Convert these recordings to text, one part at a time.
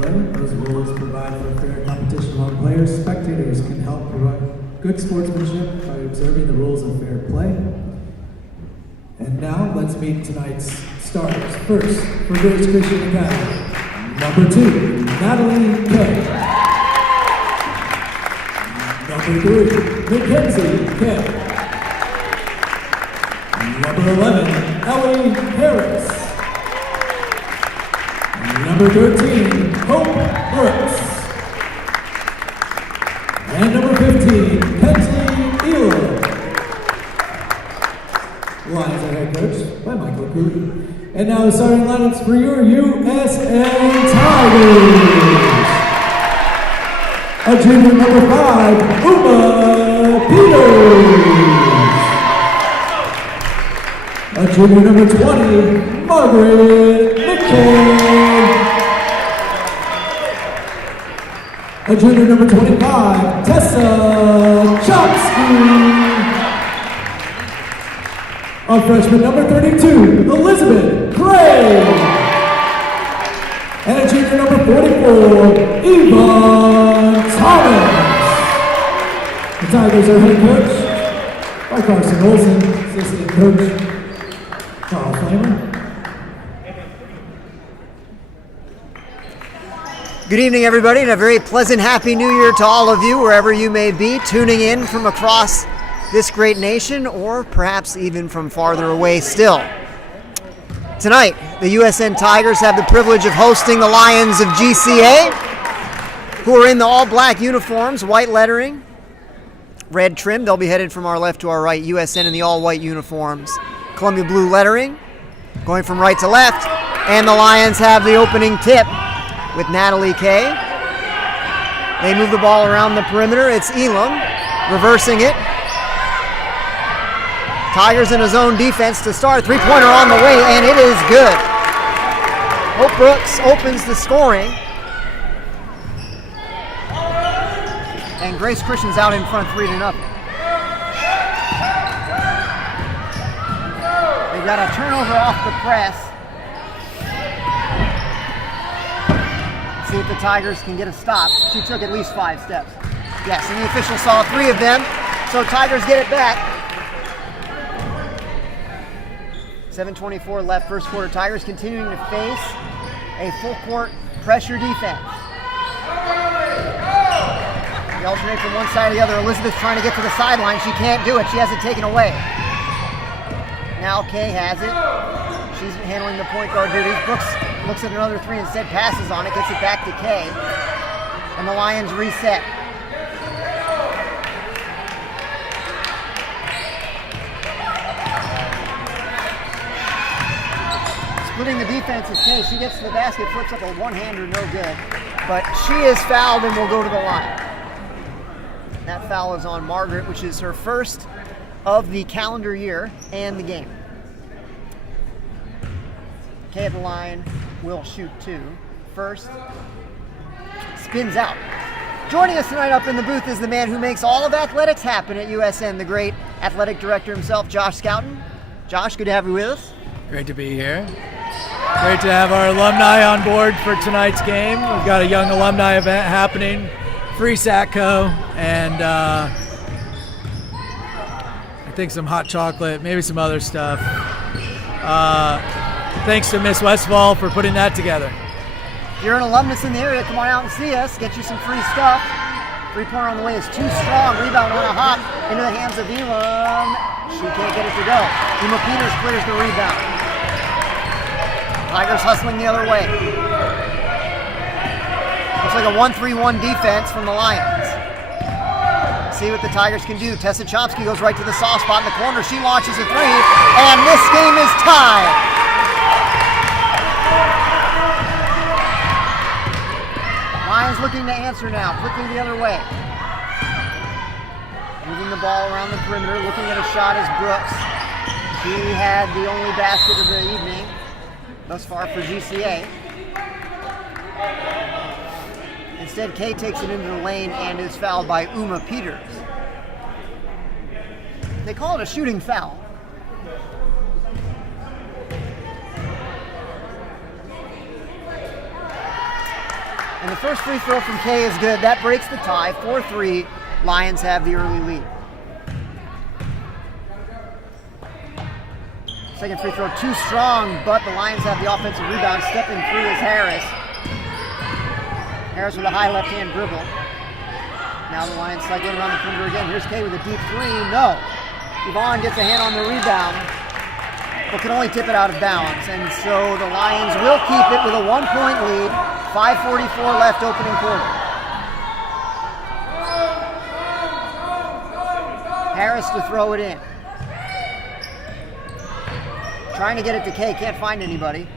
play. Those rules provide for fair competition among players. Spectators can help provide good sportsmanship by observing the rules of fair play. And now, let's meet tonight's starters. First, for Grace Christian Academy, number 2, Natalie Kay. Number 3, Mackenzie Kay. Number 11, Ellie Harris. Number 13, Hope Brooks. And number 15, Pensley Elam. Lions are head coach by Michael Cootie. And now the starting lineups for your USN Tigers. A junior number 5, Uma Peters. A junior number 20, Margaret McKay. A junior number 25, Tessa Chomsky. A freshman number 32, Elizabeth Gray. And a junior number 44, Yvonne Thomas. The Tigers are head coach by Carson Olson, assistant coach Charles Flamer. Good evening, everybody, and a very pleasant Happy New Year to all of you, wherever you may be, tuning in from across this great nation, or perhaps even from farther away still. Tonight, the USN Tigers have the privilege of hosting the Lions of GCA, who are in the all-black uniforms, white lettering, red trim. They'll be headed from our left to our right. USN in the all-white uniforms, Columbia blue lettering, going from right to left. And the Lions have the opening tip with Natalie Kay. They move the ball around the perimeter. It's Elam reversing it. Tigers in a zone defense to start. Three-pointer on the way, and it is good. Hope Brooks opens the scoring. And Grace Christian's out in front 3-0. They got a turnover off the press. See if the Tigers can get a stop. She took at least 5 steps. Yes, and the official saw 3 of them, so Tigers get it back. 7:24 left, first quarter. Tigers continuing to face a full court pressure defense. They alternate from one side to the other. Elizabeth's trying to get to the sideline. She can't do it. She has it taken away. Now Kay has it. She's handling the point guard duties. Brooks looks at another 3 instead, passes on it, gets it back to Kay. And the Lions reset. Splitting the defense is Kay. She gets to the basket, flips up a one-hander, no good. But she is fouled and will go to the line. That foul is on Margaret, which is her first of the calendar year and the game. Kay at the line will shoot 2. First, spins out. Joining us tonight up in the booth is the man who makes all of athletics happen at USN, the great athletic director himself, Josh Scouten. Josh, good to have you with us. Great to be here. Great to have our alumni on board for tonight's game. We've got a young alumni event happening, free Satco, and I think some hot chocolate, maybe some other stuff. Thanks to Miss Westfall for putting that together. If you're an alumnus in the area, come on out and see us, get you some free stuff. 3-pointer on the way is too strong. Rebound on a hop into the hands of Elam. She can't get it to go. Uma Peters clears the rebound. Tigers hustling the other way. Looks like a 1-3-1 defense from the Lions. See what the Tigers can do. Tessa Chomsky goes right to the soft spot in the corner. She launches a 3, and this game is tied. Lions looking to answer now, quickly the other way. Moving the ball around the perimeter, looking at a shot is Brooks. She had the only basket of the evening thus far for GCA. Instead, Kay takes it into the lane and is fouled by Uma Peters. They call it a shooting foul. And the first free throw from Kay is good. That breaks the tie. 4-3. Lions have the early lead. Second free throw too strong, but the Lions have the offensive rebound. Stepping through is Harris. Harris with a high left-hand dribble. Now the Lions cycling around the perimeter again. Here's Kay with a deep three. No. Yvonne gets a hand on the rebound, but can only tip it out of bounds. And so the Lions will keep it with a 1-point lead. 5:44 left opening quarter. Harris to throw it in. Trying to get it to Kay, can't find anybody.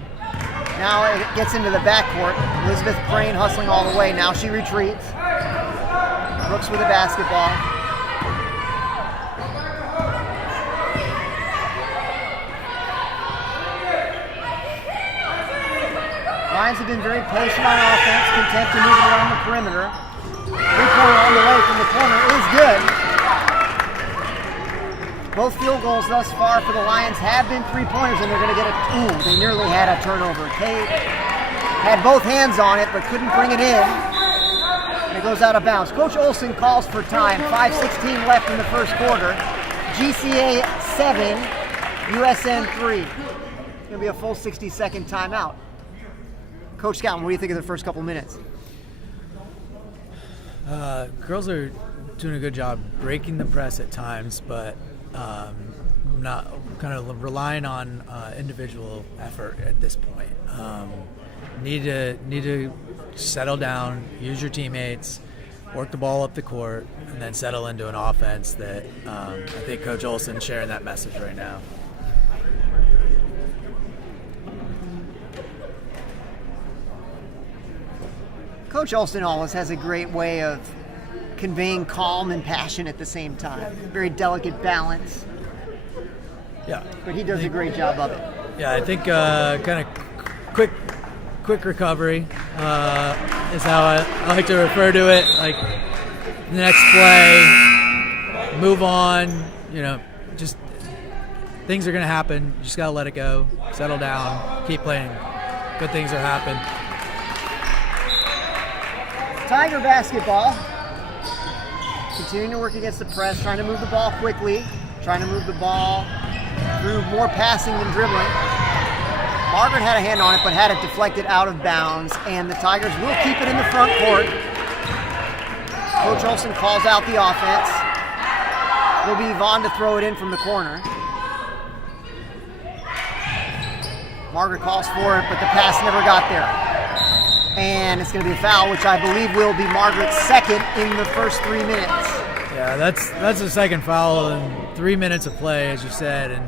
Now it gets into the backcourt. Elizabeth Crane hustling all the way. Now she retreats. Brooks with the basketball. Lions have been very patient on offense, content to move it around the perimeter. Three-pointer on the way from the corner is good. Both field goals thus far for the Lions have been three-pointers, and they're going to get they nearly had a turnover. Kate had both hands on it, but couldn't bring it in. And it goes out of bounds. Coach Olson calls for time. 5:16 left in the first quarter. GCA 7, USN 3. It's going to be a full 60-second timeout. Coach Scouten, what do you think of the first couple minutes? Girls are doing a good job breaking the press at times, but not kind of relying on individual effort at this point. Need to settle down, use your teammates, work the ball up the court, and then settle into an offense that I think Coach Olson's sharing that message right now. Coach Olson always has a great way of conveying calm and passion at the same time. Very delicate balance. Yeah. But he does a great job of it. Yeah, I think kind of quick recovery is how I like to refer to it. Like the next play, move on. Just things are going to happen. You just got to let it go, settle down, keep playing. Good things will happen. Tiger basketball. Continuing to work against the press, trying to move the ball quickly, trying to move the ball through more passing than dribbling. Margaret had a hand on it, but had it deflected out of bounds, and the Tigers will keep it in the front court. Coach Olson calls out the offense. It'll be Yvonne to throw it in from the corner. Margaret calls for it, but the pass never got there. And it's going to be a foul, which I believe will be Margaret's second in the first 3 minutes. Yeah, that's the second foul in 3 minutes of play, as you said, and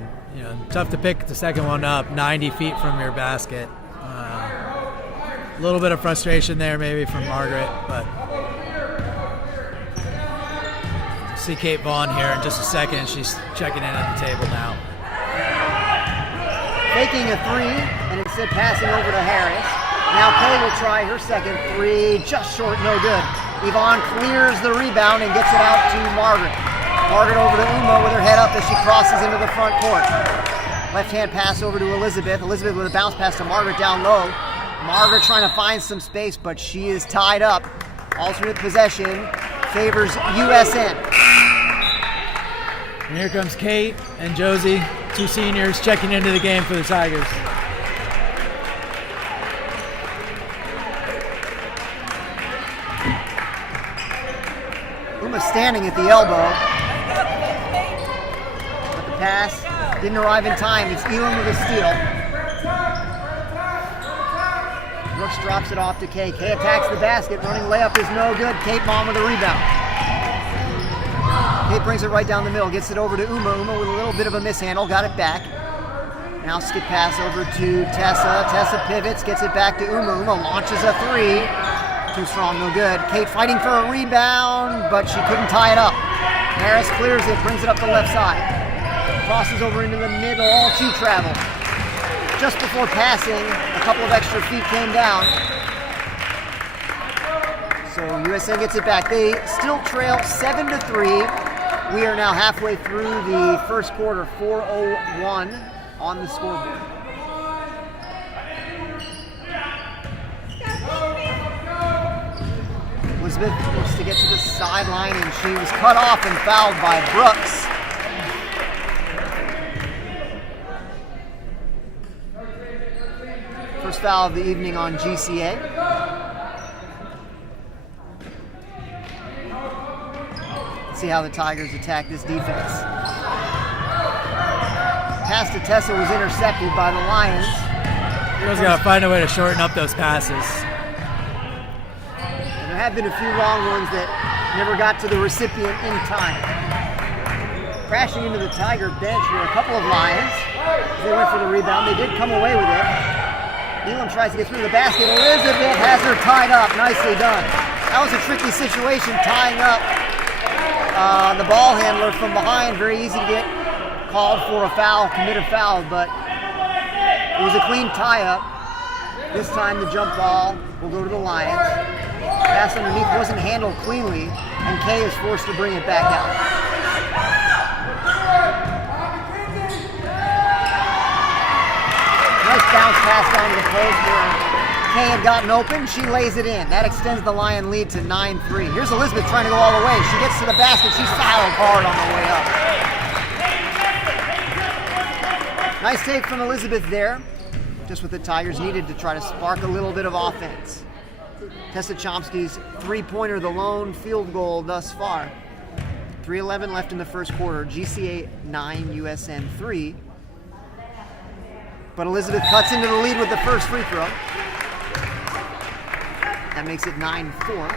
tough to pick the second one up 90 feet from your basket. A little bit of frustration there, maybe from Margaret, but see Kate Vaughn here in just a second. She's checking in at the table now. Faking a three, and instead passing over to Harris. Now Kay will try her second three, just short, no good. Yvonne clears the rebound and gets it out to Margaret. Margaret over to Uma with her head up as she crosses into the front court. Left-hand pass over to Elizabeth. Elizabeth with a bounce pass to Margaret down low. Margaret trying to find some space, but she is tied up. Alternate possession favors USN. And here comes Kate and Josie, two seniors, checking into the game for the Tigers. Uma standing at the elbow. But the pass didn't arrive in time. It's Elam with a steal. Brooks drops it off to Kay. Kay attacks the basket. Running layup is no good. Kate Baum with a rebound. Kate brings it right down the middle. Gets it over to Uma. Uma with a little bit of a mishandle. Got it back. Now skip pass over to Tessa. Tessa pivots. Gets it back to Uma. Uma launches a three. Too strong, no good. Kate fighting for a rebound, but she couldn't tie it up. Harris clears it, brings it up the left side. Crosses over into the middle, all two travel. Just before passing, a couple of extra feet came down. So USN gets it back. They still trail 7-3. We are now halfway through the first quarter, 4:01 on the scoreboard. Elizabeth looks to get to the sideline, and she was cut off and fouled by Brooks. First foul of the evening on GCA. Let's see how the Tigers attack this defense. Pass to Tessa was intercepted by the Lions. Girls got to find a way to shorten up those passes. And there have been a few long ones that never got to the recipient in time. Crashing into the Tiger bench were a couple of Lions. They went for the rebound. They did come away with it. Nealon tries to get through the basket. Elizabeth has her tied up. Nicely done. That was a tricky situation, tying up the ball handler from behind. Very easy to get called for a foul, commit a foul, but it was a clean tie-up. This time the jump ball will go to the Lions. Pass underneath wasn't handled cleanly, and Kay is forced to bring it back out. Nice bounce pass down to the post where Kay had gotten open. She lays it in. That extends the Lion lead to 9-3. Here's Elizabeth trying to go all the way. She gets to the basket. She's fouled hard on the way up. Nice take from Elizabeth there. Just what the Tigers needed to try to spark a little bit of offense. Tessa Chomsky's three-pointer, the lone field goal thus far. 3:11 left in the first quarter. GCA 9, USN 3. But Elizabeth cuts into the lead with the first free throw. That makes it 9-4.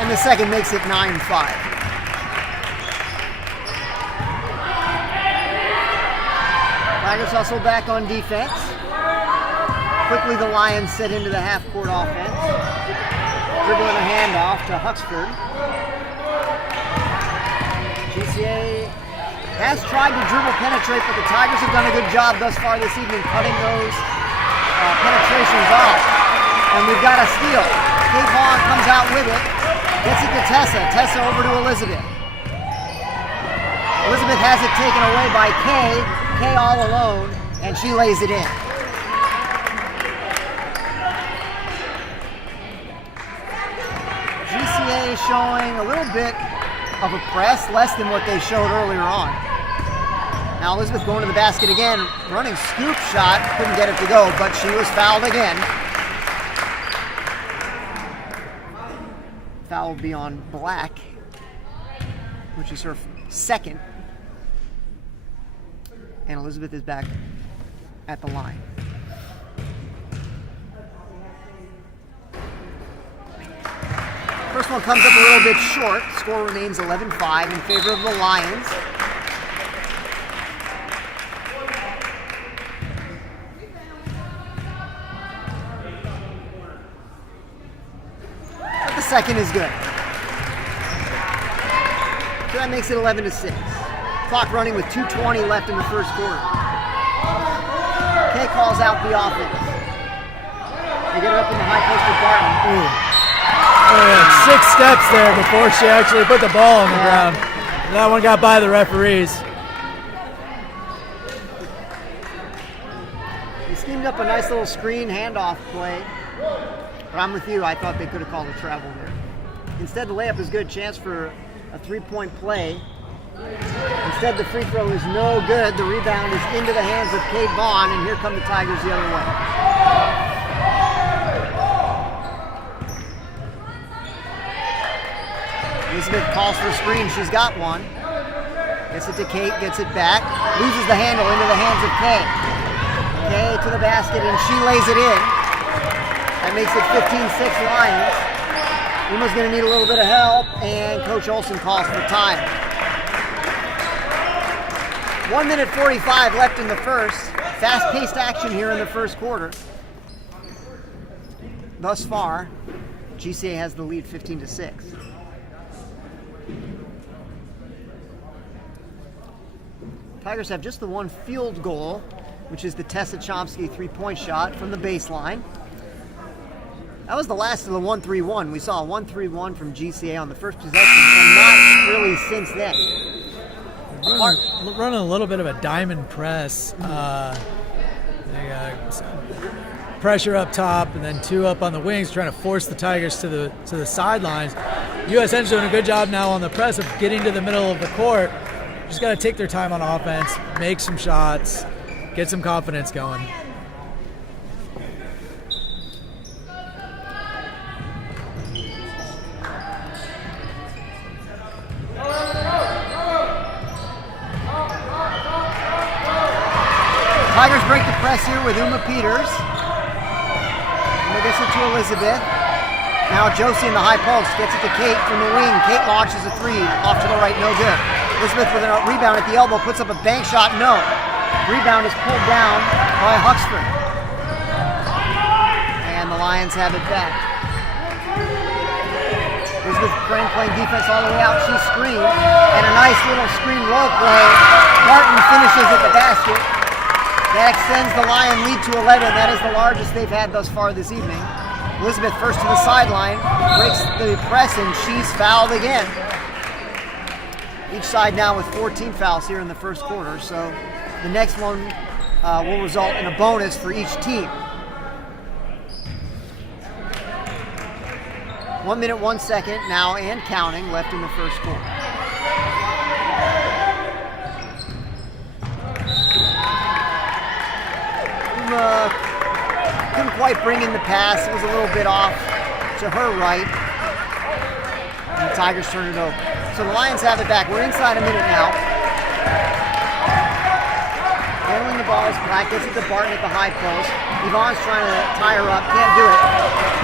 And the second makes it 9-5. Tigers hustle back on defense. Quickly the Lions set into the half-court offense. Dribbling a handoff to Huxford. GCA has tried to dribble penetrate, but the Tigers have done a good job thus far this evening cutting those penetrations off. And we've got a steal. Kate Vaughn comes out with it. Gets it to Tessa. Tessa over to Elizabeth. Elizabeth has it taken away by Kay. Kay all alone, and she lays it in. GCA showing a little bit of a press, less than what they showed earlier on. Now Elizabeth going to the basket again, running scoop shot, couldn't get it to go, but she was fouled again. Foul will be on Black, which is her second. And Elizabeth is back at the line. First one comes up a little bit short. Score remains 11-5 in favor of the Lions. But the second is good. So that makes it 11-6. Clock running with 2:20 left in the first quarter. Kay calls out the offense. They get it up in the high post to Barton. 6 steps there before she actually put the ball on the ground. And that one got by the referees. They schemed up a nice little screen handoff play. But I'm with you, I thought they could have called a travel there. Instead, the layup is good. Chance for a three-point play. Instead, the free throw is no good. The rebound is into the hands of Kate Vaughn, and here come the Tigers the other way. Elizabeth calls for a screen. She's got one. Gets it to Kate, gets it back. Loses the handle into the hands of Kay. Kay to the basket, and she lays it in. That makes it 15-6 Lions. Uma's going to need a little bit of help, and Coach Olson calls for time. 1 minute 45 left in the first. Fast-paced action here in the first quarter. Thus far, GCA has the lead 15-6. Tigers have just the one field goal, which is the Tessa Chomsky three-point shot from the baseline. That was the last of the 1-3-1. We saw a 1-3-1 from GCA on the first possession, and really since then. Running a little bit of a diamond press. They got pressure up top and then 2 up on the wings, trying to force the Tigers to the sidelines. USN's doing a good job now on the press of getting to the middle of the court. Just got to take their time on offense, make some shots, get some confidence going. Tigers break the press here with Uma Peters. Uma gets it to Elizabeth. Now Josie in the high post gets it to Kate from the wing. Kate launches a 3 off to the right, no good. Elizabeth with a rebound at the elbow, puts up a bank shot, no. Rebound is pulled down by Huxford. And the Lions have it back. Elizabeth playing defense all the way out. She screened, and a nice little screen roll play. Barton finishes at the basket. That extends the Lion lead to 11. That is the largest they've had thus far this evening. Elizabeth first to the sideline, breaks the press, and she's fouled again. Each side now with 14 fouls here in the first quarter, so the next one will result in a bonus for each team. 1 minute, 1 second now and counting left in the first quarter. Couldn't quite bring in the pass. It was a little bit off to her right. And the Tigers turn it over. So the Lions have it back. We're inside a minute now. Handling the ball is Black. Gets it to Barton at the high post. Yvonne's trying to tie her up. Can't do it.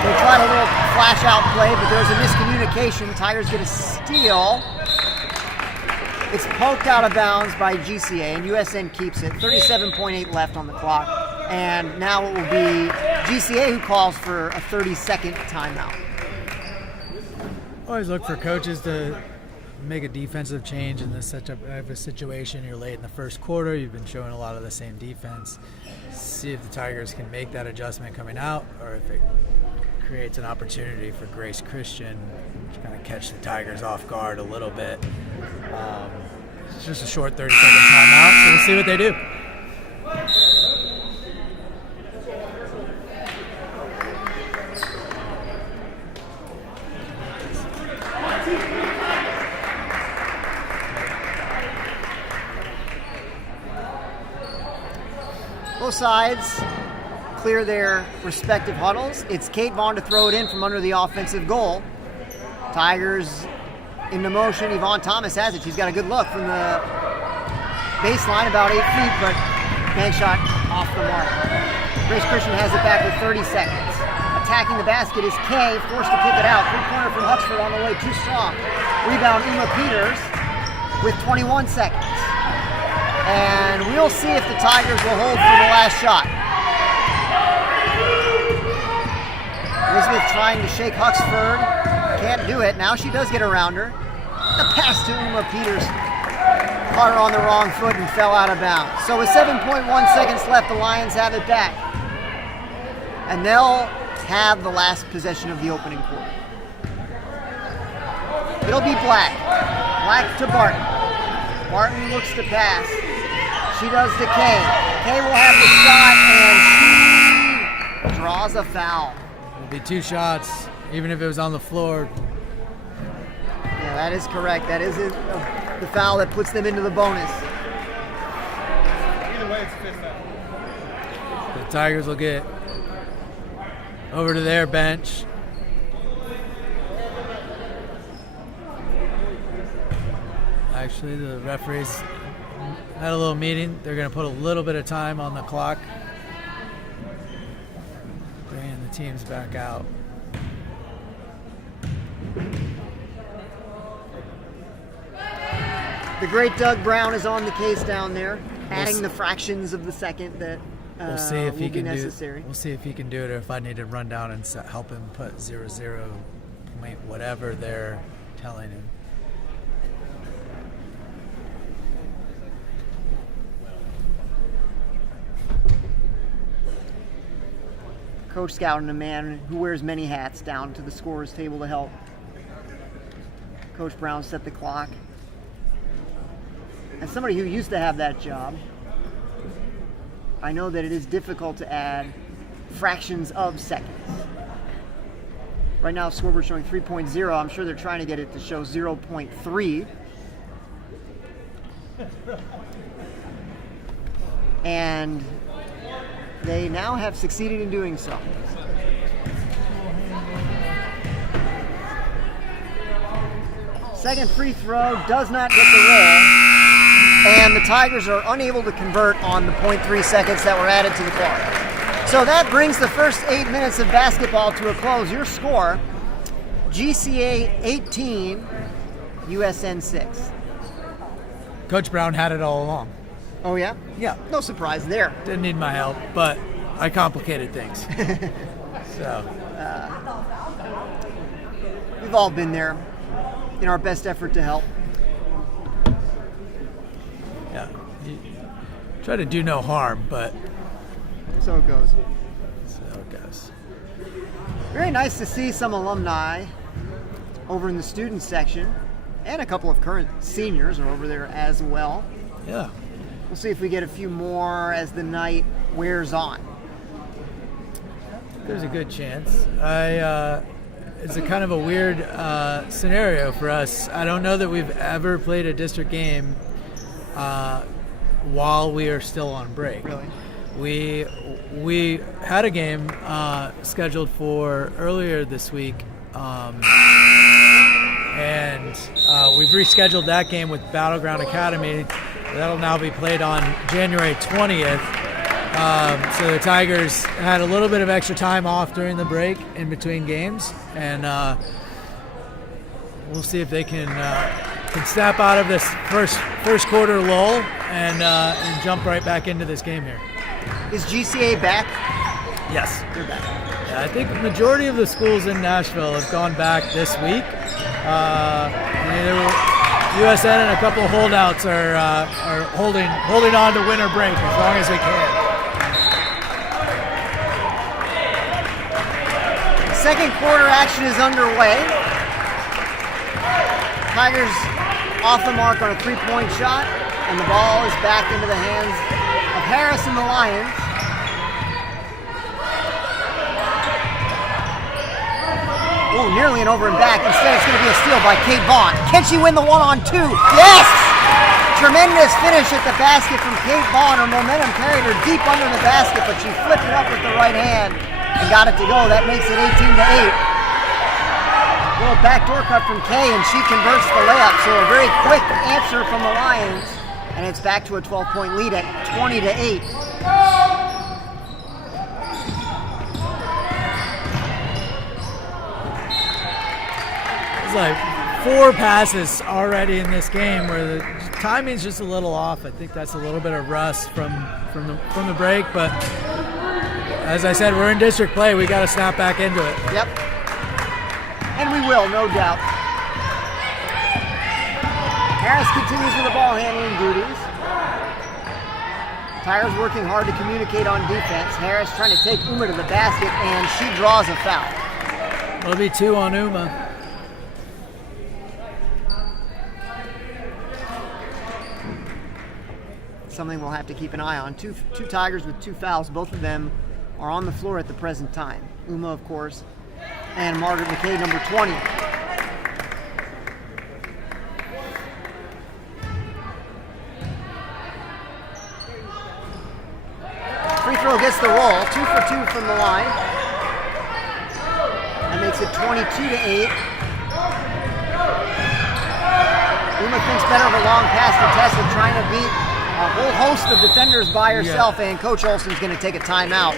They tried a little flash out play, but there's a miscommunication. The Tigers get a steal. It's poked out of bounds by GCA, and USN keeps it. 37.8 left on the clock. And now it will be GCA who calls for a 30-second timeout. Always look for coaches to make a defensive change in this such a situation. You're late in the first quarter. You've been showing a lot of the same defense. See if the Tigers can make that adjustment coming out, or if it creates an opportunity for Grace Christian to kind of catch the Tigers off guard a little bit. It's just a short 30-second timeout, so we'll see what they do. Both sides clear their respective huddles. It's Kate Vaughn to throw it in from under the offensive goal. Tigers into motion. Yvonne Thomas has it. She's got a good look from the baseline, about 8 feet, but bank shot off the mark. Grace Christian has it back with 30 seconds. Attacking the basket is Kay, forced to kick it out. 3-pointer from Huxford on the way, too strong. Rebound Uma Peters with 21 seconds. And we'll see if the Tigers will hold for the last shot. Elizabeth trying to shake Huxford. Can't do it. Now she does get around her. The pass to Uma Peters caught her on the wrong foot and fell out of bounds. So with 7.1 seconds left, the Lions have it back. And they'll have the last possession of the opening quarter. It'll be Black. Black to Barton. Barton looks to pass. She does to Kay. Kay will have the shot, and she draws a foul. It'll be 2 shots, even if it was on the floor. Yeah, that is correct. That is the foul that puts them into the bonus. Either way, it's a fifth foul. The Tigers will get over to their bench. Actually, the referees had a little meeting. They're going to put a little bit of time on the clock, bringing the teams back out. The great Doug Brown is on the case down there, adding the fractions of the second that We'll see if he will be can necessary. We'll see if he can do it, or if I need to run down and help him put 0-0 point whatever they're telling him. Coach scouting a man who wears many hats down to the scorer's table to help Coach Brown set the clock. As somebody who used to have that job, I know that it is difficult to add fractions of seconds. Right now, scoreboard showing 3.0. I'm sure they're trying to get it to show 0.3. And they now have succeeded in doing so. Second free throw does not get the roll, and the Tigers are unable to convert on the 0.3 seconds that were added to the clock. So that brings the first 8 minutes of basketball to a close. Your score, GCA 18, USN 6. Coach Brown had it all along. Oh, yeah? Yeah. No surprise there. Didn't need my help, but I complicated things. So. We've all been there in our best effort to help. Yeah. You try to do no harm, but So it goes. so it goes. Very nice to see some alumni over in the student section, and a couple of current seniors are over there as well. Yeah. We'll see if we get a few more as the night wears on. There's a good chance. It's a kind of a weird scenario for us. I don't know that we've ever played a district game while we are still on break. Really? We had a game scheduled for earlier this week, and we've rescheduled that game with Battleground Academy. That'll now be played on January 20th. So the Tigers had a little bit of extra time off during the break in between games, and we'll see if they can snap out of this first quarter lull and jump right back into this game here. Is GCA back? Yes. They're back. Yeah, I think the majority of the schools in Nashville have gone back this week. USN and a couple of holdouts are holding on to winter break as long as we can. Second quarter action is underway. Tigers off the mark on a three-point shot, and the ball is back into the hands of Harris and the Lions. Oh, nearly an over and back. Instead, it's going to be a steal by Kate Vaughn. Can she win the 1-on-2? Yes! Tremendous finish at the basket from Kate Vaughn. Her momentum carried her deep under the basket, but she flipped it up with the right hand and got it to go. That makes it 18-8. Little backdoor cut from Kay, and she converts the layup. So a very quick answer from the Lions, and it's back to a 12-point lead at 20-8. It's like 4 passes already in this game where the timing's just a little off. I think that's a little bit of rust from the break, but as I said, we're in district play. We got to snap back into it. Yep. And we will, no doubt. Harris continues with the ball handling duties. Tigers working hard to communicate on defense. Harris trying to take Uma to the basket, and she draws a foul. It'll be 2 on Uma. Something we'll have to keep an eye on. Two Tigers with 2 fouls. Both of them are on the floor at the present time. Uma, of course, and Margaret McKay, number 20. Free throw gets the roll. 2 for 2 from the line. That makes it 22-8. Uma thinks better of a long pass to Tessa, trying to beat a whole host of defenders by herself, and Coach Olson's going to take a timeout.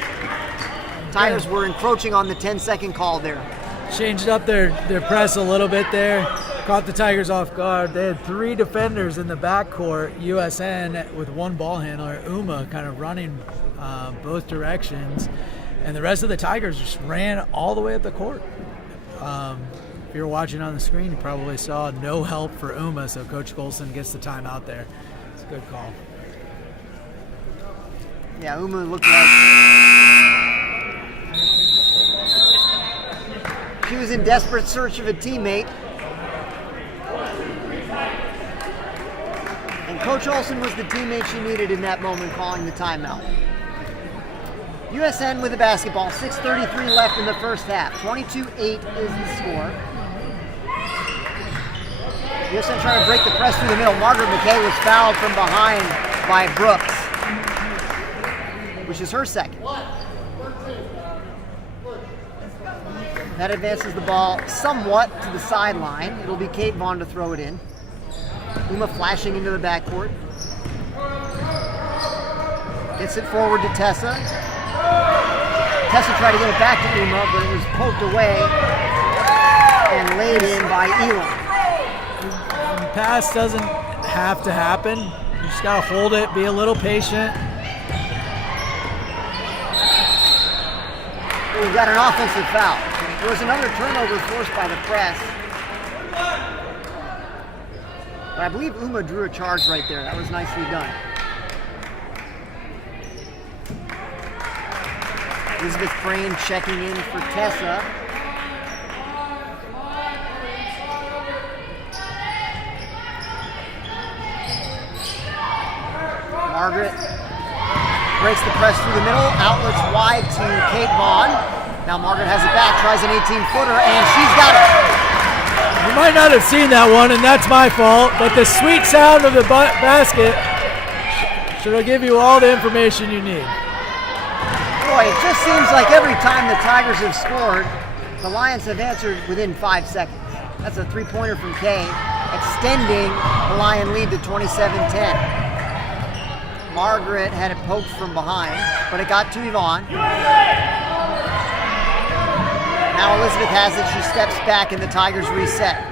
Tigers were encroaching on the 10-second call there. Changed up their press a little bit there. Caught the Tigers off guard. They had 3 defenders in the backcourt, USN, with 1 ball handler, Uma, kind of running both directions. And the rest of the Tigers just ran all the way up the court. If you're watching on the screen, you probably saw no help for Uma, so Coach Golson gets the timeout there. It's a good call. Yeah, Uma looked like she was in desperate search of a teammate. Coach Olsen was the teammate she needed in that moment, calling the timeout. USN with the basketball, 6:33 left in the first half. 22-8 is the score. USN trying to break the press through the middle. Margaret McKay was fouled from behind by Brooks, which is her second. That advances the ball somewhat to the sideline. It'll be Kate Vaughn to throw it in. Uma flashing into the backcourt. Gets it forward to Tessa. Tessa tried to get it back to Uma, but it was poked away and laid in by Elon. The pass doesn't have to happen. You just got to hold it, be a little patient. We've got an offensive foul. There was another turnover forced by the press. But I believe Uma drew a charge right there. That was nicely done. Elizabeth Crane checking in for Tessa. Margaret breaks the press through the middle, outlets wide to Kate Vaughn. Now Margaret has it back, tries an 18-footer, and she's got it. You might not have seen that one, and that's my fault, but the sweet sound of the basket should give you all the information you need. Boy, it just seems like every time the Tigers have scored, the Lions have answered within 5 seconds. That's a three-pointer from Kay, extending the Lion lead to 27-10. Margaret had it poked from behind, but it got to Yvonne. Now Elizabeth has it. She steps back and the Tigers reset.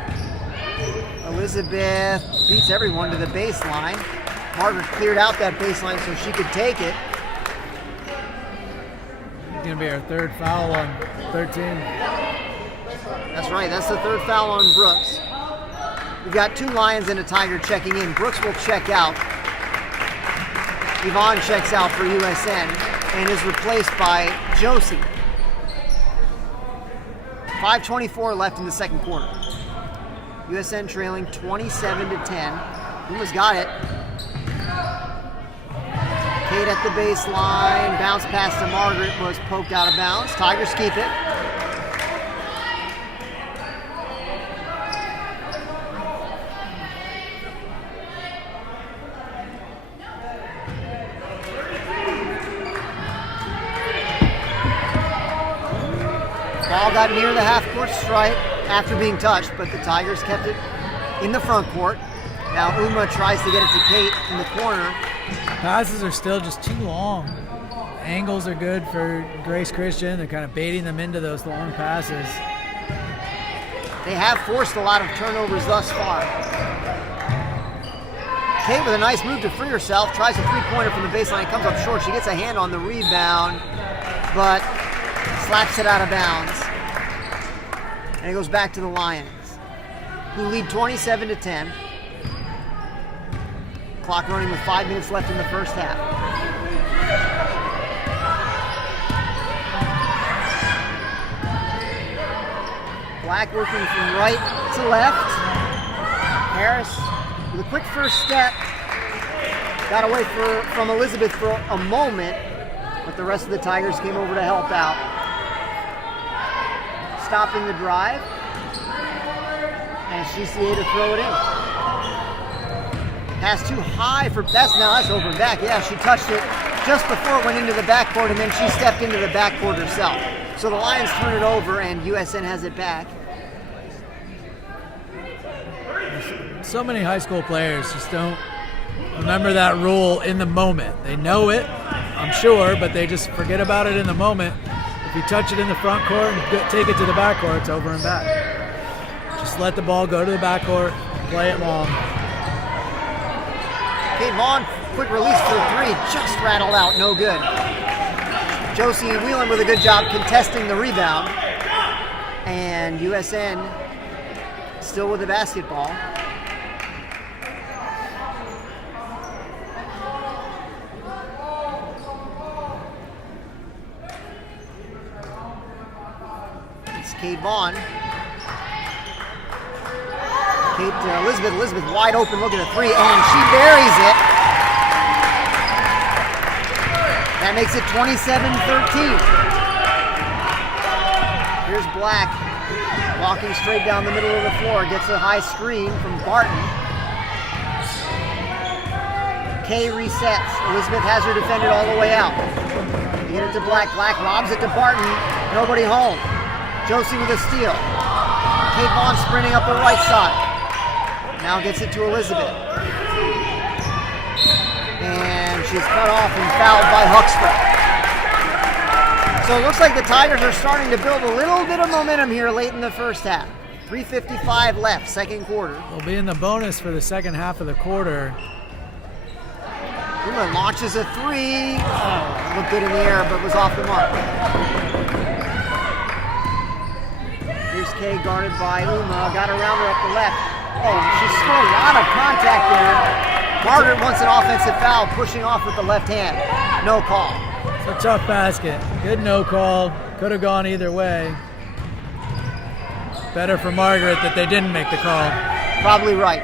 Elizabeth beats everyone to the baseline. Margaret cleared out that baseline so she could take it. It's going to be our third foul on 13. That's right. That's the third foul on Brooks. We've got 2 Lions and a Tiger checking in. Brooks will check out. Yvonne checks out for USN and is replaced by Josie. 5:24 left in the second quarter. USN trailing 27-10. Uma's got it. Kate at the baseline. Bounce pass to Margaret was poked out of bounds. Tigers keep it. Ball got near the half-court stripe after being touched, but the Tigers kept it in the front court. Now Uma tries to get it to Kate in the corner. Passes are still just too long. Angles are good for Grace Christian. They're kind of baiting them into those long passes. They have forced a lot of turnovers thus far. Kate with a nice move to free herself. Tries a three-pointer from the baseline. Comes up short. She gets a hand on the rebound, but slaps it out of bounds. And it goes back to the Lions, who lead 27-10. Clock running with 5 minutes left in the first half. Black working from right to left. Harris with a quick first step. Got away from Elizabeth for a moment, but the rest of the Tigers came over to help out. Stopping the drive. And GCA to throw it in. Pass too high for Bess. Now that's over and back. Yeah, she touched it just before it went into the backcourt, and then she stepped into the backcourt herself. So the Lions turn it over, and USN has it back. So many high school players just don't remember that rule in the moment. They know it, I'm sure, but they just forget about it in the moment. If you touch it in the front court and take it to the back court, it's over and back. Just let the ball go to the back court, play it long. Kate Vaughn, quick release for three, just rattled out, no good. Josie Whelan with a good job contesting the rebound. And USN still with the basketball. It's Kate Vaughn. Kate Elizabeth wide open looking at three, and she buries it. That makes it 27-13. Here's Black walking straight down the middle of the floor, gets a high screen from Barton. Kay resets. Elizabeth has her defended all the way out. They get it to Black. Black lobs it to Barton. Nobody home. Josie with a steal. Kate Vaughn sprinting up the right side. Now gets it to Elizabeth. And she's cut off and fouled by Huxford. So it looks like the Tigers are starting to build a little bit of momentum here late in the first half. 3:55 left, second quarter. We'll be in the bonus for the second half of the quarter. Uma launches a three. Oh, looked good in the air, but was off the mark. Here's Kay guarded by Uma. Got around her up the left. Oh, she scored a lot of contact there. Margaret wants an offensive foul, pushing off with the left hand. No call. It's a tough basket. Good no call. Could have gone either way. Better for Margaret that they didn't make the call. Probably right.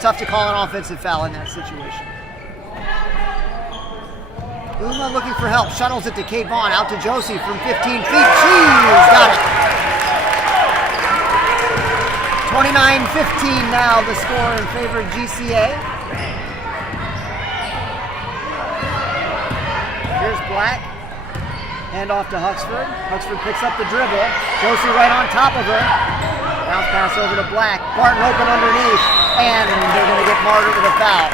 Tough to call an offensive foul in that situation. Uma looking for help. Shuttles it to Kate Vaughn. Out to Josie from 15 feet. She's got it. 29-15 now the score in favor of GCA. Here's Black. Hand off to Huxford. Huxford picks up the dribble. Josie right on top of her. Bounce pass over to Black. Barton open underneath. And they're going to get Margaret with a foul.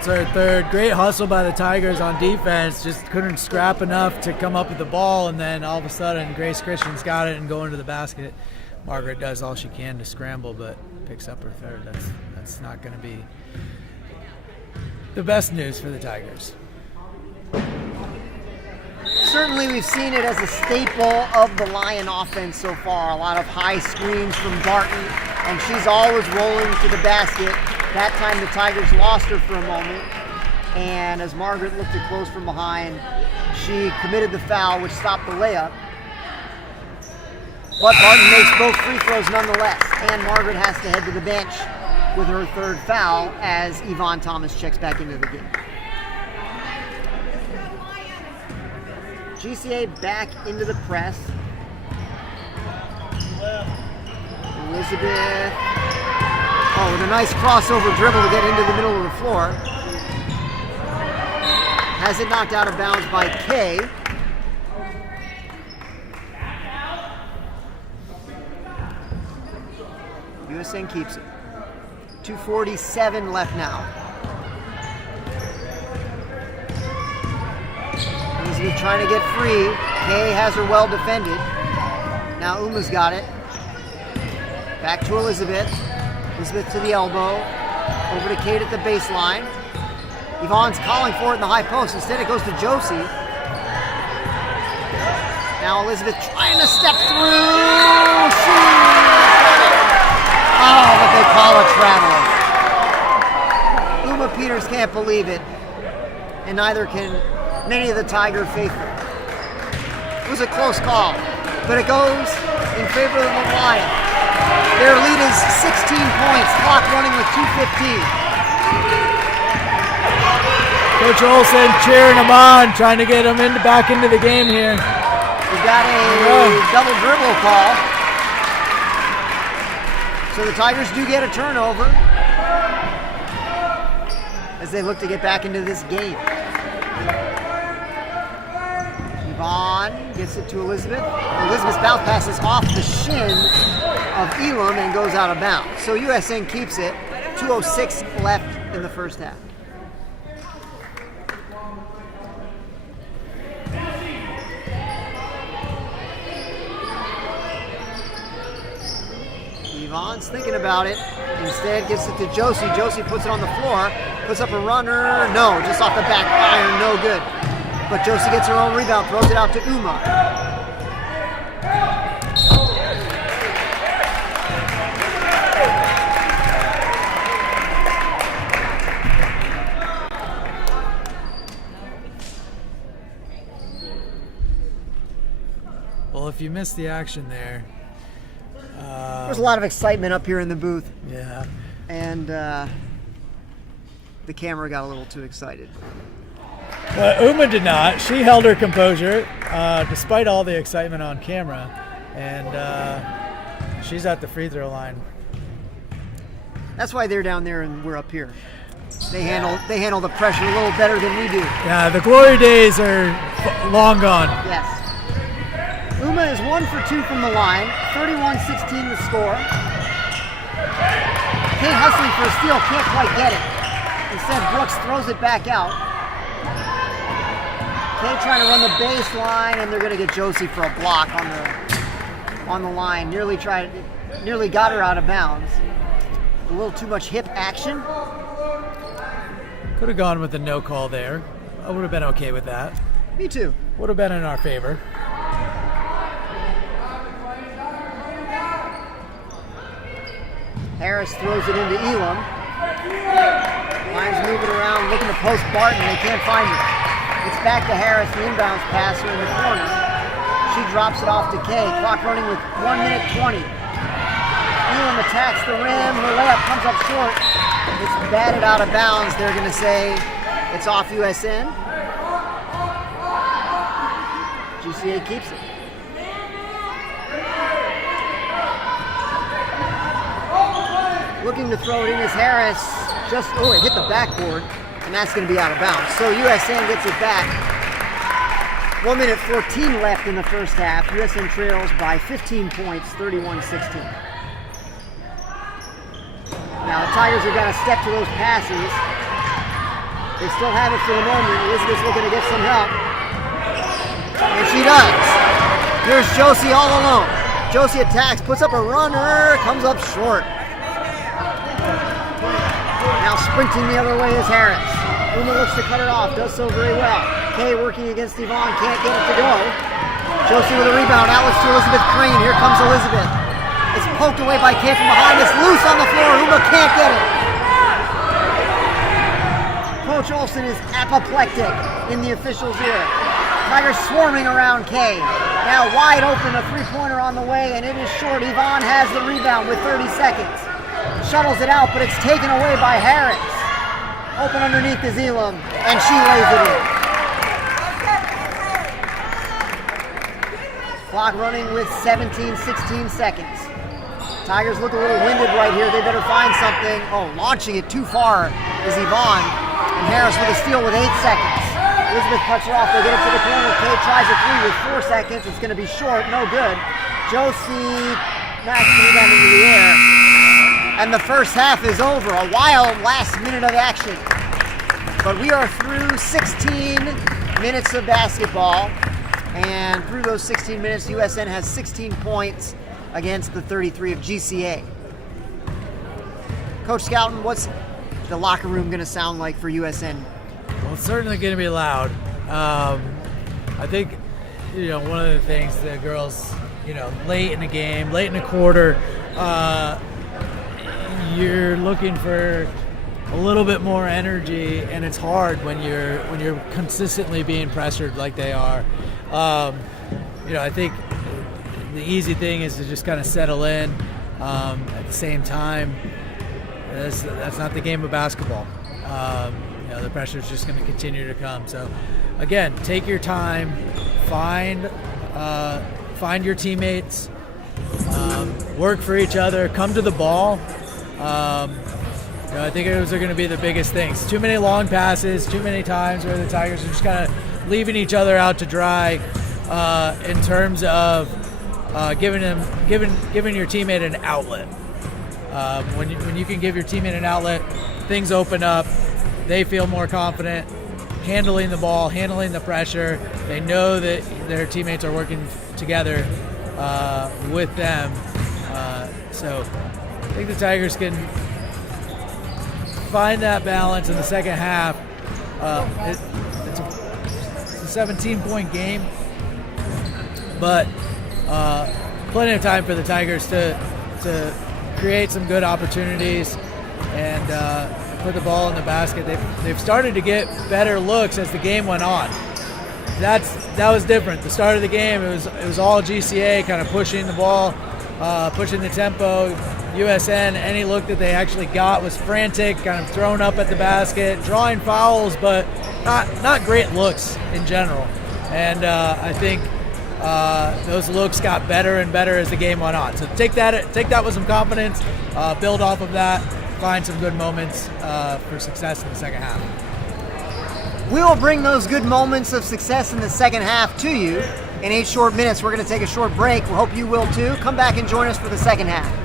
It's our third. Great hustle by the Tigers on defense. Just couldn't scrap enough to come up with the ball, and then all of a sudden Grace Christian's got it and going to the basket. Margaret does all she can to scramble, but picks up her third. That's not going to be the best news for the Tigers. Certainly we've seen it as a staple of the Lion offense so far. A lot of high screens from Barton, and she's always rolling to the basket. That time the Tigers lost her for a moment, and as Margaret looked to close from behind, she committed the foul, which stopped the layup. But Barton makes both free throws nonetheless, and Margaret has to head to the bench with her third foul as Yvonne Thomas checks back into the game. GCA back into the press. Elizabeth. Oh, with a nice crossover dribble to get into the middle of the floor. Has it knocked out of bounds by Kay. USN keeps it. 2:47 left now. Elizabeth trying to get free. Kay has her well defended. Now Uma's got it. Back to Elizabeth. Elizabeth to the elbow. Over to Kate at the baseline. Yvonne's calling for it in the high post. Instead it goes to Josie. Now Elizabeth trying to step through. Oh, but they call a travel. Uma Peters can't believe it. And neither can many of the Tiger faithful. It was a close call, but it goes in favor of the Lions. Their lead is 16 points, clock running with 2:15. Coach Olsen cheering them on, trying to get them back into the game here. We've got a double dribble call. So the Tigers do get a turnover as they look to get back into this game. Yvonne gets it to Elizabeth. Elizabeth's bounce pass is off the shin of Elam and goes out of bounds. So USN keeps it. 2:06 left in the first half. Yvonne's thinking about it. Instead gets it to Josie. Josie puts it on the floor. Puts up a runner. No, just off the back iron. No good. But Josie gets her own rebound. Throws it out to Uma. Well, if you missed the action there, There's a lot of excitement up here in the booth, Yeah. and the camera got a little too excited. But Uma did not. She held her composure despite all the excitement on camera, and she's at the free throw line. That's why they're down there and we're up here. They handle the pressure a little better than we do. Yeah, the glory days are long gone. Yes. Uma is 1 for 2 from the line, 31-16 the score. Kate hustling for a steal, can't quite get it. Instead, Brooks throws it back out. Kate trying to run the baseline, and they're going to get Josie for a block on the line. Nearly got her out of bounds. A little too much hip action. Could have gone with the no call there. I would have been okay with that. Me too. Would have been in our favor. Harris throws it into Elam. Line's moving around, looking to post Barton. They can't find it. It's back to Harris, the inbounds passer in the corner. She drops it off to Kay. Clock running with 1 minute 20. Elam attacks the rim. Her layup comes up short. It's batted out of bounds. They're going to say it's off USN. GCA keeps it. Looking to throw it in is Harris. It hit the backboard, and that's going to be out of bounds. So USN gets it back. 1 minute 14 left in the first half. USN trails by 15 points, 31-16. Now the Tigers are going to step to those passes. They still have it for the moment. Elizabeth's looking to get some help. And she does. Here's Josie all alone. Josie attacks, puts up a runner, comes up short. Now sprinting the other way is Harris. Uma looks to cut it off, does so very well. Kay working against Yvonne, can't get it to go. Josie with a rebound, outlets to Elizabeth Crane. Here comes Elizabeth. It's poked away by Kay from behind. It's loose on the floor. Uma can't get it. Coach Olsen is apoplectic in the official's ear. Tigers swarming around Kay. Now wide open, a three-pointer on the way, and it is short. Yvonne has the rebound with 30 seconds. Shuttles it out, but it's taken away by Harris. Open underneath is Elam, and she lays it in. Clock running with 16 seconds. Tigers look a little winded right here. They better find something. Oh, launching it too far is Yvonne. And Harris with a steal with 8 seconds. Elizabeth cuts her off. They get it to the corner. Kate tries a three with 4 seconds. It's going to be short. No good. Josie knocks the rebound into the air. And the first half is over. A wild last minute of action. But we are through 16 minutes of basketball. And through those 16 minutes, USN has 16 points against the 33 of GCA. Coach Scouten, what's the locker room going to sound like for USN? Well, it's certainly going to be loud. I think, one of the things the girls, late in the game, late in the quarter, you're looking for a little bit more energy, and it's hard when you're consistently being pressured like they are. I think the easy thing is to just kind of settle in. At the same time, that's not the game of basketball. The pressure is just going to continue to come. So, again, take your time, find your teammates, work for each other, come to the ball. I think those are going to be the biggest things. Too many long passes, too many times where the Tigers are just kind of leaving each other out to dry in terms of giving your teammate an outlet. When you can give your teammate an outlet, things open up. They feel more confident handling the ball, handling the pressure. They know that their teammates are working together with them. So I think the Tigers can find that balance in the second half. It's a 17-point game, but plenty of time for the Tigers to create some good opportunities and put the ball in the basket. They've started to get better looks as the game went on. That was different. The start of the game, it was all GCA kind of pushing the ball pushing the tempo. USN, any look that they actually got was frantic, kind of thrown up at the basket, drawing fouls, but not great looks in general. And I think those looks got better and better as the game went on. So take that with some confidence, build off of that, find some good moments for success in the second half. We will bring those good moments of success in the second half to you in 8 short minutes. We're going to take a short break. We hope you will too. Come back and join us for the second half.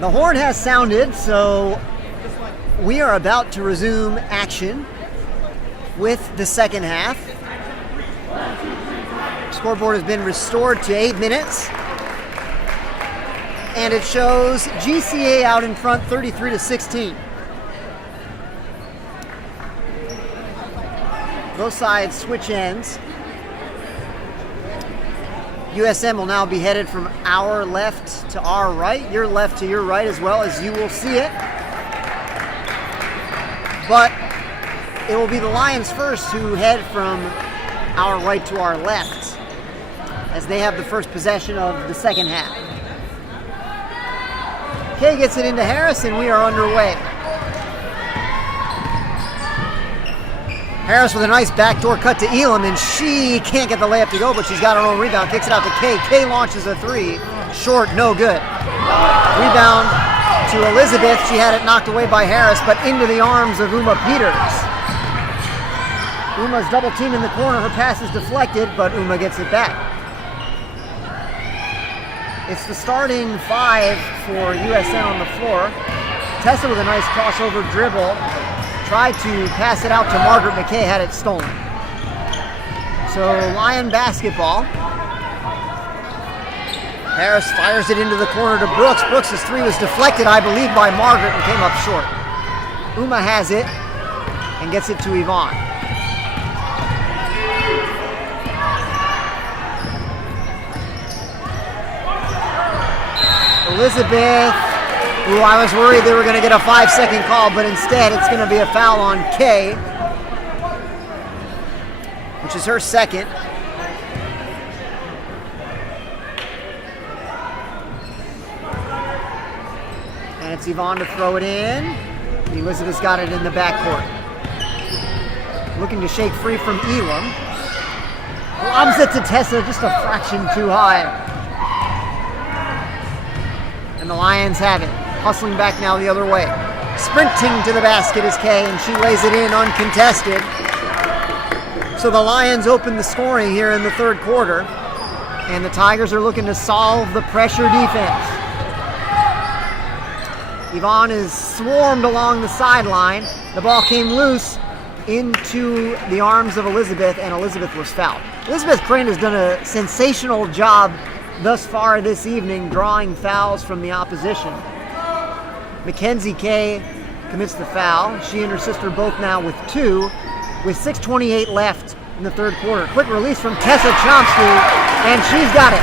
The horn has sounded, so we are about to resume action with the second half. Scoreboard has been restored to 8 minutes. And it shows GCA out in front 33-16. Both sides switch ends. USN will now be headed from our left to our right, your left to your right, as well as you will see it. But it will be the Lions first who head from our right to our left, as they have the first possession of the second half. Kay gets it into Harris, and we are underway. Harris with a nice backdoor cut to Elam, and she can't get the layup to go, but she's got her own rebound. Kicks it out to Kay. Kay launches a three. Short, no good. Rebound to Elizabeth. She had it knocked away by Harris, but into the arms of Uma Peters. Uma's double team in the corner. Her pass is deflected, but Uma gets it back. It's the starting five for USN on the floor. Tessa with a nice crossover dribble. Tried to pass it out to Margaret McKay, had it stolen. So Lion basketball. Harris fires it into the corner to Brooks. Brooks' three was deflected, I believe, by Margaret and came up short. Uma has it and gets it to Yvonne. Elizabeth. Ooh, I was worried they were going to get a 5-second call, but instead it's going to be a foul on Kay, which is her second. And it's Yvonne to throw it in. Elizabeth's got it in the backcourt. Looking to shake free from Elam. Lobs it to Tessa, just a fraction too high. And the Lions have it. Hustling back now the other way. Sprinting to the basket is Kay, and she lays it in uncontested. So the Lions open the scoring here in the third quarter, and the Tigers are looking to solve the pressure defense. Yvonne is swarmed along the sideline. The ball came loose into the arms of Elizabeth, and Elizabeth was fouled. Elizabeth Crane has done a sensational job thus far this evening drawing fouls from the opposition. Mackenzie Kay commits the foul. She and her sister both now with two, with 6:28 left in the third quarter. Quick release from Tessa Chomsky, and she's got it.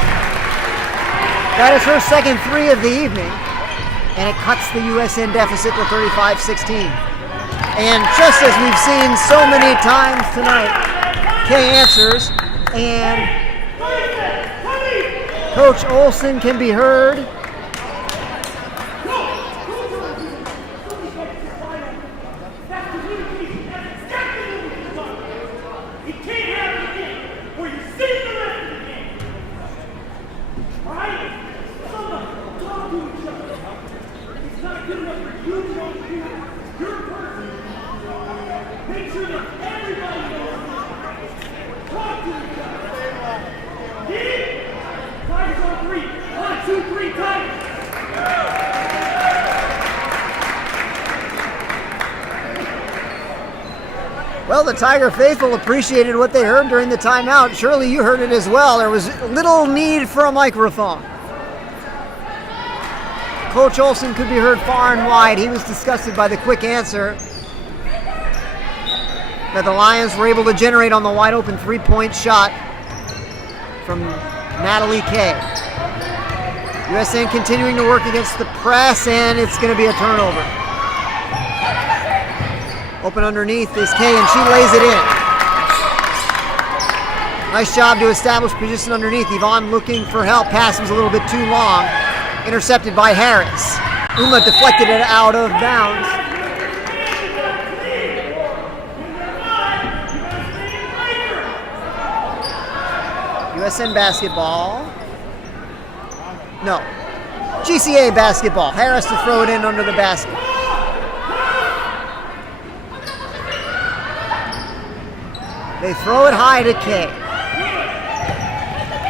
That is her second three of the evening, and it cuts the USN deficit to 35-16. And just as we've seen so many times tonight, Kay answers, and Coach Olson can be heard. Well, the Tiger faithful appreciated what they heard during the timeout. Surely you heard it as well. There was little need for a microphone. Coach Olson could be heard far and wide. He was disgusted by the quick answer that the Lions were able to generate on the wide open three-point shot from Natalie Kay. USN continuing to work against the press, and it's going to be a turnover. Open underneath is Kay, and she lays it in. Nice job to establish position underneath. Yvonne looking for help. Pass was a little bit too long. Intercepted by Harris. Uma deflected it out of bounds. USN basketball. No. GCA basketball. Harris to throw it in under the basket. They throw it high to Kay.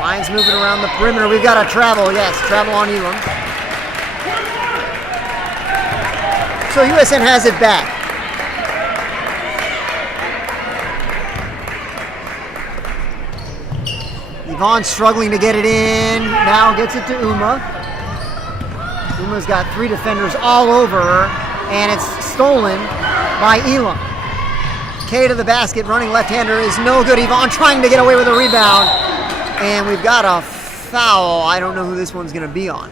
Lions moving around the perimeter. We've got a travel, yes, travel on Elam. So USN has it back. Yvonne struggling to get it in. Now gets it to Uma. Uma's got 3 defenders all over her, and it's stolen by Elam. Kay to the basket, running left-hander is no good. Yvonne trying to get away with a rebound. And we've got a foul. I don't know who this one's going to be on.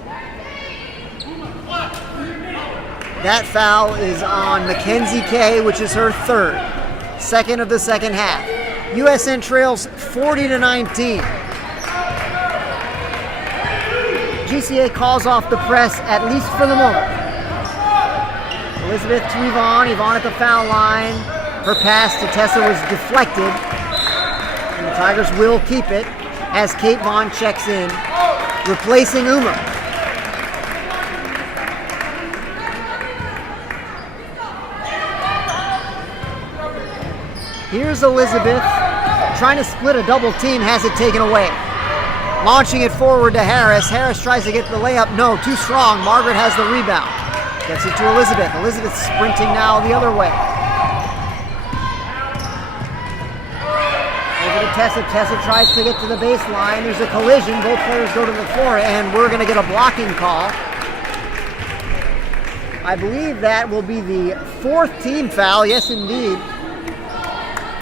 That foul is on Mackenzie Kay, which is her 3rd. Second of the second half. USN trails 40-19. GCA calls off the press, at least for the moment. Elizabeth to Yvonne. Yvonne at the foul line. Her pass to Tessa was deflected. And the Tigers will keep it as Kate Vaughn checks in, replacing Uma. Here's Elizabeth trying to split a double team, has it taken away. Launching it forward to Harris. Harris tries to get the layup. No, too strong. Margaret has the rebound. Gets it to Elizabeth. Elizabeth sprinting now the other way. Over to Tessa. Tessa tries to get to the baseline. There's a collision. Both players go to the floor, and we're going to get a blocking call. I believe that will be the 4th team foul. Yes, indeed.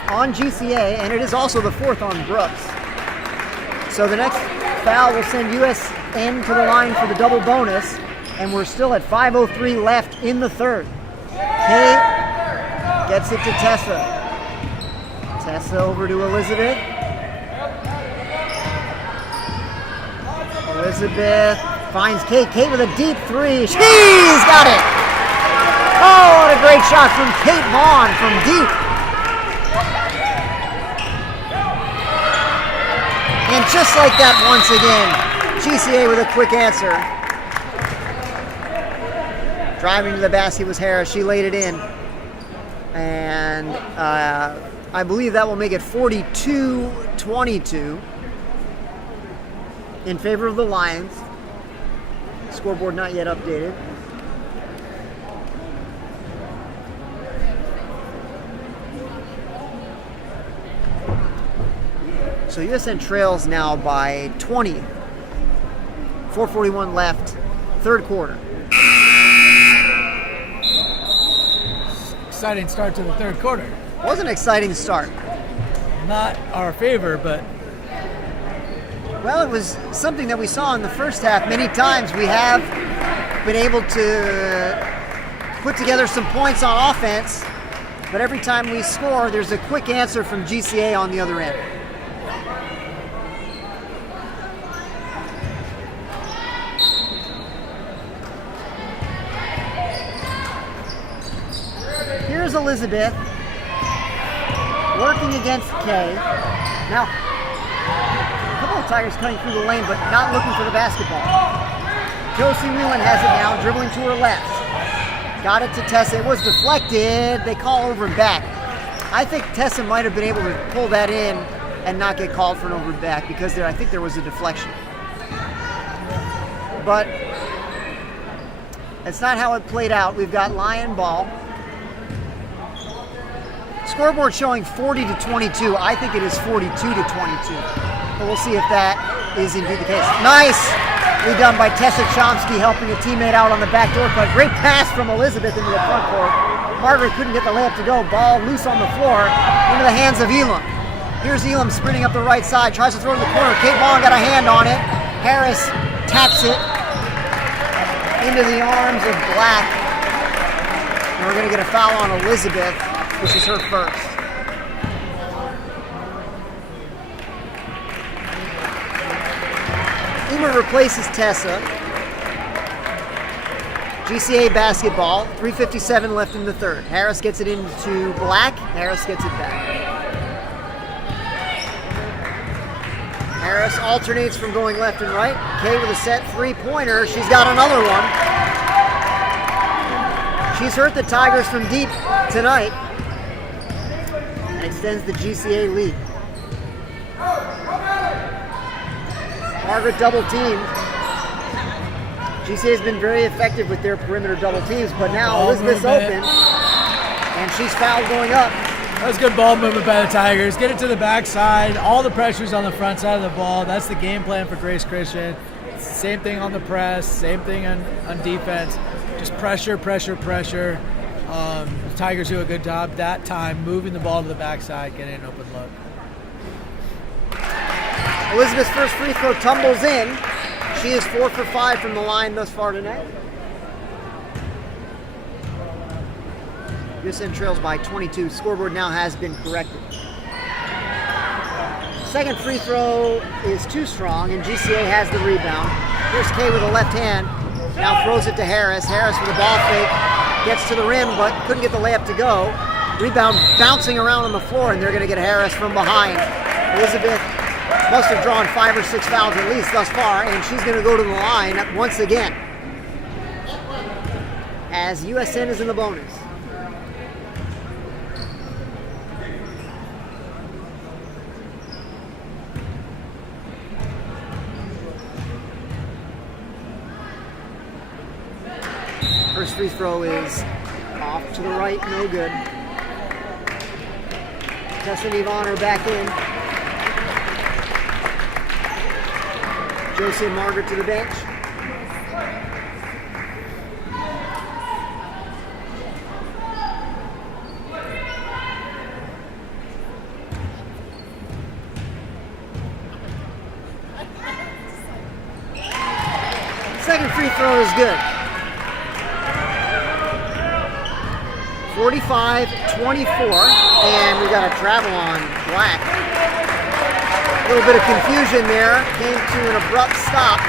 On GCA, and it is also the 4th on Brooks. So the next foul will send USN to the line for the double bonus, and we're still at 5:03 left in the 3rd. Kate gets it to Tessa. Tessa over to Elizabeth. Elizabeth finds Kate. Kate with a deep 3. She's got it! Oh, what a great shot from Kate Vaughn from deep. And just like that once again, GCA with a quick answer. Driving to the basket was Harris. She laid it in. And I believe that will make it 42-22 in favor of the Lions. Scoreboard not yet updated. So USN trails now by 20. 4:41 left, 3rd quarter. Exciting start to the 3rd quarter. Was an exciting start. Not our favor, but Well, it was something that we saw in the first half many times. We have been able to put together some points on offense, but every time we score, there's a quick answer from GCA on the other end. Here's Elizabeth working against Kay. Now, a couple of Tigers cutting through the lane, but not looking for the basketball. Josie Whelan has it now, dribbling to her left. Got it to Tessa. It was deflected. They call over and back. I think Tessa might have been able to pull that in and not get called for an over and back because I think there was a deflection. But it's not how it played out. We've got Lion ball. Scoreboard showing 40-22. I think it is 42-22. But we'll see if that is indeed the case. Nicely done by Tessa Chomsky, helping a teammate out on the backdoor cut. Great pass from Elizabeth into the front court. Margaret couldn't get the layup to go. Ball loose on the floor into the hands of Elam. Here's Elam sprinting up the right side. Tries to throw it in the corner. Kate Vaughn got a hand on it. Harris taps it into the arms of Black. And we're going to get a foul on Elizabeth, which is her first. Uma replaces Tessa. GCA basketball, 3:57 left in the third. Harris gets it into Black. Harris gets it back. Harris alternates from going left and right. Kay with a set three-pointer. She's got another one. She's hurt the Tigers from deep tonight and extends the GCA lead. Margaret double teamed. GCA has been very effective with their perimeter double teams, but now Ball Elizabeth's movement. open, and she's fouled going up. That was good ball movement by the Tigers. Get it to the backside. All the pressure's on the front side of the ball. That's the game plan for Grace Christian. Same thing on the press. Same thing on defense. Just pressure, pressure, pressure. The Tigers do a good job that time moving the ball to the backside, getting an open look. Elizabeth's first free throw tumbles in. She is 4 for 5 from the line thus far tonight. USN trails by 22. Scoreboard now has been corrected. Second free throw is too strong, and GCA has the rebound. Here's Kay with a left hand. Now throws it to Harris. Harris with a ball fake. Gets to the rim, but couldn't get the layup to go. Rebound bouncing around on the floor, and they're going to get Harris from behind. Elizabeth must have drawn 5 or 6 fouls at least thus far, and she's going to go to the line once again, as USN is in the bonus. First free throw is off to the right, no good. Tessa Yvonne back in. Josie and Margaret to the bench. Second free throw is good. 45-24, and we got a travel on Black. A little bit of confusion there, came to an abrupt stop.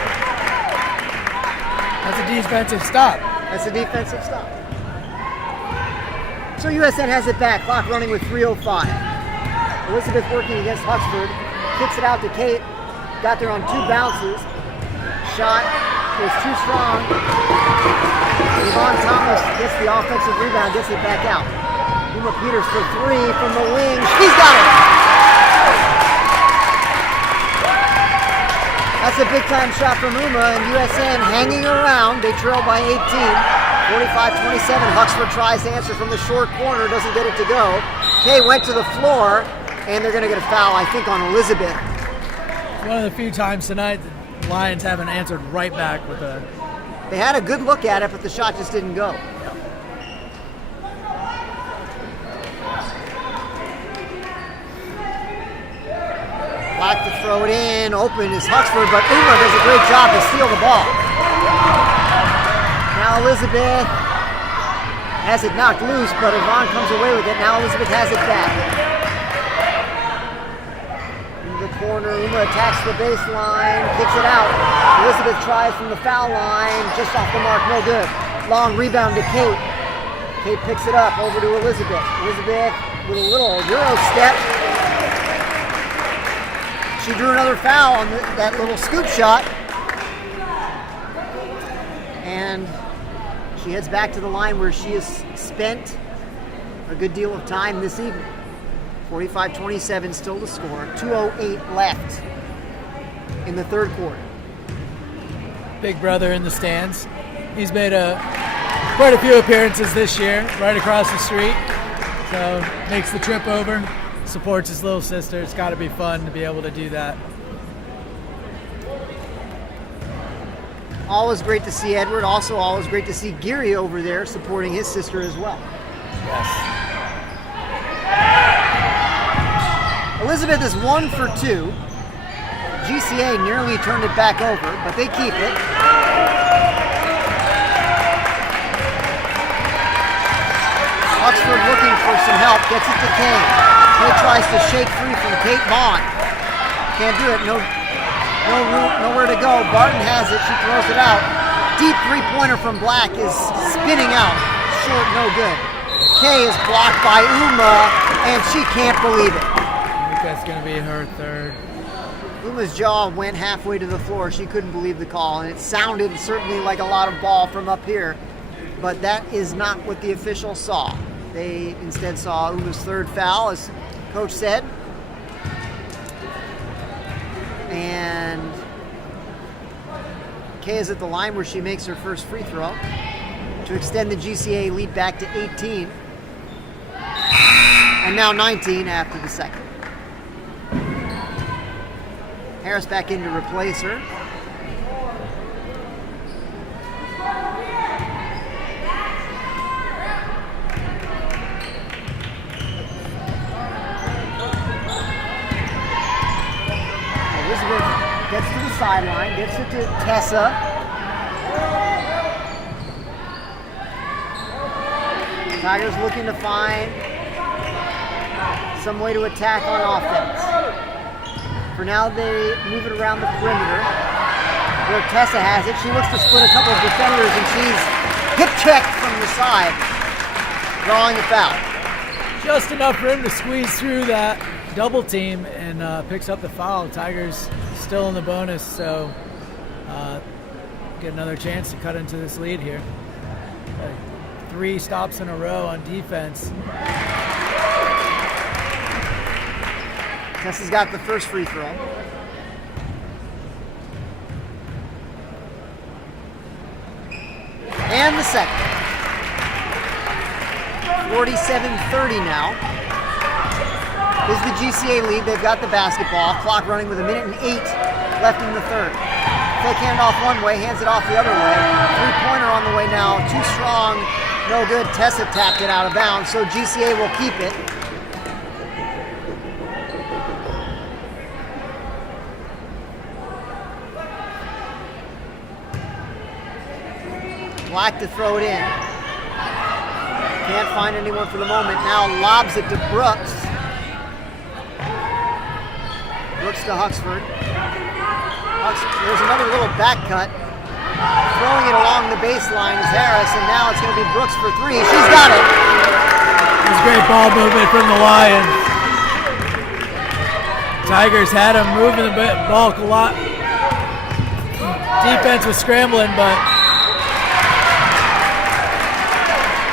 That's a defensive stop. That's a defensive stop. So USN has it back, clock running with 3:05. Elizabeth working against Huxford, kicks it out to Kate, got there on 2 bounces. Shot is too strong. Yvonne Thomas gets the offensive rebound, gets it back out. Uma Peters for 3 from the wing. She's got it! That's a big-time shot from Uma, and USN hanging around. They trail by 18. 45-27. Huxford tries to answer from the short corner, doesn't get it to go. Kay went to the floor, and they're going to get a foul, I think, on Elizabeth. One of the few times tonight the Lions haven't answered right back with a... They had a good look at it, but the shot just didn't go. Black to throw it in. Open is Huxford, but Uma does a great job to steal the ball. Now Elizabeth has it knocked loose, but Yvonne comes away with it. Now Elizabeth has it back. In the corner, Uma attacks the baseline, kicks it out. Elizabeth tries from the foul line, just off the mark, no good. Long rebound to Kate. Kate picks it up, over to Elizabeth. Elizabeth with a little Euro step. She drew another foul on that little scoop shot. And she heads back to the line where she has spent a good deal of time this evening. 45-27 still to score. 2:08 left in the third quarter. Big brother in the stands. He's made quite a few appearances this year, right across the street. So makes the trip over, supports his little sister. It's got to be fun to be able to do that. Always great to see Edward. Also always great to see Geary over there supporting his sister as well. Yes. Elizabeth is 1 for 2. GCA nearly turned it back over, but they keep it. Oxford looking for some help, gets it to Kane. Kane tries to shake free from Kate Bond. Can't do it, nowhere to go. Barton has it, she throws it out. Deep three-pointer from Black is spinning out. Short, no good. Kay is blocked by Uma, and she can't believe it. I think that's going to be her third. Uma's jaw went halfway to the floor. She couldn't believe the call, and it sounded certainly like a lot of ball from up here, but that is not what the officials saw. They instead saw Uma's third foul, as Coach said. And Kay is at the line where she makes her first free throw to extend the GCA lead back to 18. And now 19 after the second. Harris back in to replace her. Elizabeth gets to the sideline, gets it to Tessa. Tigers looking to find some way to attack on offense. For now, they move it around the perimeter where Tessa has it. She looks to split a couple of defenders, and she's hip checked from the side, drawing a foul. Just enough room to squeeze through that double team and picks up the foul. Tigers still in the bonus, so get another chance to cut into this lead here. 3 stops in a row on defense. Tessa's got the first free throw. And the second. 47-30 now is the GCA lead. They've got the basketball. Clock running with 1:08 left in the third. Fake handoff one way, hands it off the other way. 3-pointer on the way now. Too strong, no good. Tessa tapped it out of bounds, so GCA will keep it. Black to throw it in. Can't find anyone for the moment. Now lobs it to Brooks. Brooks to Huxford. There's another little back cut. Throwing it along the baseline is Harris, and now it's going to be Brooks for 3. She's got it. It's great ball movement from the Lions. Tigers had him moving the ball a lot. Defense was scrambling, but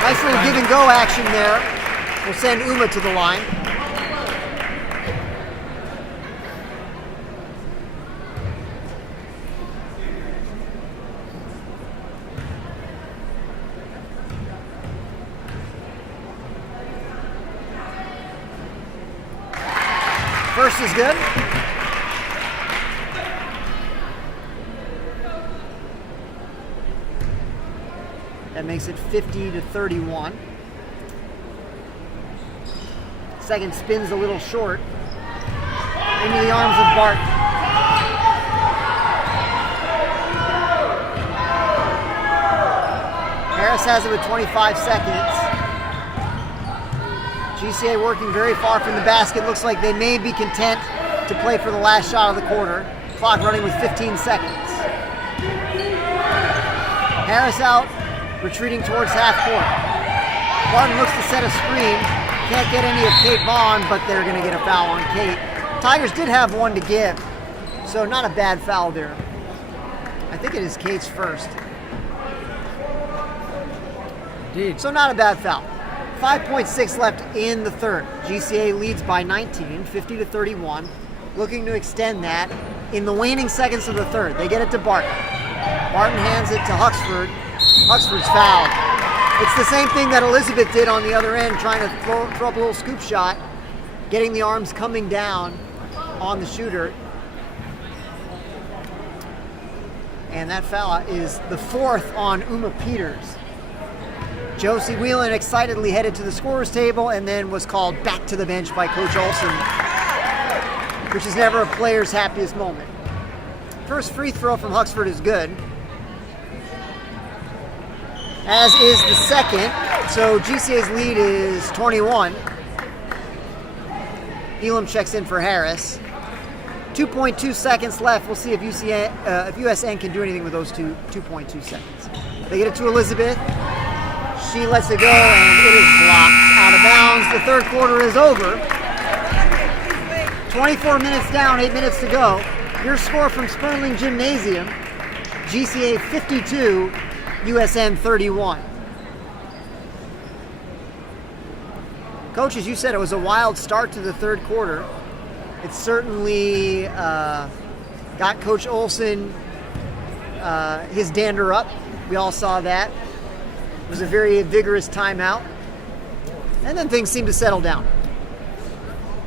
nice little give and go action there. We'll send Uma to the line. First is good. That makes it 50-31. Second spins a little short. Into the arms of Bart. Harris has it with 25 seconds. GCA working very far from the basket. Looks like they may be content to play for the last shot of the quarter. Clock running with 15 seconds. Harris out. Retreating towards half court. Barton looks to set a screen. Can't get any of Kate Vaughn, but they're going to get a foul on Kate. Tigers did have one to give, so not a bad foul there. I think it is Kate's first. indeed. So not a bad foul. 5.6 left in the third. GCA leads by 19, 50-31. Looking to extend that in the waning seconds of the third. They get it to Barton. Barton hands it to Huxford. Huxford's fouled. It's the same thing that Elizabeth did on the other end, trying to throw up a little scoop shot, getting the arms coming down on the shooter. And that foul is the fourth on Uma Peters. Josie Whelan excitedly headed to the scorer's table and then was called back to the bench by Coach Olson, which is never a player's happiest moment. First free throw from Huxford is good, as is the second. So GCA's lead is 21. Elam checks in for Harris. 2.2 seconds left. We'll see if USN can do anything with those 2.2 seconds. They get it to Elizabeth. She lets it go, and it is blocked out of bounds. The third quarter is over. 24 minutes down, 8 minutes to go. Your score from Sperling Gymnasium: GCA 52, USN 31. Coach, as you said, it was a wild start to the third quarter. It certainly got Coach Olson his dander up. We all saw that. It was a very vigorous timeout. And then things seemed to settle down.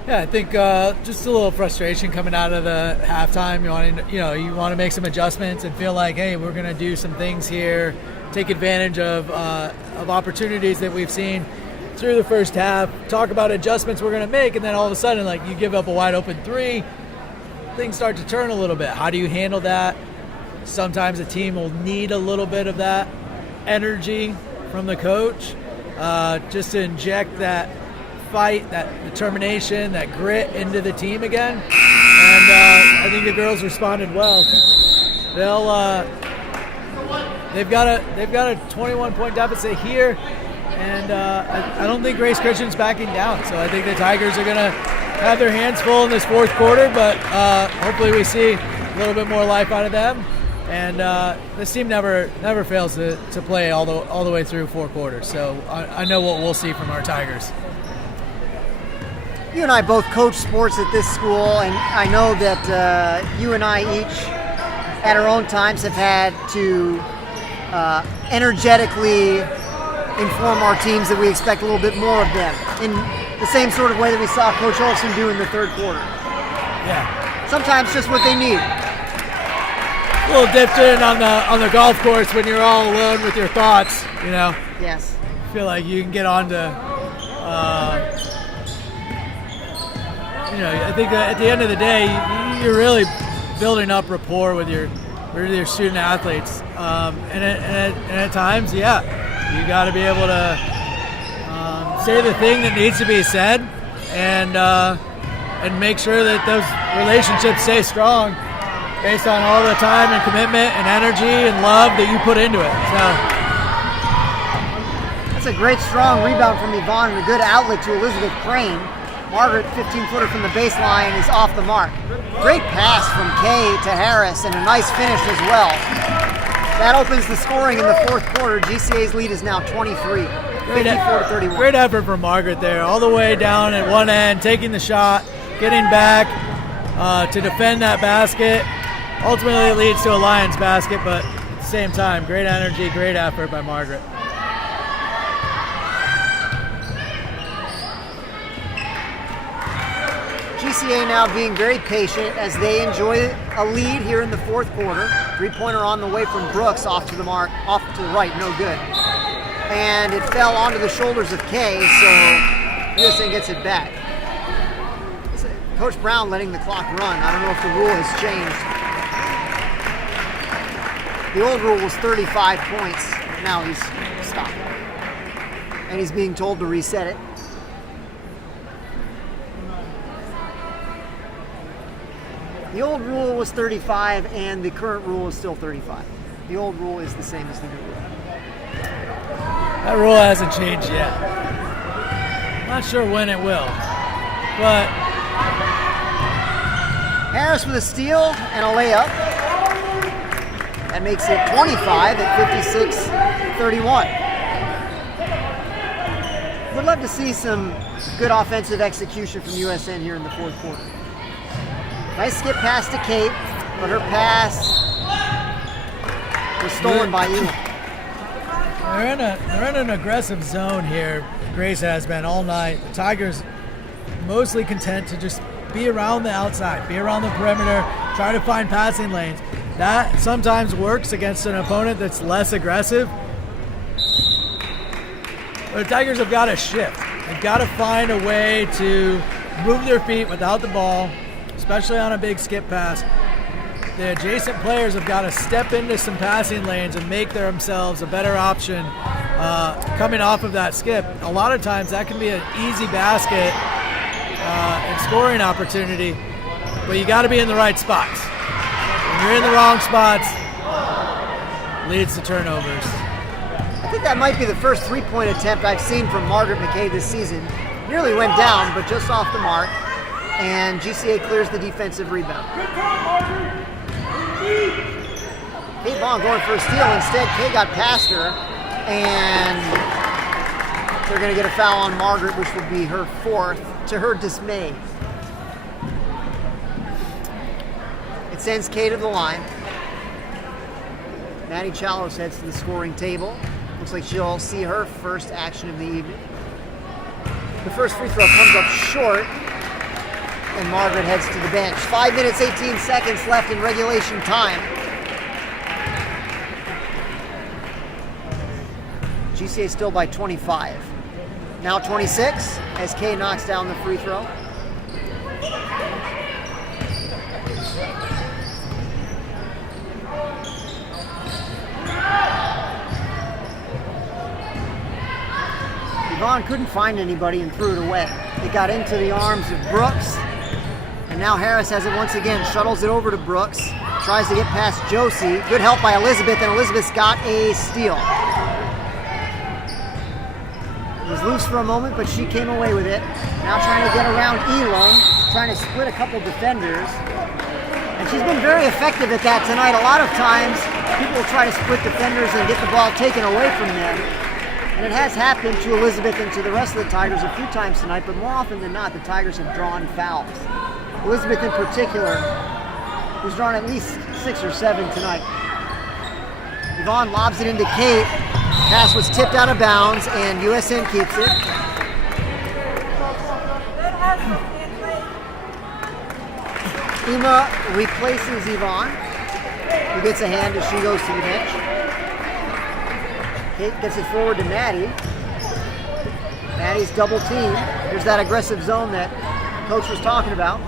Yeah, I think just a little frustration coming out of the halftime. You want to make some adjustments and feel like, hey, we're going to do some things here, take advantage of opportunities that we've seen through the first half. Talk about adjustments we're going to make, and then all of a sudden, like, you give up a wide open three, things start to turn a little bit. How do you handle that? Sometimes a team will need a little bit of that energy from the coach, just to inject that fight, that determination, that grit into the team again. And I think the girls responded well. They've got a 21-point deficit here, and I don't think Grace Christian's backing down. So I think the Tigers are going to have their hands full in this fourth quarter, but hopefully we see a little bit more life out of them. And this team never fails to play all the way through 4 quarters. So I know what we'll see from our Tigers. You and I both coach sports at this school, and I know that you and I each, at our own times, have had to energetically inform our teams that we expect a little bit more of them, in the same sort of way that we saw Coach Olson do in the third quarter. Yeah. Sometimes just what they need. A little dipped in on the golf course when you're all alone with your thoughts, you know. Yes. I feel like you can get on to, I think that at the end of the day, you're really building up rapport with your student athletes, and at times, yeah, you got to be able to say the thing that needs to be said, and make sure that those relationships stay strong based on all the time and commitment and energy and love that you put into it. So that's a great strong rebound from Yvonne and a good outlet to Elizabeth Crane. Margaret, 15-footer from the baseline, is off the mark. Great pass from Kay to Harris, and a nice finish as well. That opens the scoring in the fourth quarter. GCA's lead is now 23, 54-31. Great effort from Margaret there, all the way down at one end, taking the shot, getting back to defend that basket. Ultimately, it leads to a Lions basket, but at the same time, great energy, great effort by Margaret. GCA now being very patient as they enjoy a lead here in the fourth quarter. Three-pointer on the way from Brooks, off to the mark, off to the right, no good. And it fell onto the shoulders of Kay, so USN gets it back. Coach Brown letting the clock run. I don't know if the rule has changed. The old rule was 35 points. Now he's stopped. And he's being told to reset it. The old rule was 35, and the current rule is still 35. The old rule is the same as the new rule. That rule hasn't changed yet. Not sure when it will, but Harris with a steal and a layup. That makes it 25 at 56-31. Would love to see some good offensive execution from USN here in the fourth quarter. Nice skip pass to Kate, but her pass was stolen by Ela. They're in an aggressive zone here. Grace has been all night. The Tigers mostly content to just be around the outside, be around the perimeter, try to find passing lanes. That sometimes works against an opponent that's less aggressive. But the Tigers have got to shift. They've got to find a way to move their feet without the ball, especially on a big skip pass. The adjacent players have got to step into some passing lanes and make themselves a better option coming off of that skip. A lot of times that can be an easy basket and scoring opportunity, but you got to be in the right spots. When you're in the wrong spots, leads to turnovers. I think that might be the first three-point attempt I've seen from Margaret McKay this season. Nearly went down, but just off the mark. And GCA clears the defensive rebound. Kate Vaughn going for a steal. Instead, Kay got past her, and they're going to get a foul on Margaret, which will be her fourth, to her dismay. It sends Kay to the line. Maddie Chalos heads to the scoring table. Looks like she'll see her first action of the evening. The first free throw comes up short, and Margaret heads to the bench. 5 minutes, 18 seconds left in regulation time. GCA still by 25. Now 26, as Kay knocks down the free throw. Yvonne couldn't find anybody and threw it away. It got into the arms of Brooks, and now Harris has it once again, shuttles it over to Brooks, tries to get past Josie. Good help by Elizabeth, and Elizabeth's got a steal. It was loose for a moment, but she came away with it. Now trying to get around Elam, trying to split a couple defenders. And she's been very effective at that tonight. A lot of times, people will try to split defenders and get the ball taken away from them. And it has happened to Elizabeth and to the rest of the Tigers a few times tonight, but more often than not, the Tigers have drawn fouls. Elizabeth in particular has drawn at least 6 or 7 tonight. Yvonne lobs it into Kate. Pass was tipped out of bounds, and USN keeps it. Uma replaces Yvonne, who gets a hand as she goes to the bench. Kate gets it forward to Maddie. Maddie's double teamed. There's that aggressive zone that Coach was talking about.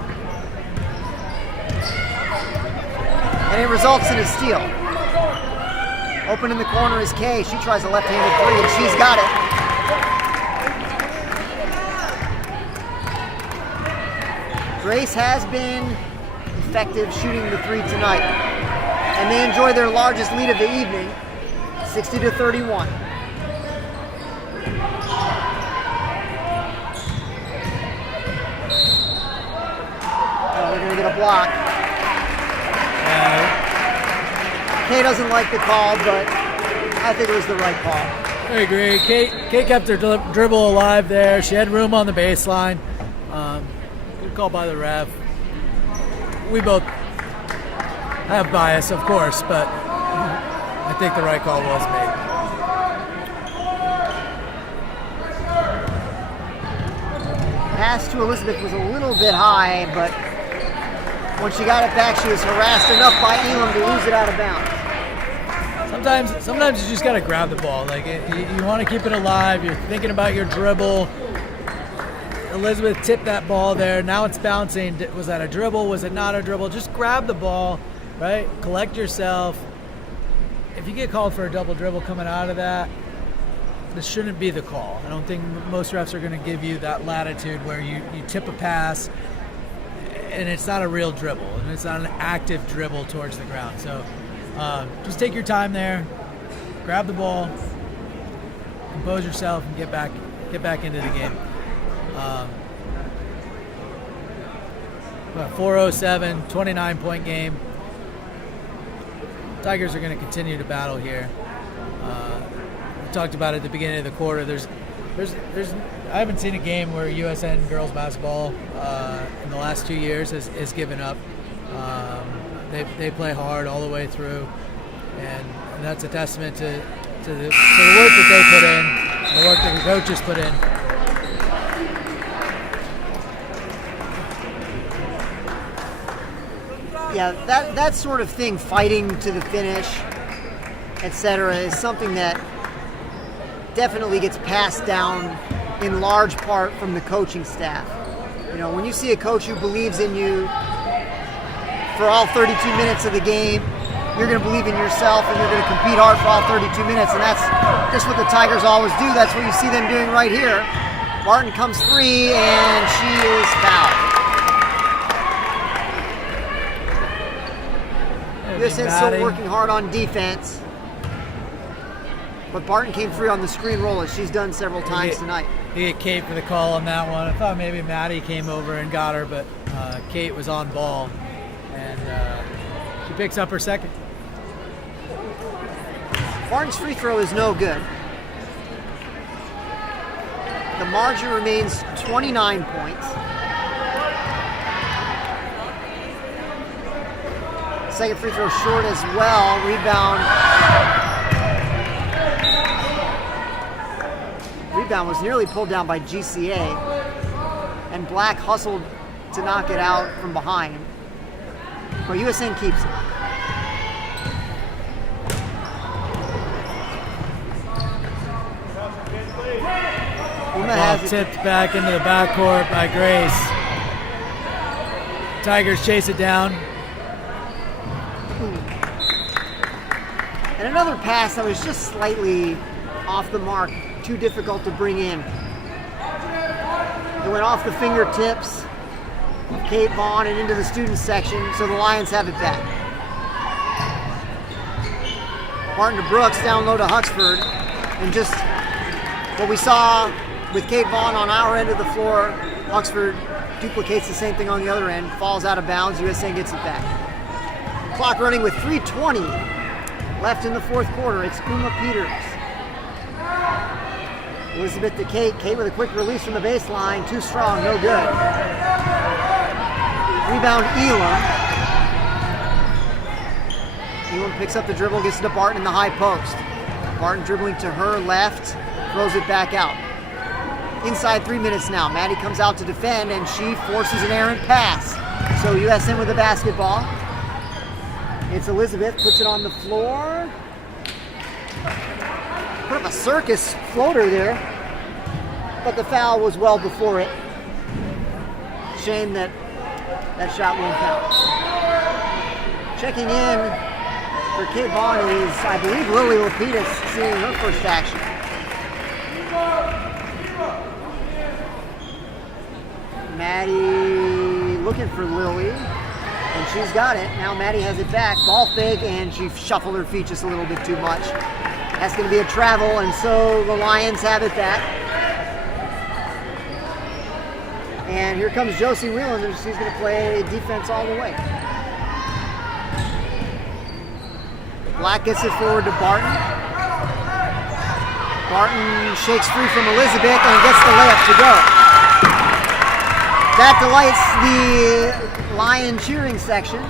And it results in a steal. Open in the corner is Kay. She tries a left-handed three, and she's got it. Grace has been effective shooting the three tonight. And they enjoy their largest lead of the evening, 60-31. Oh, they're going to get a block. Kay doesn't like the call, but I think it was the right call. I agree. Kate kept her dribble alive there. She had room on the baseline. Good call by the ref. We both have bias, of course, but I think the right call was made. Pass to Elizabeth was a little bit high, but when she got it back, she was harassed enough by Elam to lose it out of bounds. Sometimes you just got to grab the ball. Like you want to keep it alive. You're thinking about your dribble. Elizabeth tipped that ball there. Now it's bouncing. Was that a dribble? Was it not a dribble? Just grab the ball, right? Collect yourself. If you get called for a double dribble coming out of that, this shouldn't be the call. I don't think most refs are going to give you that latitude where you tip a pass and it's not a real dribble and it's not an active dribble towards the ground. So just take your time there, grab the ball, compose yourself, and get back into the game. 4:07, 29-point game. Tigers are going to continue to battle here. We talked about it at the beginning of the quarter. I haven't seen a game where USN girls basketball in the last 2 years has given up. They play hard all the way through, and that's a testament to the work that they put in, the work that the coaches put in. Yeah, that sort of thing, fighting to the finish, etc., is something that definitely gets passed down in large part from the coaching staff. You know, when you see a coach who believes in you for all 32 minutes of the game, you're going to believe in yourself and you're going to compete hard for all 32 minutes, and that's just what the Tigers always do. That's what you see them doing right here. Martin comes free, and she is fouled. USN's still working hard on defense, but Barton came free on the screen roll, as she's done several times tonight. You get Kate for the call on that one. I thought maybe Maddie came over and got her, but Kate was on ball, and she picks up her second. Barton's free throw is no good. The margin remains 29 points. Second free throw short as well. Rebound rebound was nearly pulled down by GCA, and Black hustled to knock it out from behind. But USN keeps it. Ball tipped back into the backcourt by Grace. Tigers chase it down. And another pass that was just slightly off the mark, too difficult to bring in. It went off the fingertips of Kate Vaughn and into the student section, so the Lions have it back. Martin to Brooks, down low to Huxford, and just what we saw with Kate Vaughn on our end of the floor, Huxford duplicates the same thing on the other end, falls out of bounds, USN gets it back. Clock running with 3:20 left in the fourth quarter. It's Uma Peters. Elizabeth to Kate. Kate with a quick release from the baseline. Too strong, no good. Rebound Elam. Elam picks up the dribble, gets it to Barton in the high post. Barton dribbling to her left, throws it back out. Inside 3 minutes now. Maddie comes out to defend, and she forces an errant pass. So USN with the basketball. It's Elizabeth, puts it on the floor. Put up a circus floater there, but the foul was well before it. Shame that that shot won't count. Checking in for Kate Vaughn is, I believe, Lily Lapidus, seeing her first action. Maddie looking for Lily, and she's got it. Now Maddie has it back. Ball fake, and she shuffled her feet just a little bit too much. That's going to be a travel, and so the Lions have it back. And here comes Josie Whelan. She's going to play defense all the way. Black gets it forward to Barton. Barton shakes free from Elizabeth and gets the layup to go. That delights the Lion cheering section.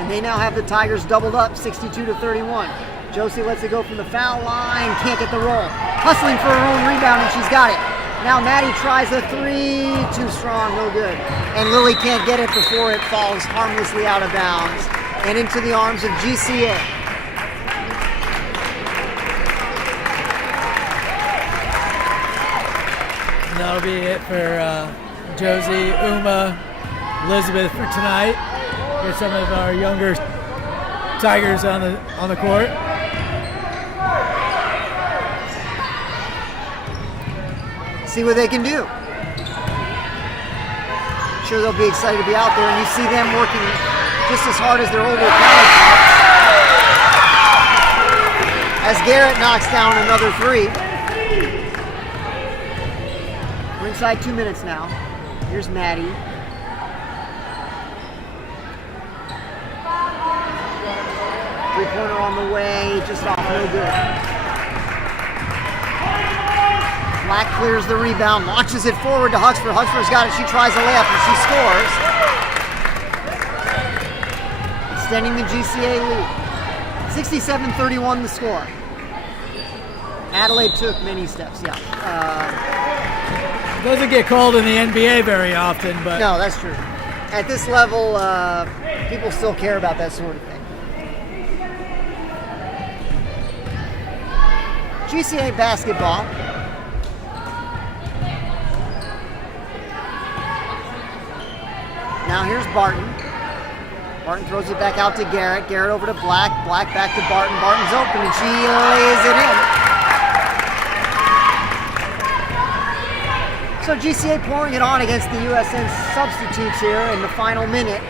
And they now have the Tigers doubled up, 62-31. Josie lets it go from the foul line, can't get the roll. Hustling for her own rebound, and she's got it. Now Maddie tries a three, too strong, no good. And Lily can't get it before it falls harmlessly out of bounds and into the arms of GCA. And that'll be it for Josie, Uma, Elizabeth for tonight. Get some of our younger Tigers on the court. See what they can do. Sure, they'll be excited to be out there, and you see them working just as hard as their older counterparts. As Garrett knocks down another three. We're inside 2 minutes now. Here's Maddie. Three-pointer on the way, just off, no good. Black clears the rebound, launches it forward to Huxford. Huxford's got it, she tries a layup, and she scores. Extending the GCA lead. 67-31 the score. Adelaide took many steps, yeah. Doesn't get called in the NBA very often, but... No, that's true. At this level, people still care about that sort of thing. GCA basketball. Now here's Barton. Barton throws it back out to Garrett. Garrett over to Black. Black back to Barton. Barton's open and she lays it in. So GCA pouring it on against the USN substitutes here in the final minute.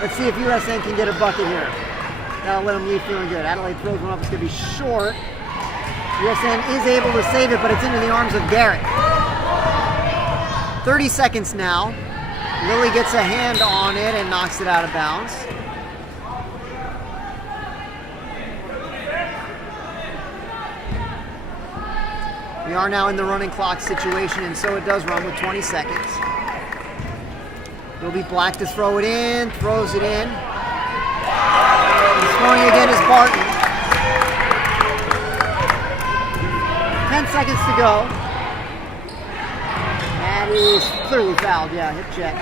Let's see if USN can get a bucket here. That'll let them leave feeling good. Adelaide throws one up. It's going to be short. USN is able to save it, but it's into the arms of Garrett. 30 seconds now. Lily gets a hand on it and knocks it out of bounds. We are now in the running clock situation, and so it does run with 20 seconds. It'll be Black to throw it in, throws it in. Scoring again is Barton. 10 seconds to go. And he's clearly fouled. Yeah, hip check.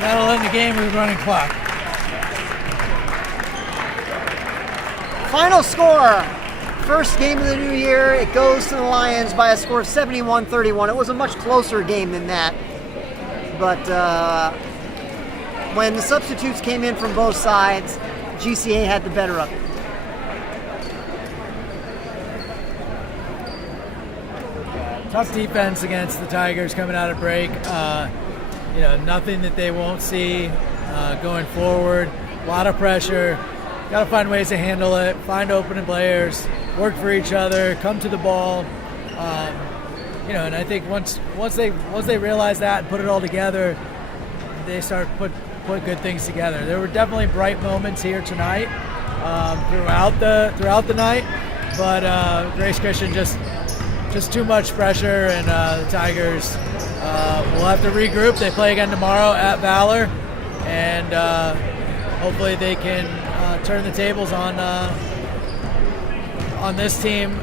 That'll end the game with running clock. Final score. First game of the new year. It goes to the Lions by a score of 71-31. It was a much closer game than that. But when the substitutes came in from both sides, GCA had the better of it. Tough defense against the Tigers coming out of break. Nothing that they won't see going forward. A lot of pressure. Got to find ways to handle it. Find open players. Work for each other. Come to the ball. And I think once they realize that and put it all together, they start put good things together. There were definitely bright moments here tonight throughout the night, but Grace Christian just too much pressure, and the Tigers will have to regroup. They play again tomorrow at Valor, and hopefully they can turn the tables on this team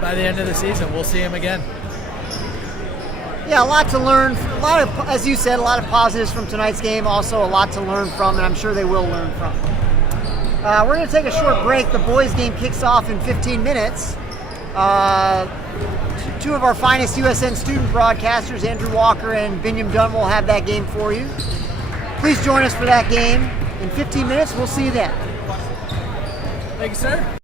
by the end of the season. We'll see them again. Yeah, a lot to learn. As you said, a lot of positives from tonight's game. Also, a lot to learn from, and I'm sure they will learn from. We're going to take a short break. The boys' game kicks off in 15 minutes. Two of our finest USN student broadcasters, Andrew Walker and Binyam Dunn, will have that game for you. Please join us for that game in 15 minutes. We'll see you then. Thank you, sir.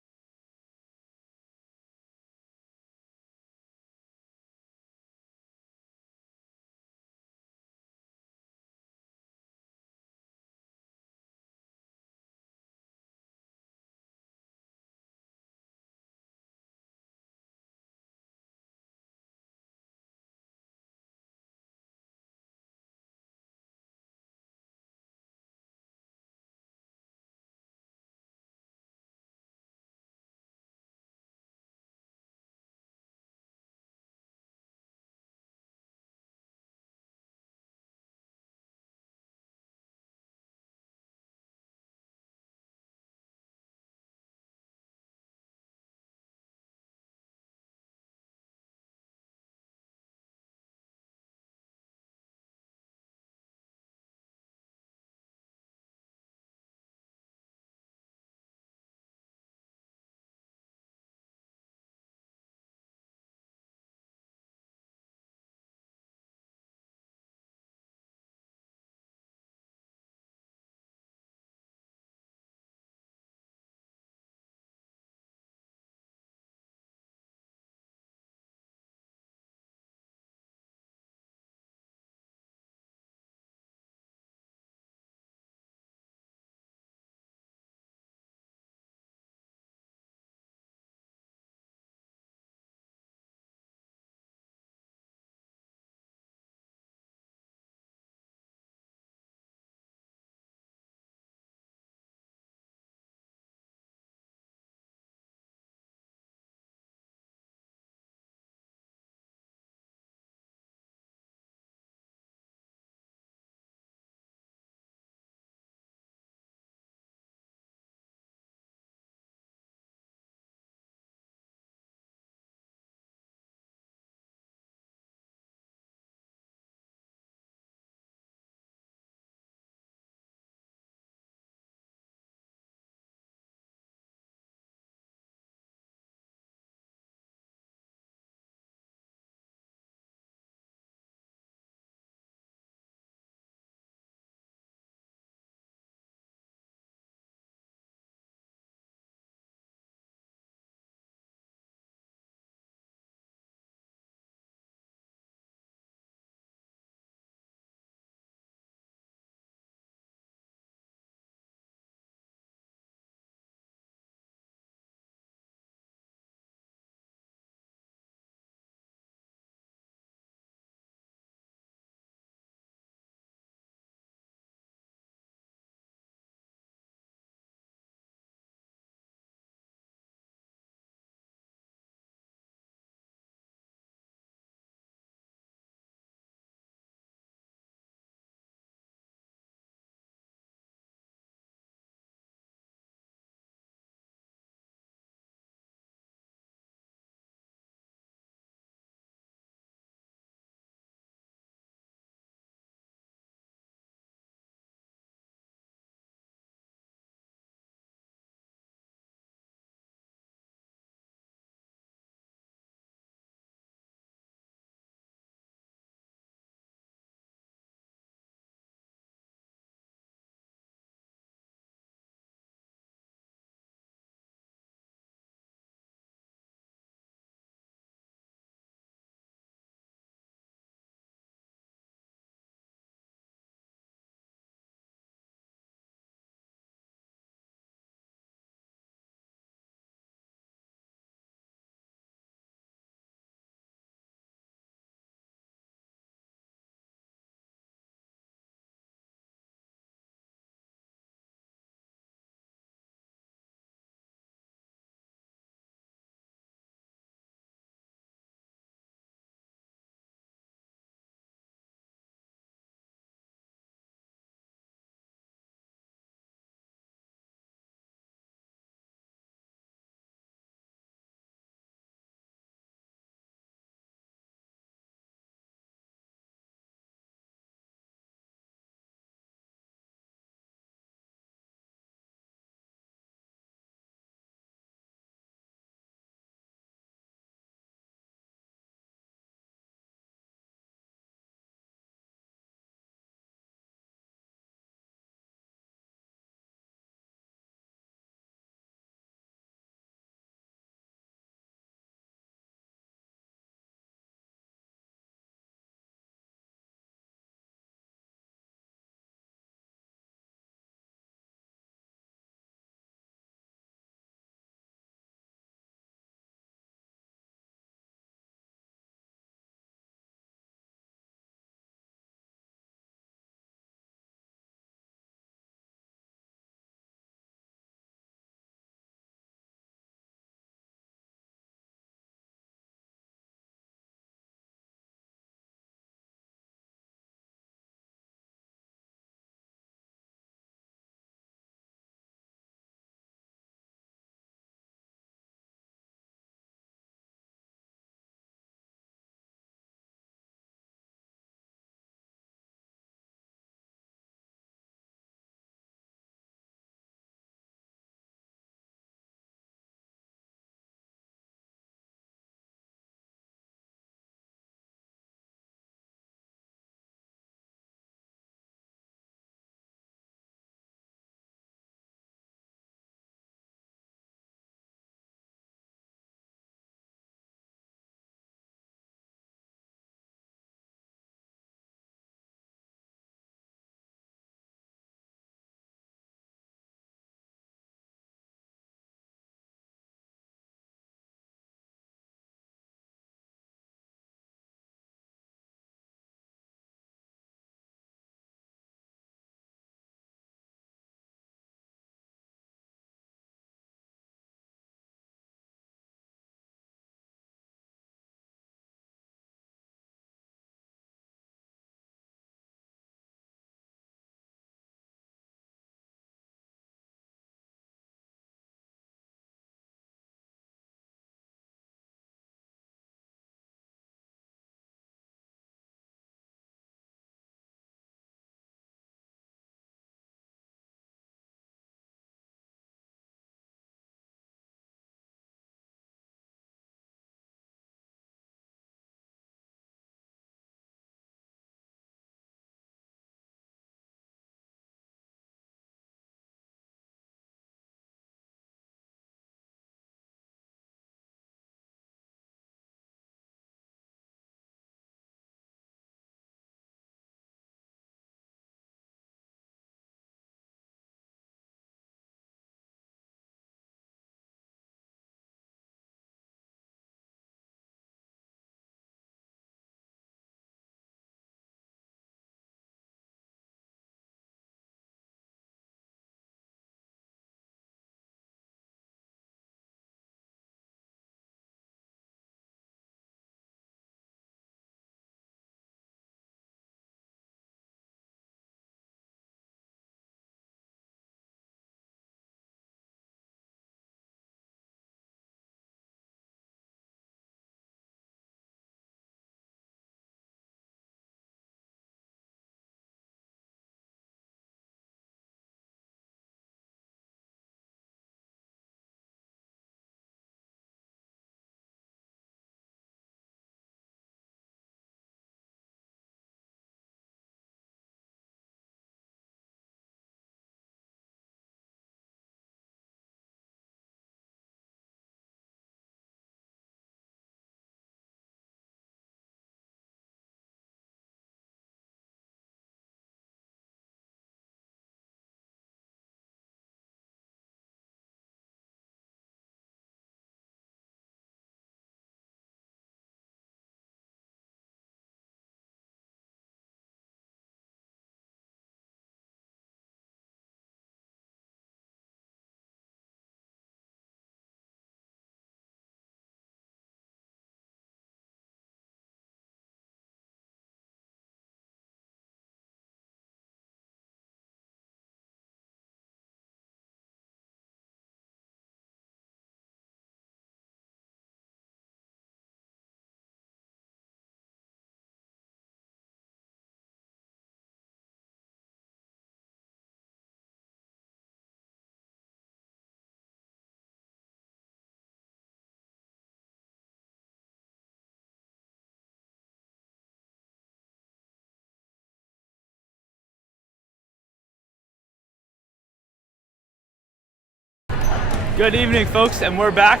Good evening, folks, and we're back.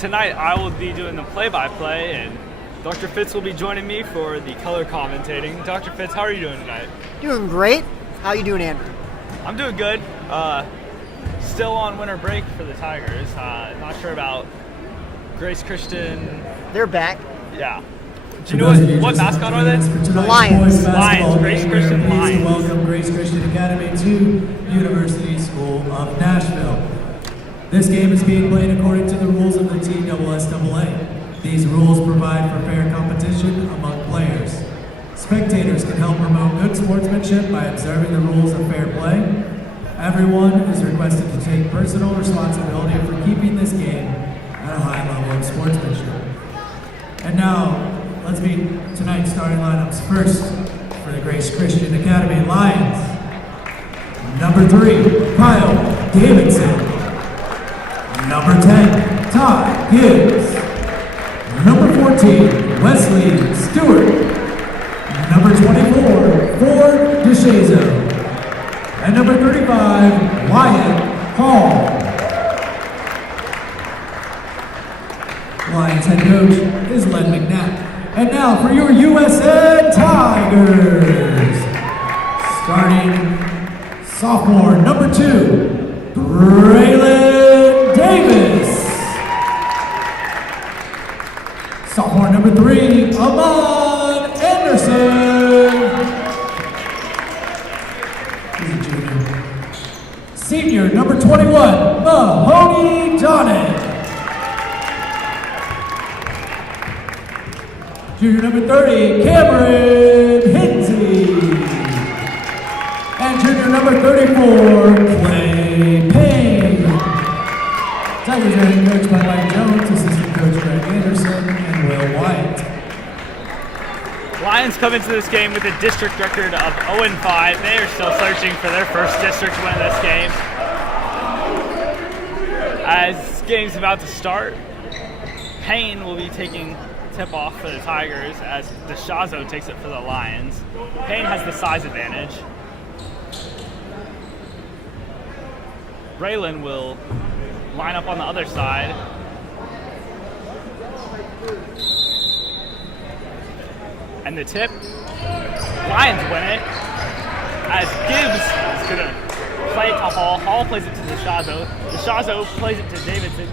Tonight I will be doing the play-by-play, and Dr. Fitz will be joining me for the color commentating. Dr. Fitz, how are you doing tonight? Doing great. How you doing, Andrew? I'm doing good. Still on winter break for the Tigers. Not sure about Grace Christian. They're back. Yeah. Do you know what mascot are they? The Lions. Lions. Grace Christian Lions. To welcome Grace Christian Academy to University School of Nashville. This game is being played according to the rules of the TSSAA. These rules provide for fair competition among players. Spectators can help promote good sportsmanship by observing the rules of fair play. Everyone is requested to take personal responsibility for keeping this game at a high level of sportsmanship. And now, let's meet tonight's starting lineups. First, for the Grace Christian Academy Lions. Number 3, Kyle Davidson. Number 10, Todd Gibbs. Number 14, Wesley Stewart. Number 24, Ford DeShazo. And number 35, Wyatt Hall. Lions head coach is Len McNabb. And now for your USN Tigers. Starting sophomore, number 2, Braylon Davis. Sophomore, number 3, Amon Anderson. He's a junior. Senior, number 21, Mahoney Donnet. Junior number 30, Cameron Hinsey. And junior number 34, Clay Payne. Tigers are head coached by Mike Jones, assistant coach Greg Anderson, and Will White. Lions come into this game with a district record of 0-5. They are still searching for their first district win of this game. As this game's about to start, Payne will be taking tip-off for the Tigers as DeShazo takes it for the Lions. Payne has the size advantage. Braylon will line up on the other side. And the tip, Lions win it. As Gibbs is going to play it to Hall. Hall plays it to DeShazo. DeShazo plays it to Davidson.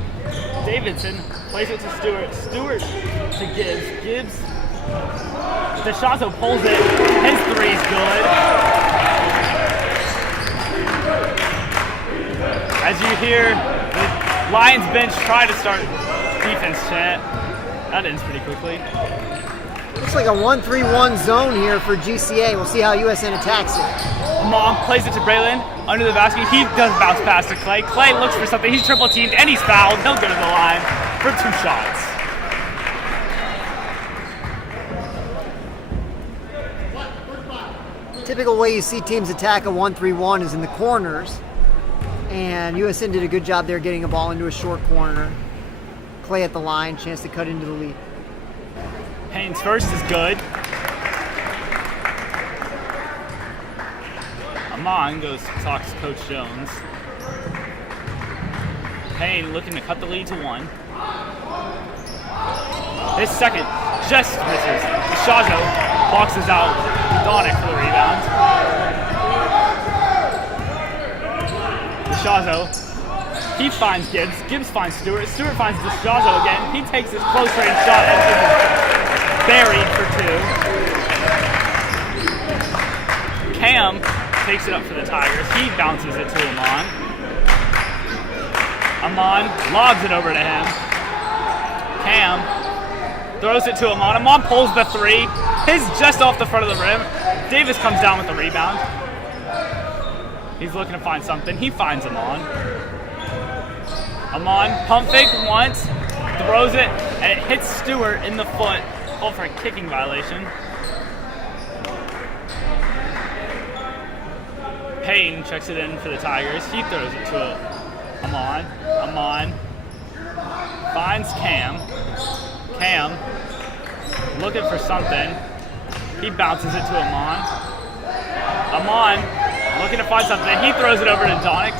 Davidson plays it to Stewart. Stewart to Gibbs. Gibbs, DeShazo pulls it. His three's good. As you hear the Lions bench try to start defense chant. That ends pretty quickly. Looks like a 1-3-1 zone here for GCA. We'll see how USN attacks it. Amon plays it to Braylon under the basket. He does bounce pass to Clay. Clay looks for something. He's triple teamed and he's fouled. He'll go to the line for 2 shots. Typical way you see teams attack a 1-3-1 is in the corners. And USN did a good job there getting a ball into a short corner. Clay at the line, chance to cut into the lead. Payne's first is good. Amon goes talks to Coach Jones. Payne looking to cut the lead to 1. His second just misses. DeShazo boxes out Donick for the rebound. DeShazo, he finds Gibbs. Gibbs finds Stewart. Stewart finds DeShazo again. He takes his close range shot and is buried for 2. Cam takes it up for the Tigers. He bounces it to Amon. Amon lobs it over to him. Cam throws it to Amon. Amon pulls the 3. His just off the front of the rim. Davis comes down with the rebound. He's looking to find something. He finds Amon. Amon pump fake once, throws it, and it hits Stewart in the foot. Called for a kicking violation. Payne checks it in for the Tigers. He throws it to Amon. Amon finds Cam. Cam looking for something. He bounces it to Amon. Amon looking to find something. He throws it over to Donick.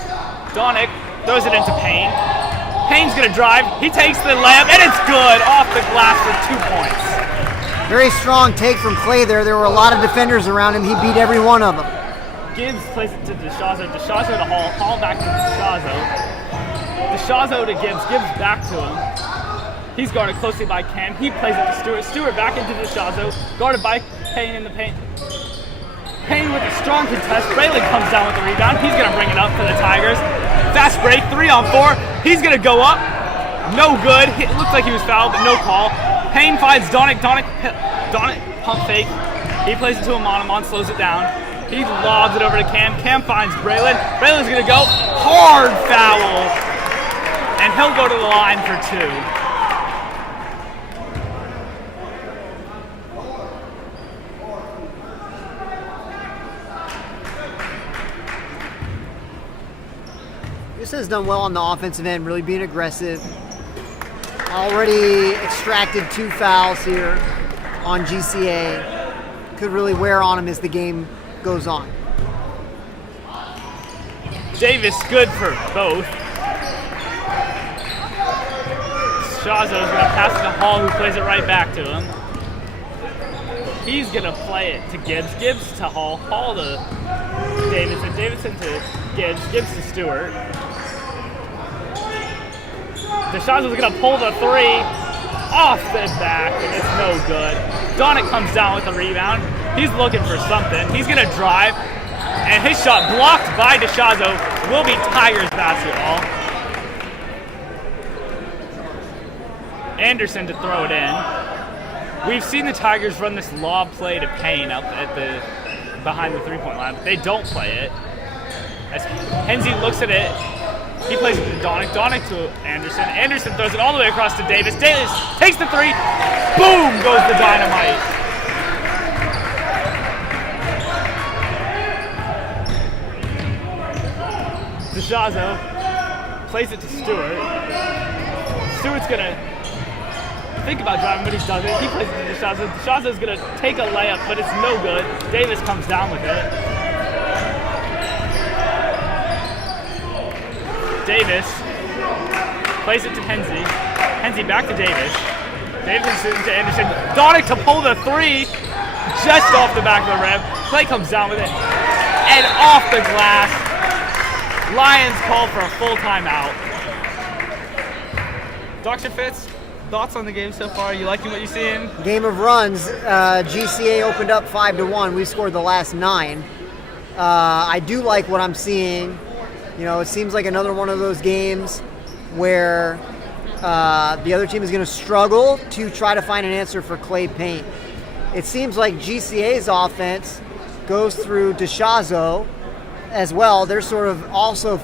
Donick throws it into Payne. Payne's gonna drive, he takes the layup, and it's good, off the glass for 2 points. Very strong take from Clay there. There were a lot of defenders around him. He beat every one of them. Gibbs plays it to DeShazo. DeShazo to Hall. Hall back to DeShazo. DeShazo to Gibbs. Gibbs back to him. He's guarded closely by Cam. He plays it to Stewart. Stewart back into DeShazo. Guarded by Payne in the paint. Payne with a strong contest. Braylon comes down with the rebound. He's going to bring it up for the Tigers. Fast break. 3-on-4. He's going to go up. No good. It looked like he was fouled, but no call. Payne finds Donick. Donick pump fake. He plays it to Amon. Slows it down. He lobs it over to Cam. Cam finds Braylon. Braylon's going to go. Hard foul. And he'll go to the line for 2. USN has done well on the offensive end, really being aggressive. Already extracted 2 fouls here on GCA. Could really wear on him as the game goes on. Davis good for both. Shazo's going to pass it to Hall, who plays it right back to him. He's going to play it to Gibbs. Gibbs to Hall. Hall to Davidson. Davidson to Gibbs. Gibbs to Stewart. DeShazo's going to pull the 3 off the back, and it's no good. Donick comes down with the rebound. He's looking for something. He's going to drive, and his shot blocked by DeShazo will be Tigers basketball. Anderson to throw it in. We've seen the Tigers run this lob play to Payne up at the behind the 3-point line, but they don't play it. As Henze looks at it, he plays it to Donick. Donick to Anderson. Anderson throws it all the way across to Davis. Davis takes the 3. Boom goes the dynamite. DeShazo plays it to Stewart. Stewart's going to think about driving, but he doesn't. He plays it to DeShazo. DeShazo's going to take a layup, but it's no good. Davis comes down with it. Davis plays it to Henze. Henze back to Davis. Davis to Anderson. Donick to pull the 3 just off the back of the rim. Clay comes down with it. And off the glass. Lions call for a full timeout. Dr. Fitz, thoughts on the game so far? You liking what you're seeing? Game of runs. GCA opened up 5-1. We scored the last 9. I do like what I'm seeing. You know, it seems like another one of those games where the other team is going to struggle to try to find an answer for Clay Payne. It seems like GCA's offense goes through DeShazo as well. They're sort of also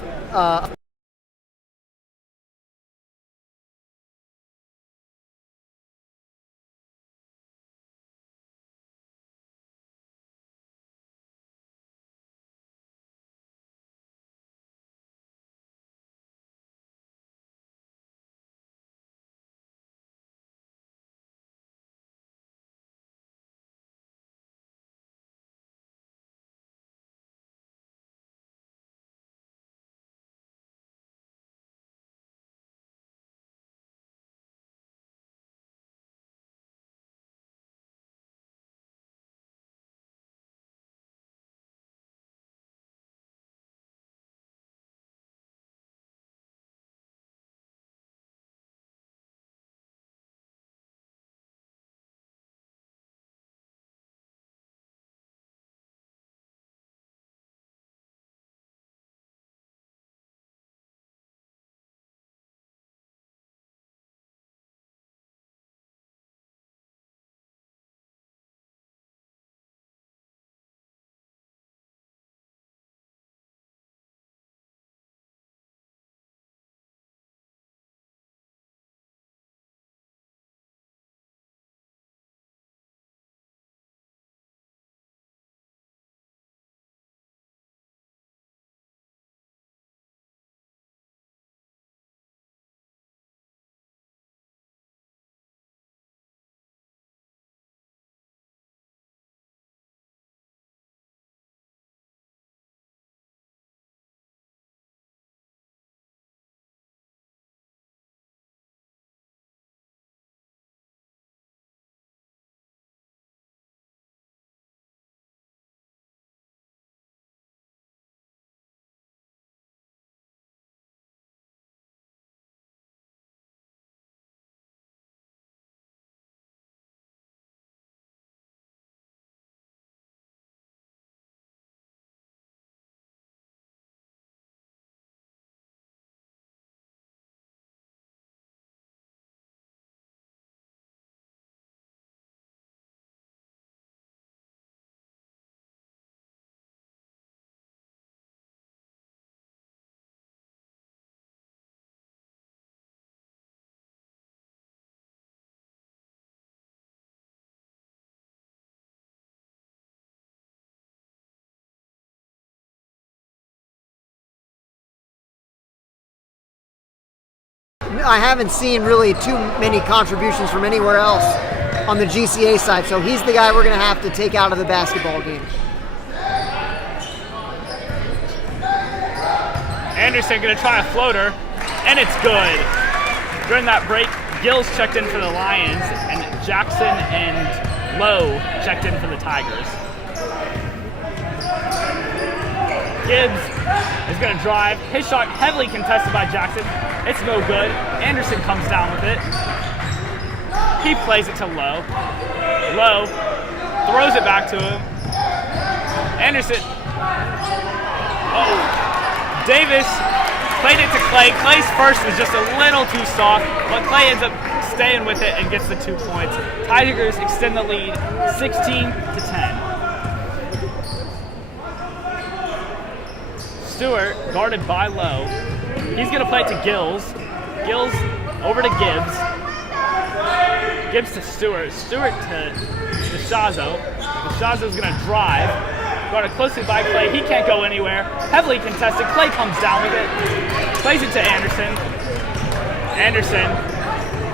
I haven't seen really too many contributions from anywhere else on the GCA side, so he's the guy we're going to have to take out of the basketball game. Anderson going to try a floater, and it's good. During that break, Gills checked in for the Lions, and Jackson and Lowe checked in for the Tigers. Gibbs is going to drive. His shot heavily contested by Jackson. It's no good. Anderson comes down with it. He plays it to Lowe. Lowe throws it back to him. Anderson. Oh. Davis played it to Clay. Clay's first was just a little too soft, but Clay ends up staying with it and gets the 2 points. Tigers extend the lead 16-10. Stewart, guarded by Lowe. He's going to play it to Gills. Gills over to Gibbs. Gibbs to Stewart. Stewart to Shazo. Shazo's going to drive. Guarded closely by Clay. He can't go anywhere. Heavily contested. Clay comes down with it. Plays it to Anderson. Anderson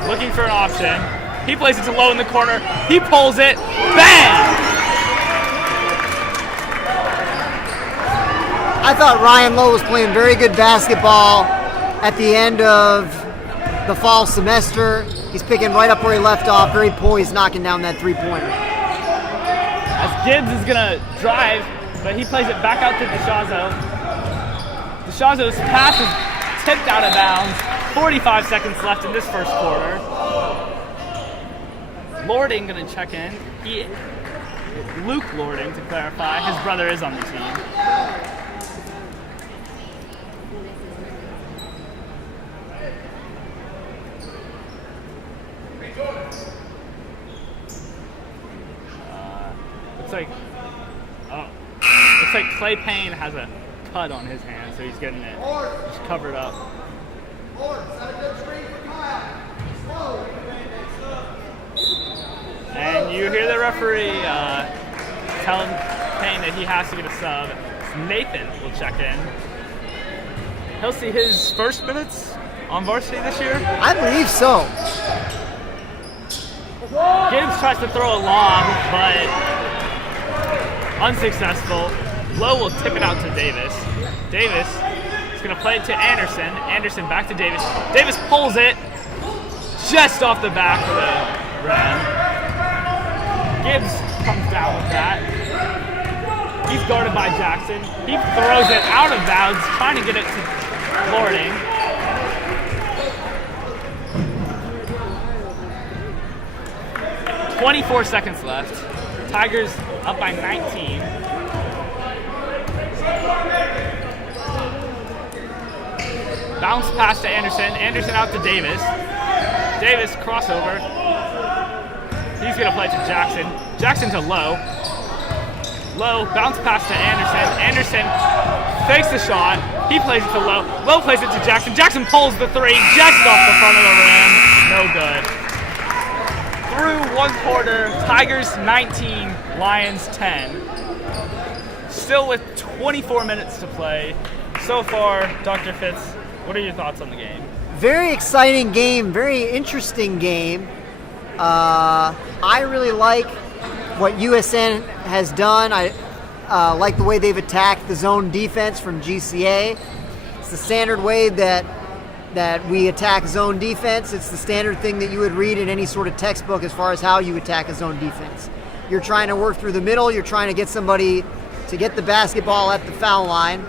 looking for an option. He plays it to Lowe in the corner. He pulls it. Bam! I thought Ryan Lowe was playing very good basketball at the end of the fall semester. He's picking right up where he left off, very poised, knocking down that three-pointer. As Gibbs is going to drive, but he plays it back out to DeShazo. DeShazo's pass is tipped out of bounds. 45 seconds left in this first quarter. Lording going to check in. Luke Lording, to clarify. His brother is on the team. Looks like Clay Payne has a cut on his hand, so he's getting it just covered up. And you hear the referee telling Payne that he has to get a sub. Nathan will check in. He'll see his first minutes on varsity this year. I believe so. Gibbs tries to throw a lob, but unsuccessful. Lowe will tip it out to Davis. Davis is going to play it to Anderson. Anderson back to Davis. Davis pulls it just off the back of the rim. Gibbs comes down with that. He's guarded by Jackson. He throws it out of bounds, trying to get it to Lording. .24 seconds left. Tigers up by 19. Bounce pass to Anderson. Anderson out to Davis. Davis crossover. He's going to play to Jackson. Jackson to Lowe. Lowe bounce pass to Anderson. Anderson fakes the shot. He plays it to Lowe. Lowe plays it to Jackson. Jackson pulls the three just off the front of the rim. No good. Through one quarter, Tigers 19, Lions 10. Still with 24 minutes to play. So far, Dr. Fitz, what are your thoughts on the game? Very exciting game, very interesting game. I really like what USN has done. I like the way they've attacked the zone defense from GCA. It's the standard way that we attack zone defense. It's the standard thing that you would read in any sort of textbook as far as how you attack a zone defense. You're trying to work through the middle. You're trying to get somebody to get the basketball at the foul line.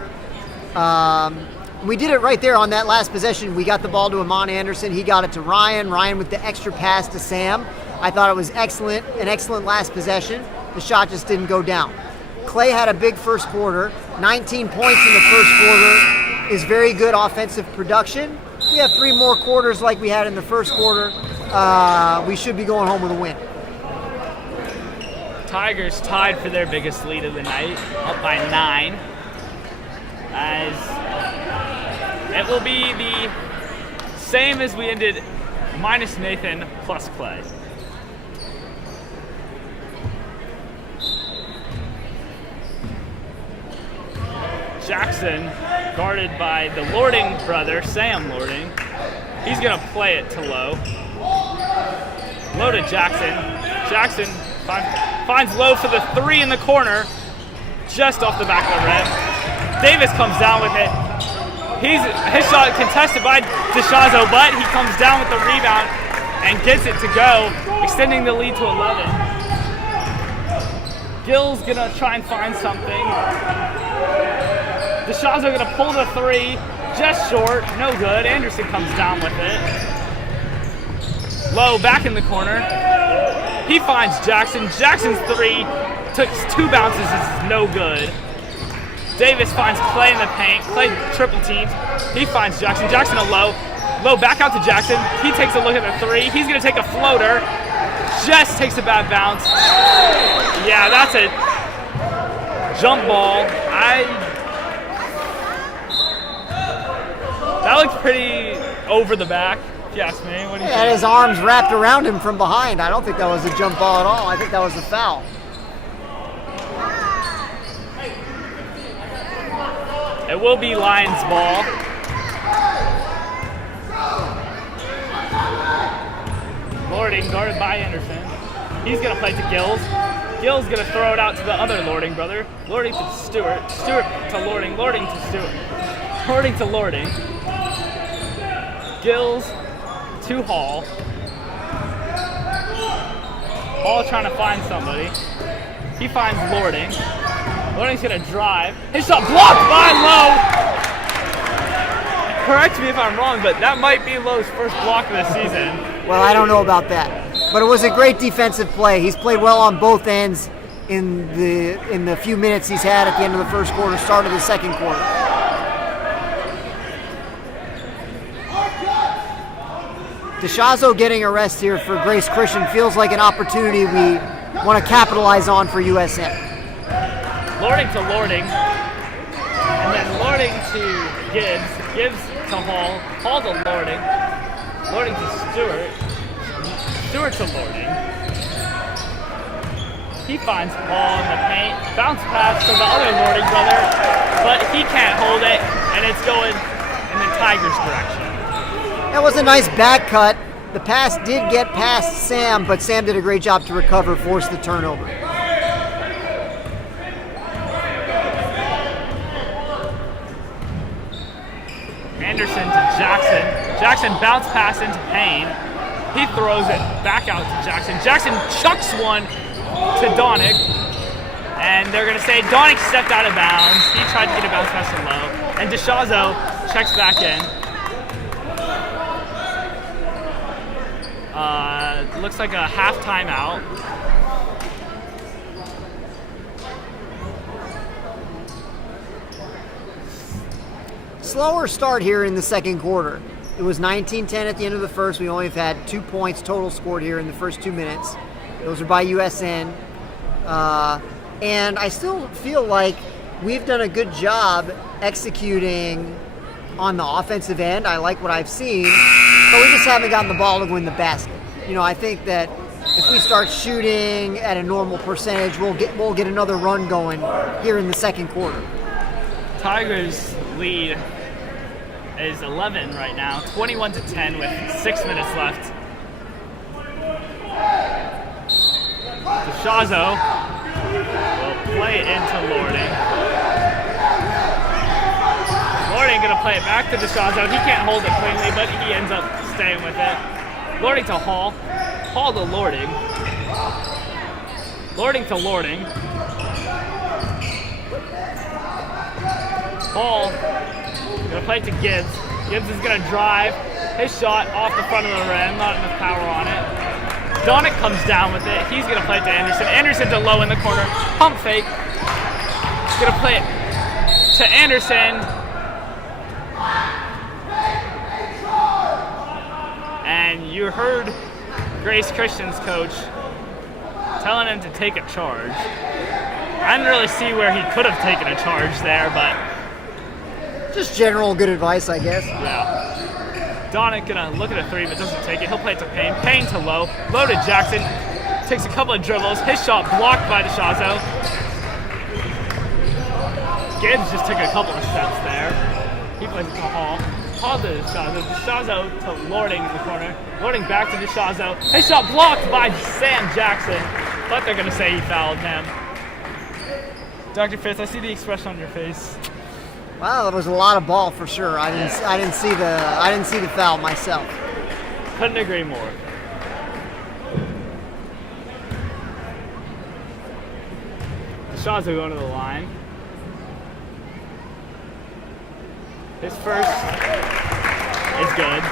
We did it right there on that last possession. We got the ball to Amon Anderson. He got it to Ryan. Ryan with the extra pass to Sam. I thought it was excellent, an excellent last possession. The shot just didn't go down. Clay had a big first quarter. 19 points in the first quarter is very good offensive production. We have 3 more quarters like we had in the first quarter. We should be going home with a win. Tigers tied for their biggest lead of the night, up by 9. As it will be the same as we ended, minus Nathan plus Clay. Jackson, guarded by the Lording brother, Sam Lording. He's gonna play it to Lowe. Lowe to Jackson. Jackson finds Lowe for the 3 in the corner, just off the back of the rim. Davis comes down with it. His shot contested by DeShazo, but he comes down with the rebound and gets it to go, extending the lead to 11. Gill's gonna try and find something. DeShazo gonna pull the 3, just short, no good. Anderson comes down with it. Lowe back in the corner. He finds Jackson. Jackson's 3 took 2 bounces, is no good. Davis finds Clay in the paint. Clay triple teamed. He finds Jackson. Jackson to Lowe. Lowe back out to Jackson. He takes a look at the 3. He's gonna take a floater. Just takes a bad bounce. Yeah, that's a jump ball. That looks pretty over the back, if you ask me. What do you He had think? his arms wrapped around him from behind. I don't think that was a jump ball at all. I think that was a foul. It will be Lions ball. Lording guarded by Anderson. He's gonna play to Gills. Gills gonna throw it out to the other Lording brother. Lording to Stewart. Stewart to Lording. Lording to Stewart. Lording to Lording. Gills to Hall. Hall trying to find somebody. He finds Lording. Lording's gonna drive. His shot blocked by Lowe. Correct me if I'm wrong, but that might be Lowe's first block of the season. Well, I don't know about that, but it was a great defensive play. He's played well on both ends in the few minutes he's had at the end of the first quarter, start of the second quarter. DeShazo getting a rest here for Grace Christian feels like an opportunity we want to capitalize on for USN. Lording to Lording, and then Lording to Gibbs, Gibbs to Hall, Hall to Lording, Lording to Stewart, Stewart to Lording. He finds Paul in the paint, bounce pass to the other Lording brother, but he can't hold it, and it's going in the Tigers' direction. That was a nice back cut. The pass did get past Sam, but Sam did a great job to recover, force the turnover. Anderson to Jackson. Jackson bounce pass into Payne. He throws it back out to Jackson. Jackson chucks one to Donick. And they're going to say Donick stepped out of bounds. He tried to get a bounce pass to Lowe. And DeShazo checks back in. Looks like a half timeout. Slower start here in the second quarter. It was 19-10 at the end of the first. We only have had 2 points total scored here in the first 2 minutes. Those are by USN. And I still feel like we've done a good job executing on the offensive end. I like what I've seen, but we just haven't gotten the ball to win the basket. You know, I think that if we start shooting at a normal percentage, we'll get another run going here in the second quarter. Tigers lead is 11 right now, 21-10 with 6 minutes left. DeShazo will play it into Lording. Lording gonna play it back to DeShazo. He can't hold it cleanly, but he ends up staying with it. Lording to Hall. Hall to Lording. Lording to Lording. Hall gonna play it to Gibbs. Gibbs is gonna drive. His shot off the front of the rim, not enough power on it. Donick comes down with it. He's gonna play it to Anderson. Anderson to Lowe in the corner. Pump fake. He's gonna play it to Anderson. And you heard Grace Christian's coach telling him to take a charge. I didn't really see where he could have taken a charge there, but Just general good advice, I guess. yeah. Donick gonna look at a 3 but doesn't take it. He'll play it to Payne. Payne to Lowe. Lowe to Jackson. Takes a couple of dribbles. His shot blocked by DeShazo. Gibbs just took a couple of steps there. He plays it to Hall. called to DeShazo. DeShazo to Lording in the corner. Lording back to DeShazo. His shot blocked by Sam Jackson, but they're going to say he fouled him. Dr. Fitz, I see the expression on your face. Wow, that was a lot of ball for sure. I didn't see the foul myself. Couldn't agree more. DeShazo going to the line. His first is good.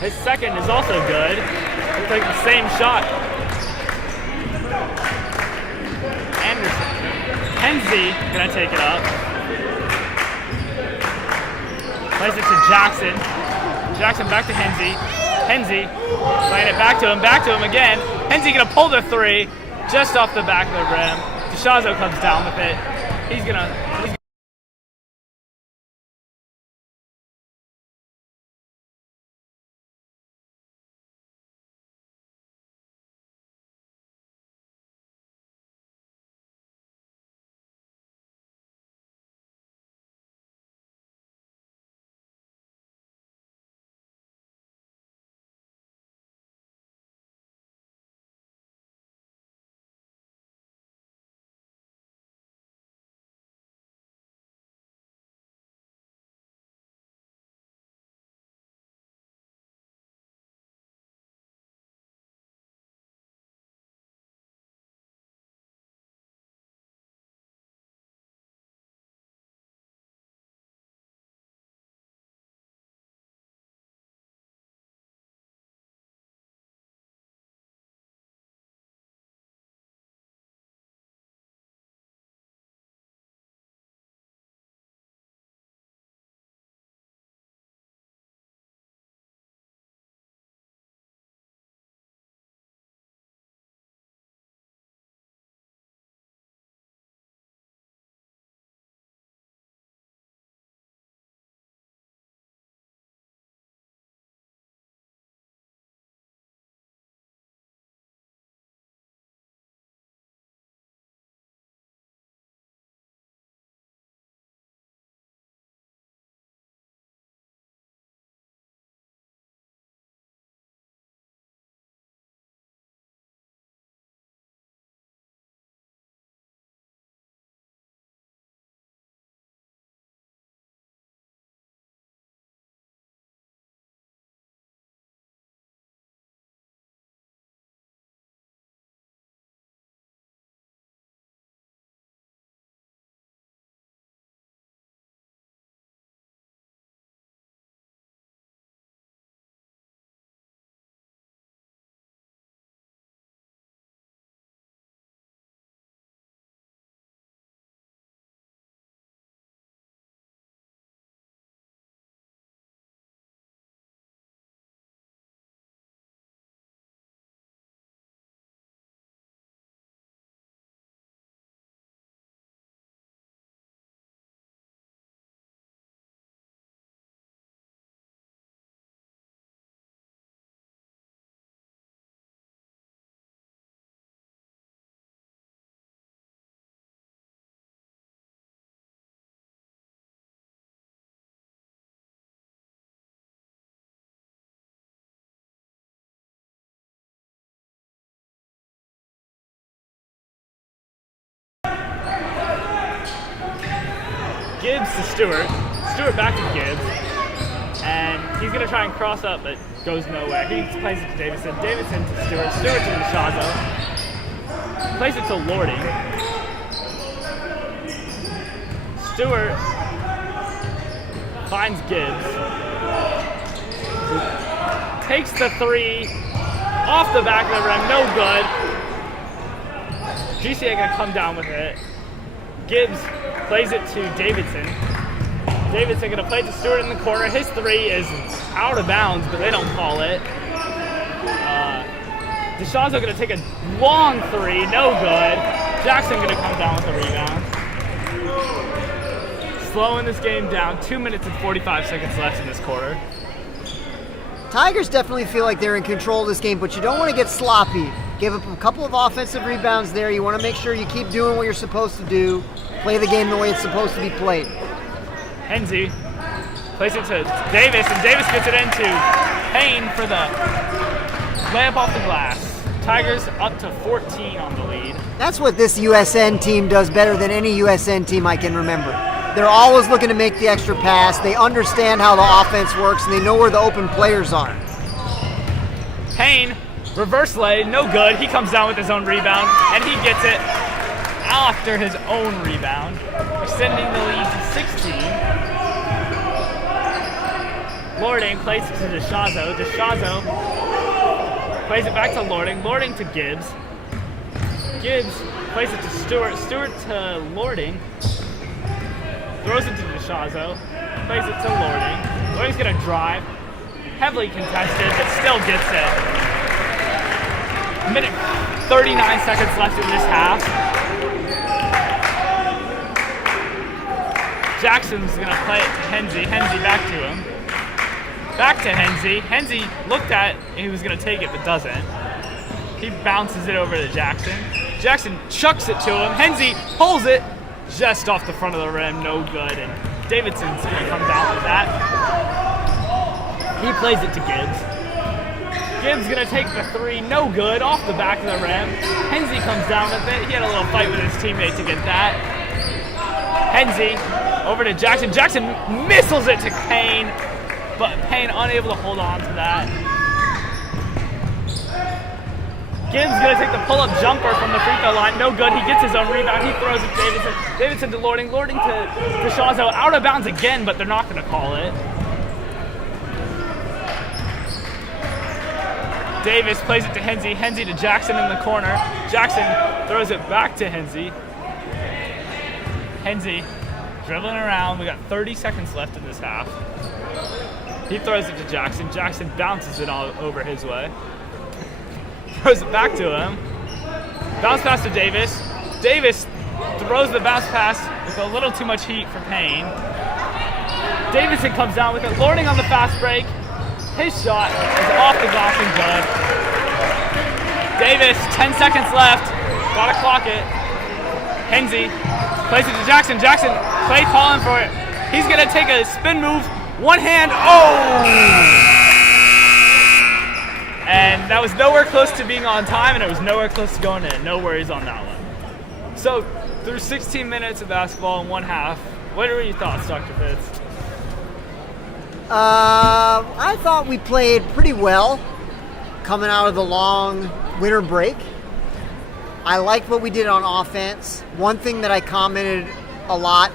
His second is also good. Looks like the same shot. Anderson. Hensley gonna take it up. Plays it to Jackson. Jackson back to Hensley. Hensley playing it back to him again. Hensley gonna pull the three just off the back of the rim. DeShazo comes down with it. He's gonna Gibbs to Stewart. Stewart back to Gibbs. And he's going to try and cross up, but goes nowhere. He plays it to Davidson. Davidson to Stewart. Stewart to DeShazo. Plays it to Lording. Stewart finds Gibbs. Takes the three off the back of the rim. No good. GCA going to come down with it. Gibbs plays it to Davidson. Davidson gonna play to Stewart in the corner. His three is out of bounds, but they don't call it. DeShazo gonna take a long three, no good. Jackson gonna come down with the rebound. Slowing this game down, 2 minutes and 45 seconds left in this quarter. Tigers definitely feel like they're in control of this game, but you don't want to get sloppy. Give up a couple of offensive rebounds there. You want to make sure you keep doing what you're supposed to do. Play the game the way it's supposed to be played. Henze plays it to Davis, and Davis gets it into Payne for the layup off the glass. Tigers up to 14 on the lead. That's what this USN team does better than any USN team I can remember. They're always looking to make the extra pass. They understand how the offense works, and they know where the open players are. Payne, reverse lay, no good. He comes down with his own rebound, and he gets it after his own rebound, extending the lead to 16. Lording plays it to DeShazo. DeShazo plays it back to Lording. Lording to Gibbs. Gibbs plays it to Stewart. Stewart to Lording. Throws it to DeShazo. Plays it to Lording. Lording's going to drive. Heavily contested, but still gets it. Minute 39 seconds left in this half. Jackson's going to play it to Henze. Henze back to him. Back to Henze. Henze looked at it, he was going to take it, but doesn't. He bounces it over to Jackson. Jackson chucks it to him. Henze pulls it just off the front of the rim, no good. And Davidson's going to come down with that. He plays it to Gibbs. Gibbs going to take the three, no good, off the back of the rim. Henze comes down with it. He had a little fight with his teammate to get that. Henze over to Jackson. Jackson missiles it to Payne, but Payne unable to hold on to that. Gibbs going to take the pull-up jumper from the free throw line. No good. He gets his own rebound. He throws it to Davidson. Davidson to Lording. Lording to DeShazo. Out of bounds again, but they're not going to call it. Davis plays it to Henze. Henze to Jackson in the corner. Jackson throws it back to Henze. Henze dribbling around. We got 30 seconds left in this half. He throws it to Jackson. Jackson bounces it all over his way. Throws it back to him. Bounce pass to Davis. Davis throws the bounce pass with a little too much heat for Payne. Davidson comes down with it. Lording on the fast break. His shot is off the glass and good. Davis, 10 seconds left. Gotta clock it. Henze plays it to Jackson. Jackson, play calling for it. He's gonna take a spin move. One hand, oh! And that was nowhere close to being on time, and it was nowhere close to going in. No worries on that one. So, through 16 minutes of basketball in one half, what are your thoughts, Dr. Fitz? I thought we played pretty well coming out of the long winter break. I liked what we did on offense. One thing that I commented a lot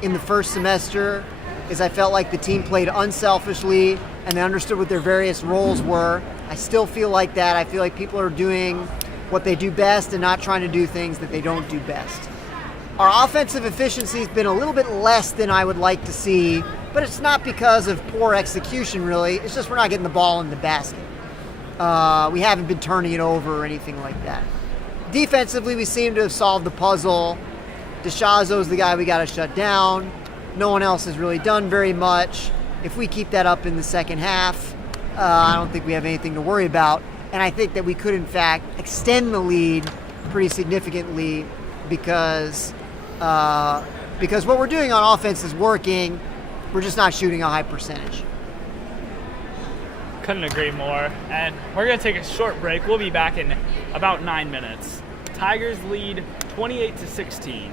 in the first semester is I felt like the team played unselfishly and they understood what their various roles were. I still feel like that. I feel like people are doing what they do best and not trying to do things that they don't do best. Our offensive efficiency has been a little bit less than I would like to see, but it's not because of poor execution, really. It's just we're not getting the ball in the basket. We haven't been turning it over or anything like that. Defensively, we seem to have solved the puzzle. DeShazo's the guy we got to shut down. No one else has really done very much. If we keep that up in the second half, I don't think we have anything to worry about. And I think that we could, in fact, extend the lead pretty significantly because what we're doing on offense is working. We're just not shooting a high percentage. Couldn't agree more. And we're going to take a short break. We'll be back in about 9 minutes. Tigers lead 28-16.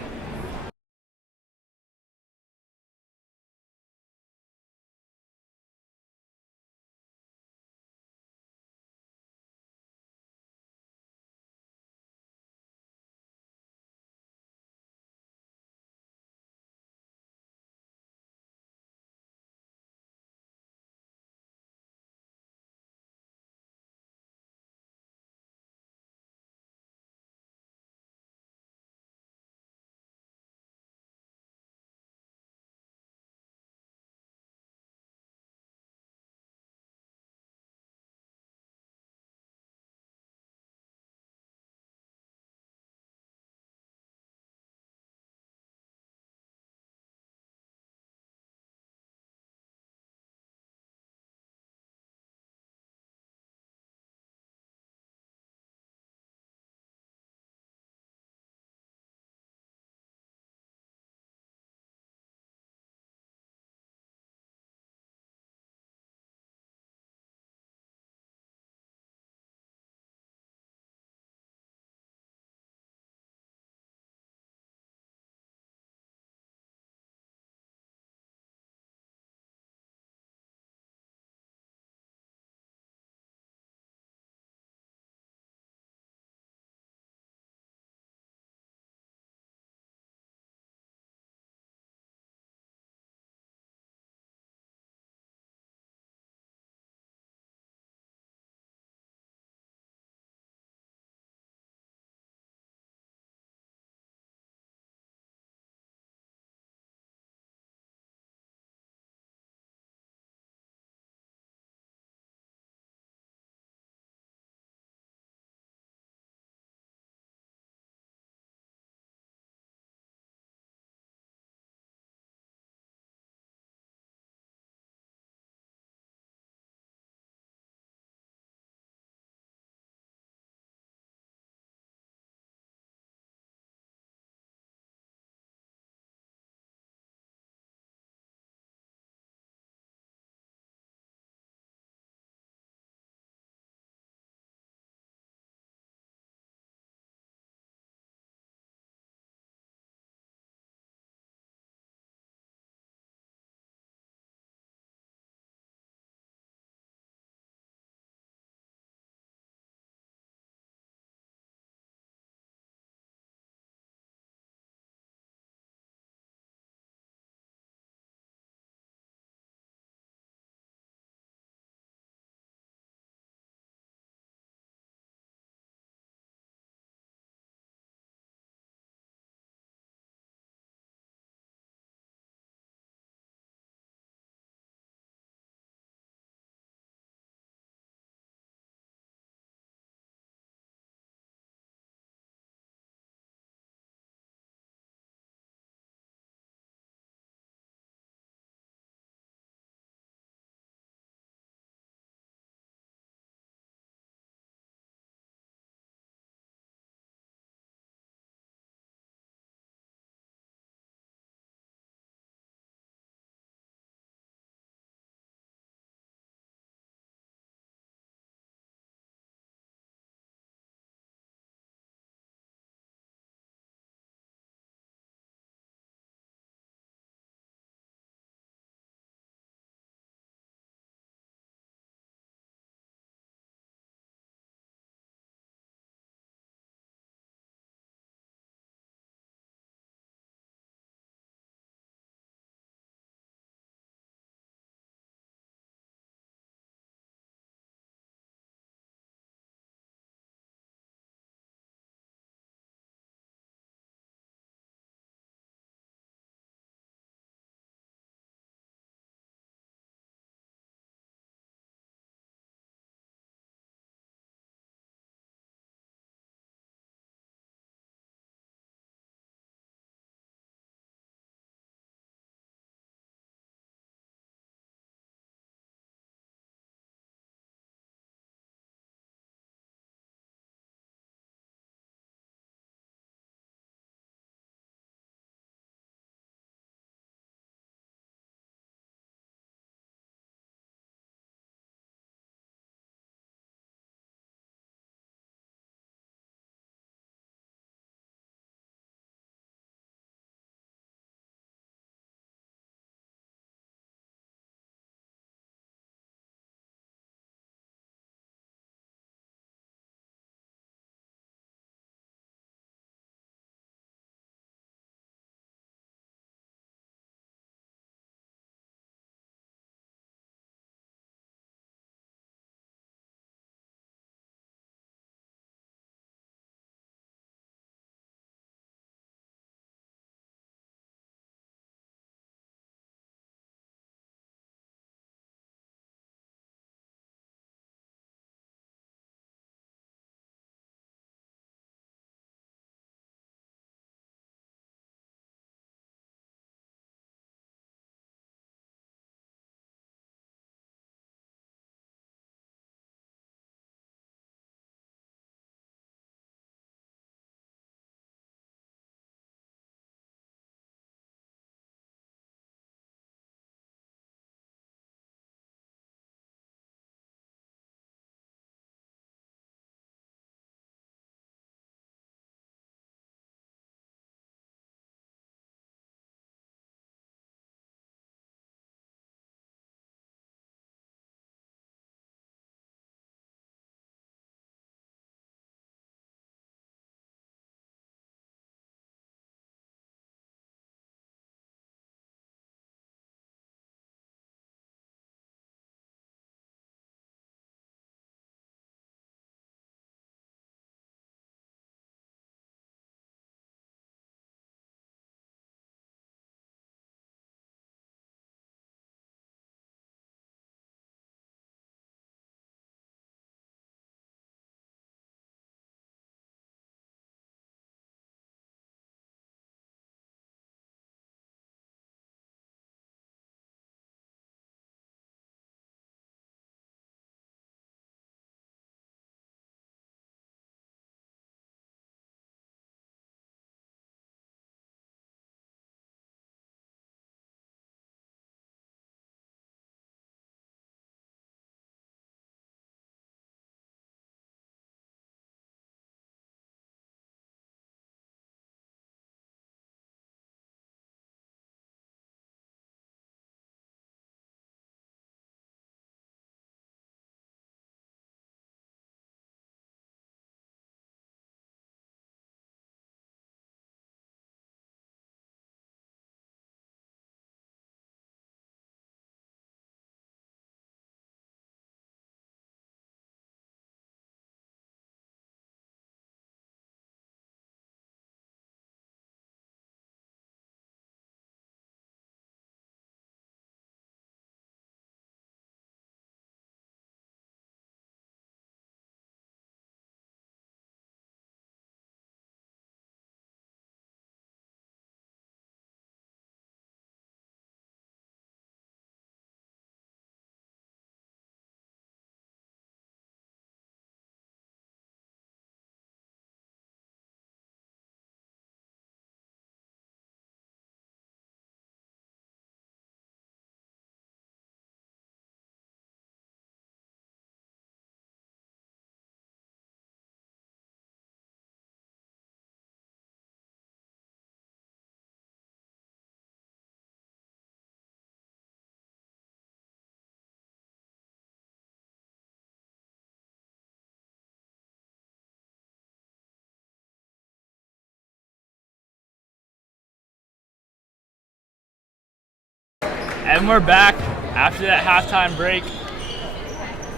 And we're back after that halftime break.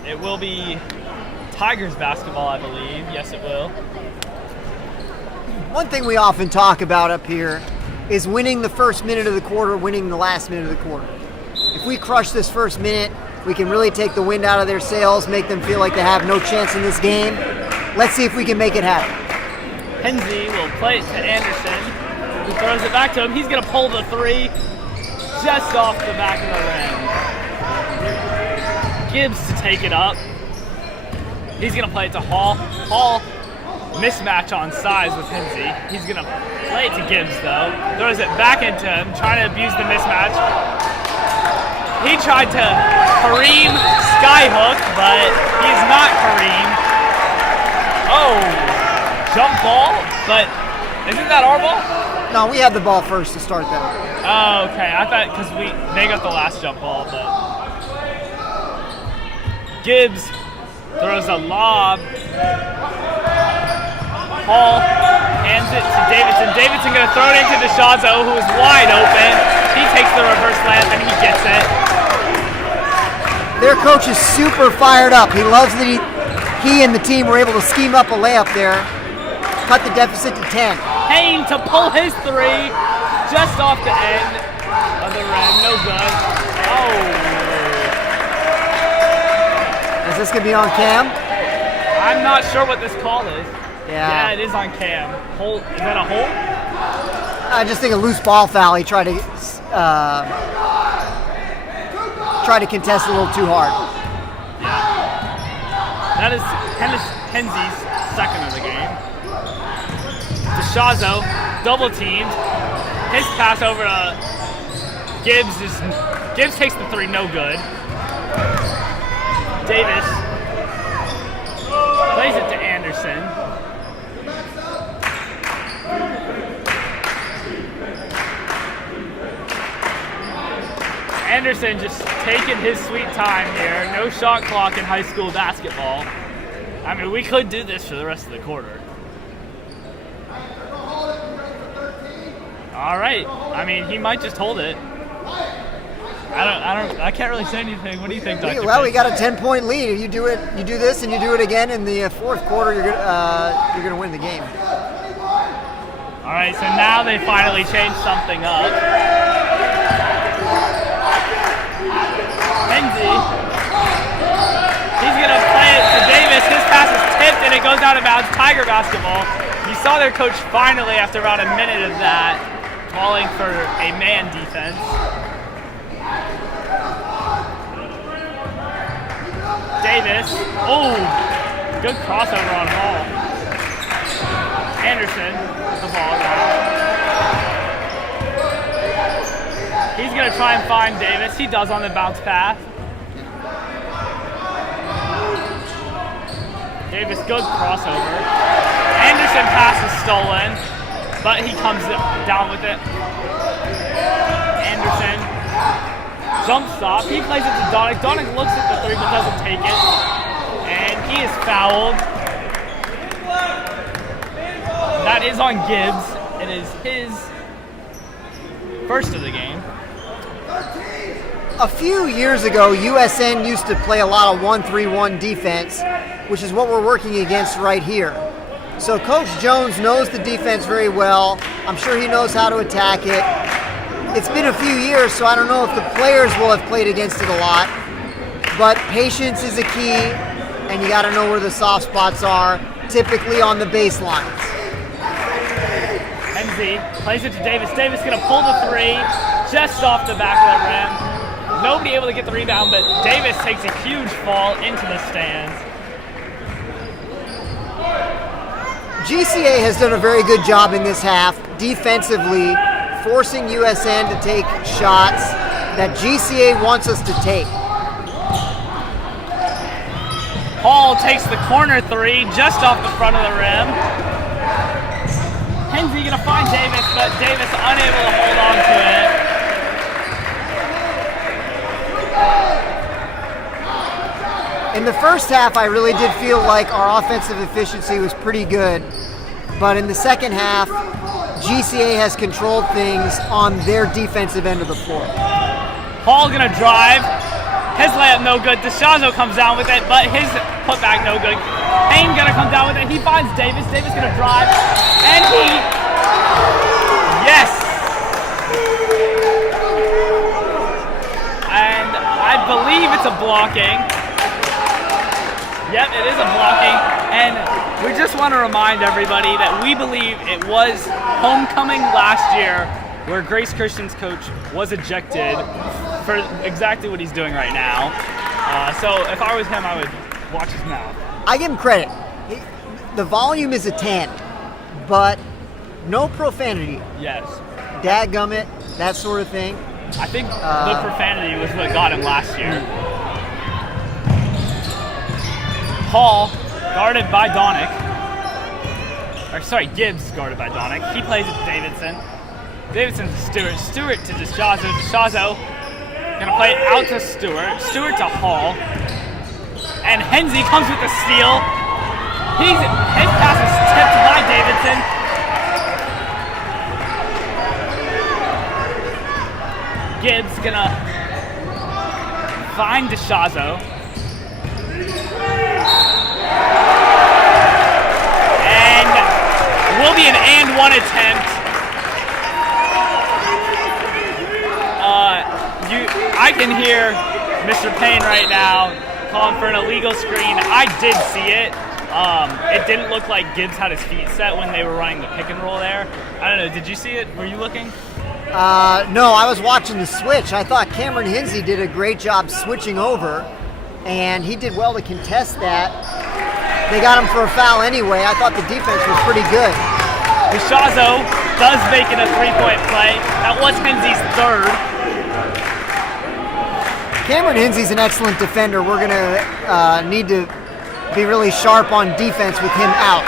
It will be Tigers basketball, I believe. Yes, it will. One thing we often talk about up here is winning the first minute of the quarter, winning the last minute of the quarter. If we crush this first minute, we can really take the wind out of their sails, make them feel like they have no chance in this game. Let's see if we can make it happen. Henze will play it to Anderson, who throws it back to him. He's going to pull the three just off the back of the rim. Gibbs to take it up. He's going to play it to Hall. Hall, mismatch on size with Henze. He's going to play it to Gibbs, though. Throws it back into him, trying to abuse the mismatch. He tried to Kareem skyhook, but he's not Kareem. Oh, jump ball, but isn't that our ball? No, we had the ball first to start that. Oh, okay. I thought because they got the last jump ball, but Gibbs throws a lob. Hall hands it to Davidson. Davidson going to throw it into DeShazo, who is wide open. He takes the reverse layup and he gets it. Their coach is super fired up. He loves that he and the team were able to scheme up a layup there, cut the deficit to 10. Payne to pull his three just off the end of the rim. No good. Oh. Is this going to be on Cam? I'm not sure what this call is. Yeah. Yeah, it is on Cam. Hold. Is that a hold? I just think a loose ball foul. He tried to contest a little too hard. Yeah. That is Henze's second of the game. DeShazo, double teamed. His pass over to Gibbs Gibbs takes the three, no good. Davis plays it to Anderson. Anderson just taking his sweet time here. No shot clock in high school basketball. I mean, we could do this for the rest of the quarter. All right. I mean, he might just hold it. I can't really say anything. What do you think, Dr. Well, we Pitts? got a 10-point lead. If you do this, and you do it again in the fourth quarter, you're gonna win the game. All right. So now they finally changed something up. Henze. He's going to play it to Davis. His pass is tipped and it goes out of bounds. Tiger basketball. You saw their coach finally, after about a minute of that, calling for a man defense. Davis. Oh, good crossover on Hall. Anderson with the ball now. He's going to try and find Davis. He does on the bounce pass. Davis, good crossover. Anderson pass is stolen, but he comes down with it. Anderson, jump stop. He plays it to Donick. Donick looks at the three but doesn't take it. And he is fouled. That is on Gibbs. It is his first of the game. A few years ago, USN used to play a lot of 1-3-1 defense, which is what we're working against right here. So Coach Jones knows the defense very well. I'm sure he knows how to attack it. It's been a few years, so I don't know if the players will have played against it a lot. But patience is a key, and you got to know where the soft spots are, typically on the baselines. Henze plays it to Davis. Davis going to pull the three just off the back of the rim. Nobody able to get the rebound, but Davis takes a huge fall into the stands. GCA has done a very good job in this half, defensively, forcing USN to take shots that GCA wants us to take. Hall takes the corner three just off the front of the rim. Henze going to find Davis, but Davis unable to hold on to it. In the first half, I really did feel like our offensive efficiency was pretty good. But in the second half, GCA has controlled things on their defensive end of the floor. Hall gonna drive. His layup no good. DeShazo comes down with it, but his putback no good. Payne gonna come down with it. He finds Davis. Davis gonna drive, and yes. And I believe it's a blocking. Yep, it is a blocking. And we just want to remind everybody that we believe it was homecoming last year where Grace Christian's coach was ejected for exactly what he's doing right now. So if I was him, I would watch his mouth. I give him credit. The volume is a 10, but no profanity. Yes. Dadgummit, that sort of thing. I think the profanity was what got him last year. Hall, guarded by Donick. Or sorry, Gibbs guarded by Donick. He plays it to Davidson. Davidson to Stewart. Stewart to DeShazo. DeShazo gonna play it out to Stewart. Stewart to Hall. And Hensey comes with the steal. His pass is tipped by Davidson. Gibbs gonna find DeShazo. And will be an and one attempt. I can hear Mr. Payne right now calling for an illegal screen. I did see it. It didn't look like Gibbs had his feet set when they were running the pick and roll there. I don't know. Did you see it? Were you looking? No, I was watching the switch. I thought Cameron Hensey did a great job switching over, and he did well to contest that. They got him for a foul anyway. I thought the defense was pretty good. DeShazo does make it a three-point play. That was Hensey's third. Cameron Hensey's an excellent defender. We're going to need to be really sharp on defense with him out.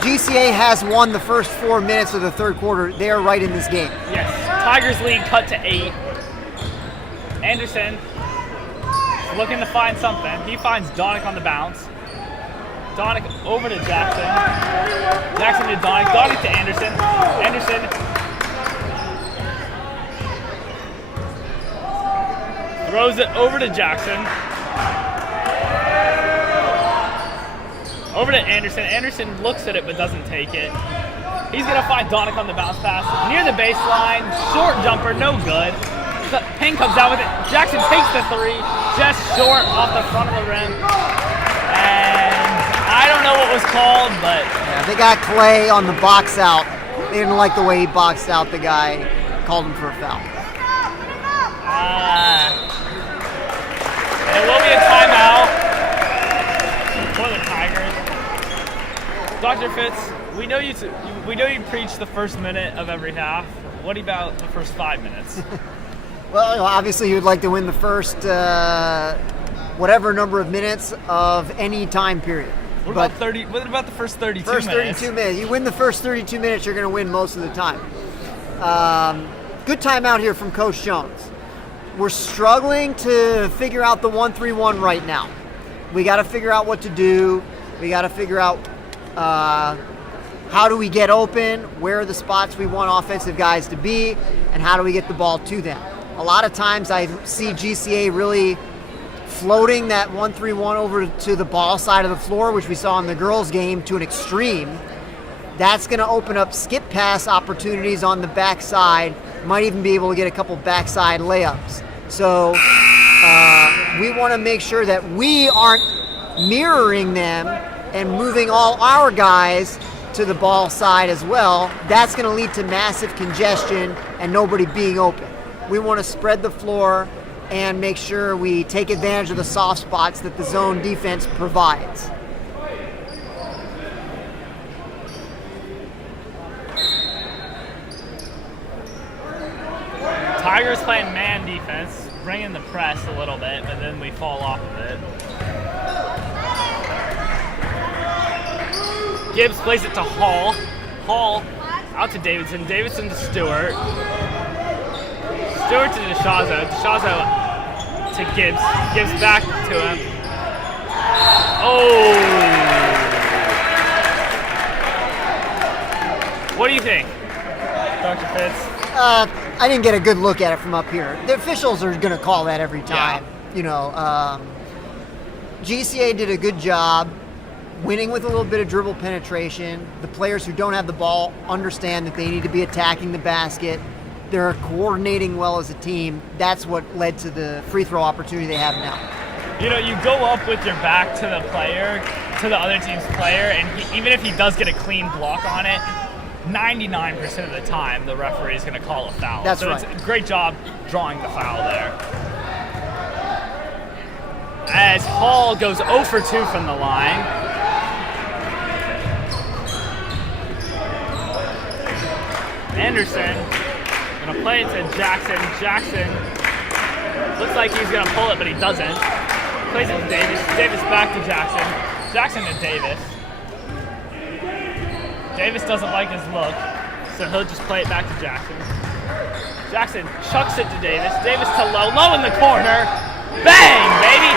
GCA has won the first 4 minutes of the third quarter. They are right in this game. Yes. Tigers lead cut to 8. Anderson looking to find something. He finds Donick on the bounce. Donick over to Jackson. Jackson to Donick. Donick to Anderson. Anderson throws it over to Jackson. Over to Anderson. Anderson looks at it but doesn't take it. He's going to find Donick on the bounce pass. Near the baseline. Short jumper. No good. Payne comes out with it. Jackson takes the three. Just short off the front of the rim. And I don't know what was called, but... Yeah, they got Clay on the box out. They didn't like the way he boxed out the guy. Called him for a foul. There will be a timeout for the Tigers. Dr. Fitz, we know you preach the first minute of every half. What about the first 5 minutes? Well, obviously you would like to win the first whatever number of minutes of any time period. What about the first 32 minutes? First 32 minutes. You win the first 32 minutes, you're going to win most of the time. Good timeout here from Coach Jones. We're struggling to figure out the 1-3-1 right now. We got to figure out what to do. We got to figure out how do we get open, where are the spots we want offensive guys to be, and how do we get the ball to them. A lot of times I see GCA really floating that 1-3-1 over to the ball side of the floor, which we saw in the girls' game, to an extreme. That's going to open up skip pass opportunities on the backside. Might even be able to get a couple backside layups. So we want to make sure that we aren't mirroring them and moving all our guys to the ball side as well. That's going to lead to massive congestion and nobody being open. We want to spread the floor and make sure we take advantage of the soft spots that the zone defense provides. Tigers playing man defense, bringing the press a little bit, but then we fall off of it. Gibbs plays it to Hall. Hall out to Davidson. Davidson to Stewart. Stewart to DeShazo. DeShazo to Gibbs. Gibbs back to him. Oh! What do you think, Dr. Fitz? I didn't get a good look at it from up here. The officials are going to call that every time. Yeah. You know, GCA did a good job winning with a little bit of dribble penetration. The players who don't have the ball understand that they need to be attacking the basket. They're coordinating well as a team. That's what led to the free throw opportunity they have now. You know, you go up with your back to the player, to the other team's player, and even if he does get a clean block on it, 99% of the time the referee is going to call a foul. That's so right. It's a great job drawing the foul there. As Hall goes 0 for 2 from the line. Anderson going to play it to Jackson. Jackson looks like he's going to pull it, but he doesn't. Plays it to Davis. Davis back to Jackson. Jackson to Davis. Davis doesn't like his look, so he'll just play it back to Jackson. Jackson chucks it to Davis. Davis to Lowe. Lowe in the corner. Bang, baby!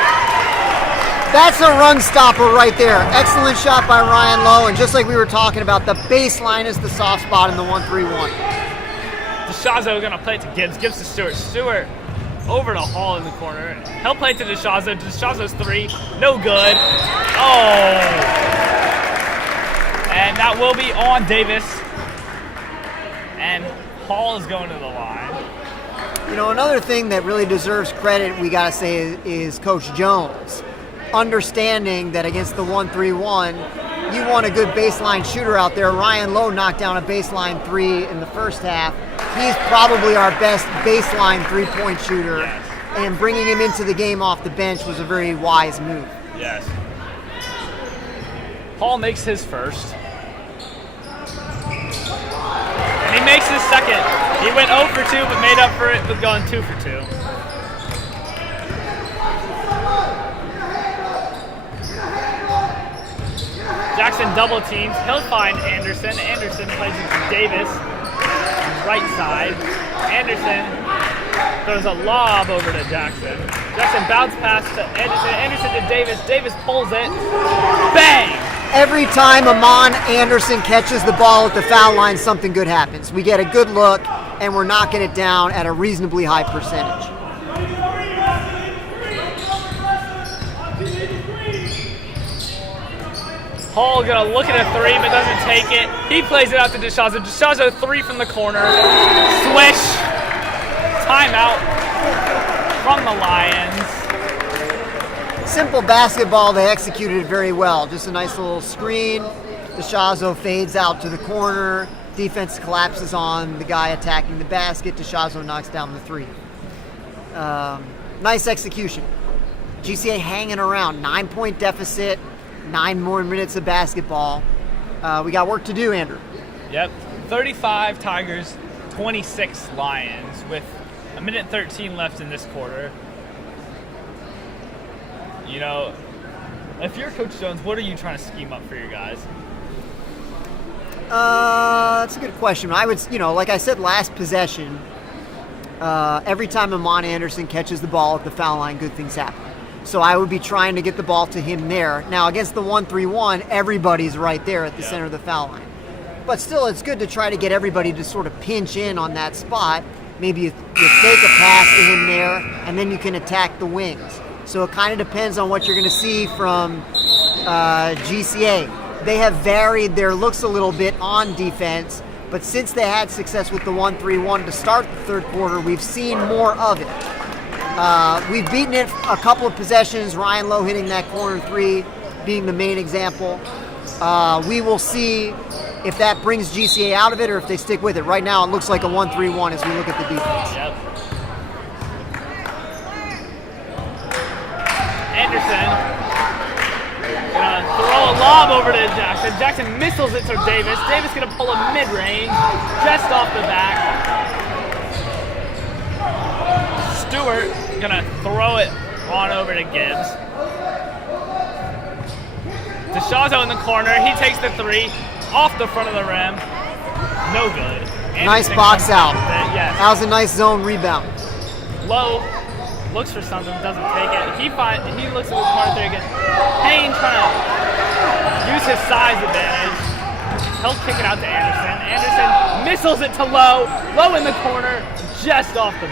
That's a run stopper right there. Excellent shot by Ryan Lowe, and just like we were talking about, the baseline is the soft spot in the 1-3-1. DeShazo going to play it to Gibbs. Gibbs to Stewart. Stewart over to Hall in the corner. He'll play it to DeShazo. DeShazo's 3. No good. Oh! And that will be on Davis. And Hall is going to the line. You know, another thing that really deserves credit, we got to say, is Coach Jones. Understanding that against the 1-3-1, you want a good baseline shooter out there. Ryan Lowe knocked down a baseline 3 in the first half. He's probably our best baseline three-point shooter. Yes. And bringing him into the game off the bench was a very wise move. Yes. Hall makes his first. And he makes his second. He went 0 for 2, but made up for it with going 2 for 2. Jackson double teams. He'll find Anderson. Anderson plays it to Davis. Right side. Anderson throws a lob over to Jackson. Jackson bounce pass to Anderson. Anderson to Davis. Davis pulls it. Bang! Every time Amon Anderson catches the ball at the foul line, something good happens. We get a good look, and we're knocking it down at a reasonably high percentage. Hall gonna look at a 3, but doesn't take it. He plays it out to DeShazo. DeShazo 3 from the corner. Swish. Timeout from the Lions. Simple basketball, they executed it very well. Just a nice little screen. DeShazo fades out to the corner. Defense collapses on the guy attacking the basket. DeShazo knocks down the 3. Nice execution. GCA hanging around. 9-point deficit. 9 more minutes of basketball. We got work to do, Andrew. Yep. 35 Tigers, 26 Lions with a minute 13 left in this quarter. You know, if you're Coach Jones, what are you trying to scheme up for your guys? That's a good question. I would, like I said last possession, every time Amon Anderson catches the ball at the foul line, good things happen. So I would be trying to get the ball to him there. Now, against the 1-3-1, everybody's right there at the center of the foul line. But still, it's good to try to get everybody to sort of pinch in on that spot. Maybe you fake a pass to him there, and then you can attack the wings. So it kind of depends on what you're going to see from GCA. They have varied their looks a little bit on defense, but since they had success with the 1-3-1 to start the third quarter, we've seen more of it. We've beaten it a couple of possessions, Ryan Lowe hitting that corner 3 being the main example. We will see if that brings GCA out of it or if they stick with it. Right now it looks like a 1-3-1 as we look at the defense. Yep. Anderson gonna throw a lob over to Jackson. Jackson missiles it to Davis. Davis gonna pull a mid-range just off the back. Stewart gonna throw it on over to Gibbs. DeShazo in the corner. He takes the 3 off the front of the rim. No good. Nice box out. Yes. That was a nice zone rebound. Lowe looks for something, doesn't take it. He looks at the corner 3 again. Payne trying to use his size advantage. He'll kick it out to Anderson. Anderson missiles it to Lowe. Lowe in the corner. just off the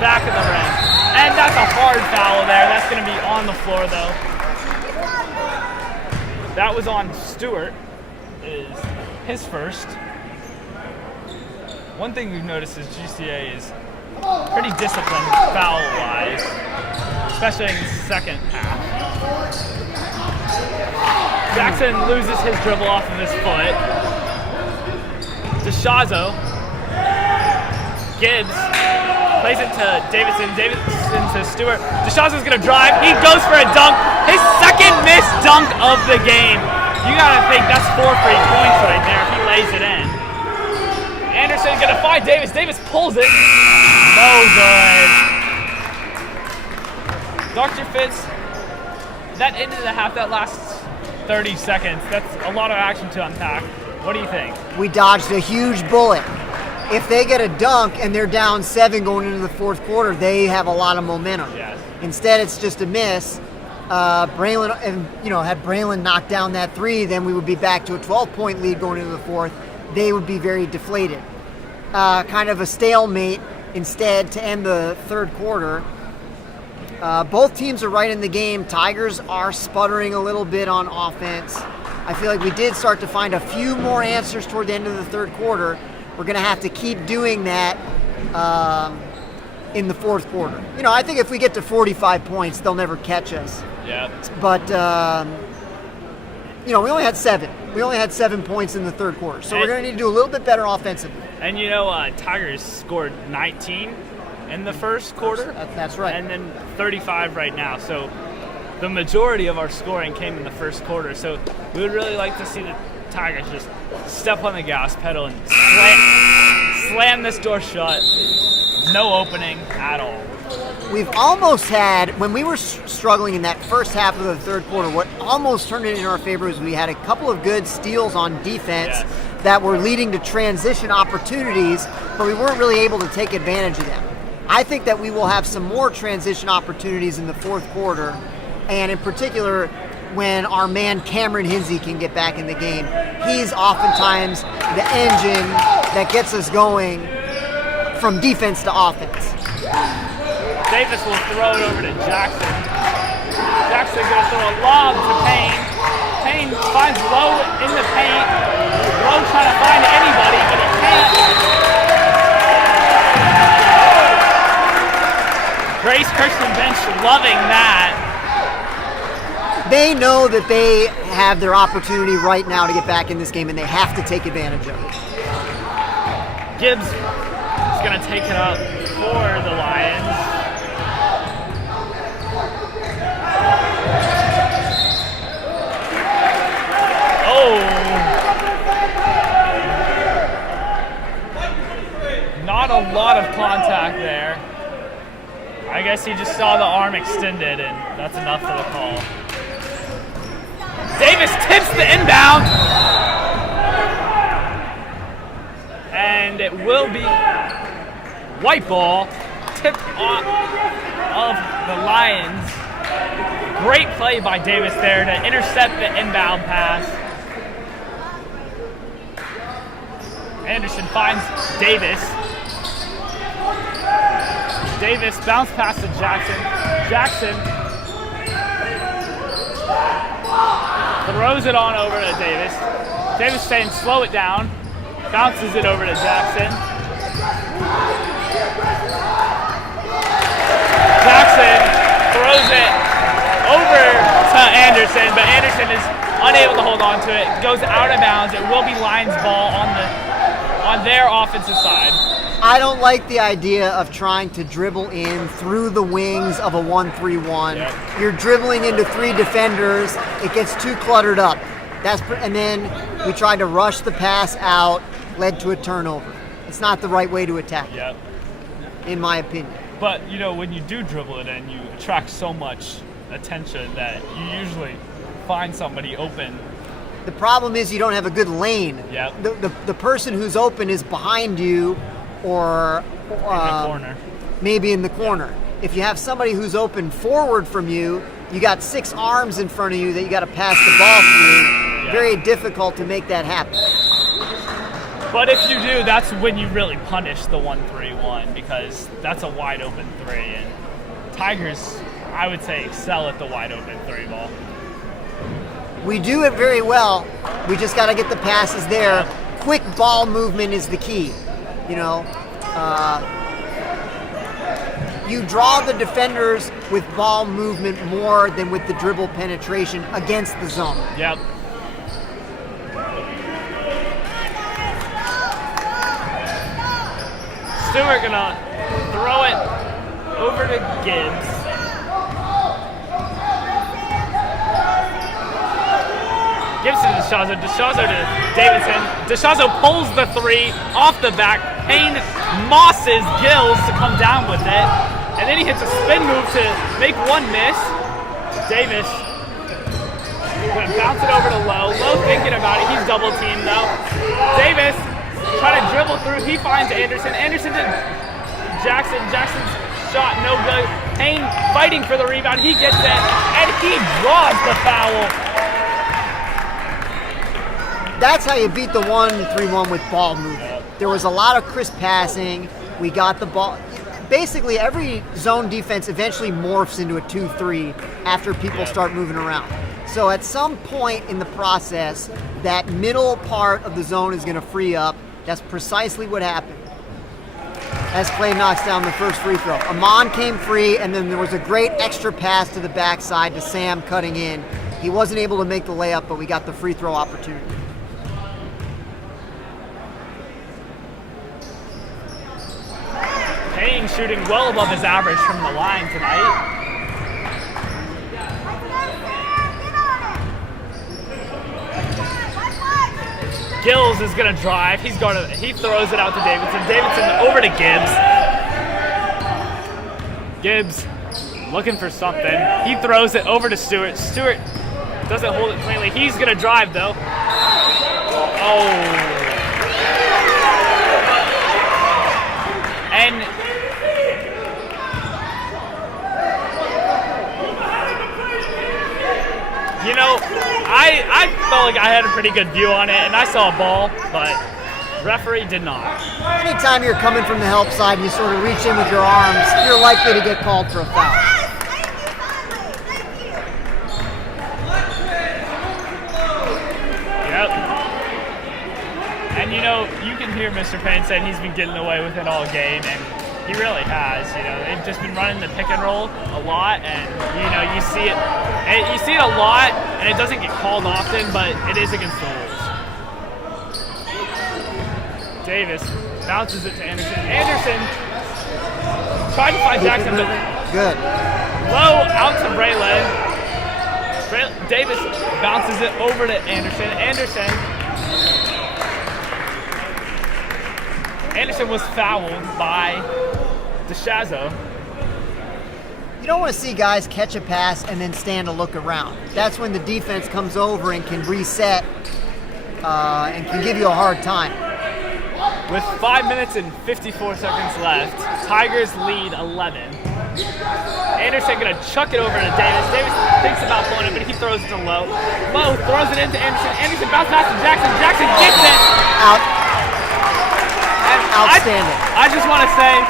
back of the rim. And that's a hard foul there. That's going to be on the floor, though. That was on Stewart, is his first. One thing we've noticed is GCA is pretty disciplined foul-wise, especially in the second half. Jackson loses his dribble off of his foot. DeShazo. Gibbs plays it to Davidson. Davidson to Stewart. DeShazo's going to drive. He goes for a dunk. His second missed dunk of the game. You got to think that's 4 free points right there if he lays it in. Anderson's going to find Davis. Davis pulls it. No good. Dr. Fitz, that ended the half, that last 30 seconds. That's a lot of action to unpack. What do you think? We dodged a huge bullet. If they get a dunk and they're down 7 going into the fourth quarter, they have a lot of momentum. Yes. Instead, it's just a miss. Braylon, and had Braylon knocked down that 3, then we would be back to a 12-point lead going into the fourth. They would be very deflated. Kind of a stalemate instead to end the third quarter. Both teams are right in the game. Tigers are sputtering a little bit on offense. I feel like we did start to find a few more answers toward the end of the third quarter. We're going to have to keep doing that in the fourth quarter. I think if we get to 45 points, they'll never catch us. Yeah. But, we only had 7. We only had 7 points in the third quarter. So we're going to need to do a little bit better offensively. And, Tigers scored 19 in the first quarter. That's right. And then 35 right now. So the majority of our scoring came in the first quarter. So we would really like to see the Tigers just step on the gas pedal and slam this door shut. No opening at all. We've almost had, when we were struggling in that first half of the third quarter, what almost turned it in our favor was we had a couple of good steals on defense that were leading to transition opportunities, but we weren't really able to take advantage of them. I think that we will have some more transition opportunities in the fourth quarter, and in particular, when our man Cameron Hinsey can get back in the game. He's oftentimes the engine that gets us going from defense to offense. Davis will throw it over to Jackson. Jackson going to throw a lob to Payne. Payne finds Lowe in the paint. Lowe trying to find anybody, but he can't. Grace Christian bench loving that. They know that they have their opportunity right now to get back in this game, and they have to take advantage of it. Gibbs is going to take it up for the Lions. Oh! Not a lot of contact there. I guess he just saw the arm extended, and that's enough for the call. Davis tips the inbound. And it will be white ball, tipped off of the Lions. Great play by Davis there to intercept the inbound pass. Anderson finds Davis. Davis bounce pass to Jackson. Jackson throws it on over to Davis. Davis saying slow it down. Bounces it over to Jackson. Jackson throws it over to Anderson, but Anderson is unable to hold on to it. Goes out of bounds. It will be Lions ball on their offensive side. I don't like the idea of trying to dribble in through the wings of a 1-3-1. Yep. You're dribbling into 3 defenders. It gets too cluttered up. And then we tried to rush the pass out, led to a turnover. It's not the right way to attack, Yep. in my opinion. But, when you do dribble it in, you attract so much attention that you usually find somebody open. The problem is you don't have a good lane. Yep. The person who's open is behind you or In the corner. maybe in the corner. If you have somebody who's open forward from you, you got 6 arms in front of you that you got to pass the ball through. Yeah. Very difficult to make that happen. But if you do, that's when you really punish the 1-3-1 because that's a wide open three. And Tigers, I would say, excel at the wide open three ball. We do it very well. We just got to get the passes there. Quick ball movement is the key. You know, you draw the defenders with ball movement more than with the dribble penetration against the zone. Yep. Stewart gonna throw it over to Gibbs. Gibson to DeShazo, DeShazo to Davidson. DeShazo pulls the three off the back. Payne mosses Gills to come down with it. And then he hits a spin move to make one miss. Davis gonna bounce it over to Lowe. Lowe thinking about it. He's double teamed though. Davis trying to dribble through. He finds Anderson. Anderson to Jackson. Jackson's shot no good. Payne fighting for the rebound. He gets it and he draws the foul. That's how you beat the 1-3-1 with ball movement. There was a lot of crisp passing. We got the ball. Basically, every zone defense eventually morphs into a 2-3 after people start moving around. So at some point in the process, that middle part of the zone is going to free up. That's precisely what happened. As Clay knocks down the first free throw. Amon came free, and then there was a great extra pass to the backside to Sam cutting in. He wasn't able to make the layup, but we got the free throw opportunity. Payne shooting well above his average from the line tonight. Gills is going to drive. He throws it out to Davidson. Davidson over to Gibbs. Gibbs looking for something. He throws it over to Stewart. Stewart doesn't hold it cleanly. He's going to drive though. Oh. And you know, I felt like I had a pretty good view on it, and I saw a ball, but referee did not. Anytime you're coming from the help side and you sort of reach in with your arms, you're likely to get called for a foul. Yep. And you know, you can hear Mr. Payne saying he's been getting away with it all game, and he really has. You know, they've just been running the pick and roll a lot, and you know, you see it. And you see it a lot, and it doesn't get called often, but it is against the rules. Davis bounces it to Anderson. Anderson tried to find Jackson, but good. Low out to Braylon. Davis bounces it over to Anderson. Anderson was fouled by DeShazo. You don't want to see guys catch a pass and then stand to look around. That's when the defense comes over and can reset and can give you a hard time. With 5 minutes and 54 seconds left, Tigers lead 11. Anderson gonna chuck it over to Davis. Davis thinks about pulling it, but he throws it to Lowe. Lowe throws it into Anderson. Anderson bounces pass to Jackson. Jackson gets it. Outstanding. I just want to say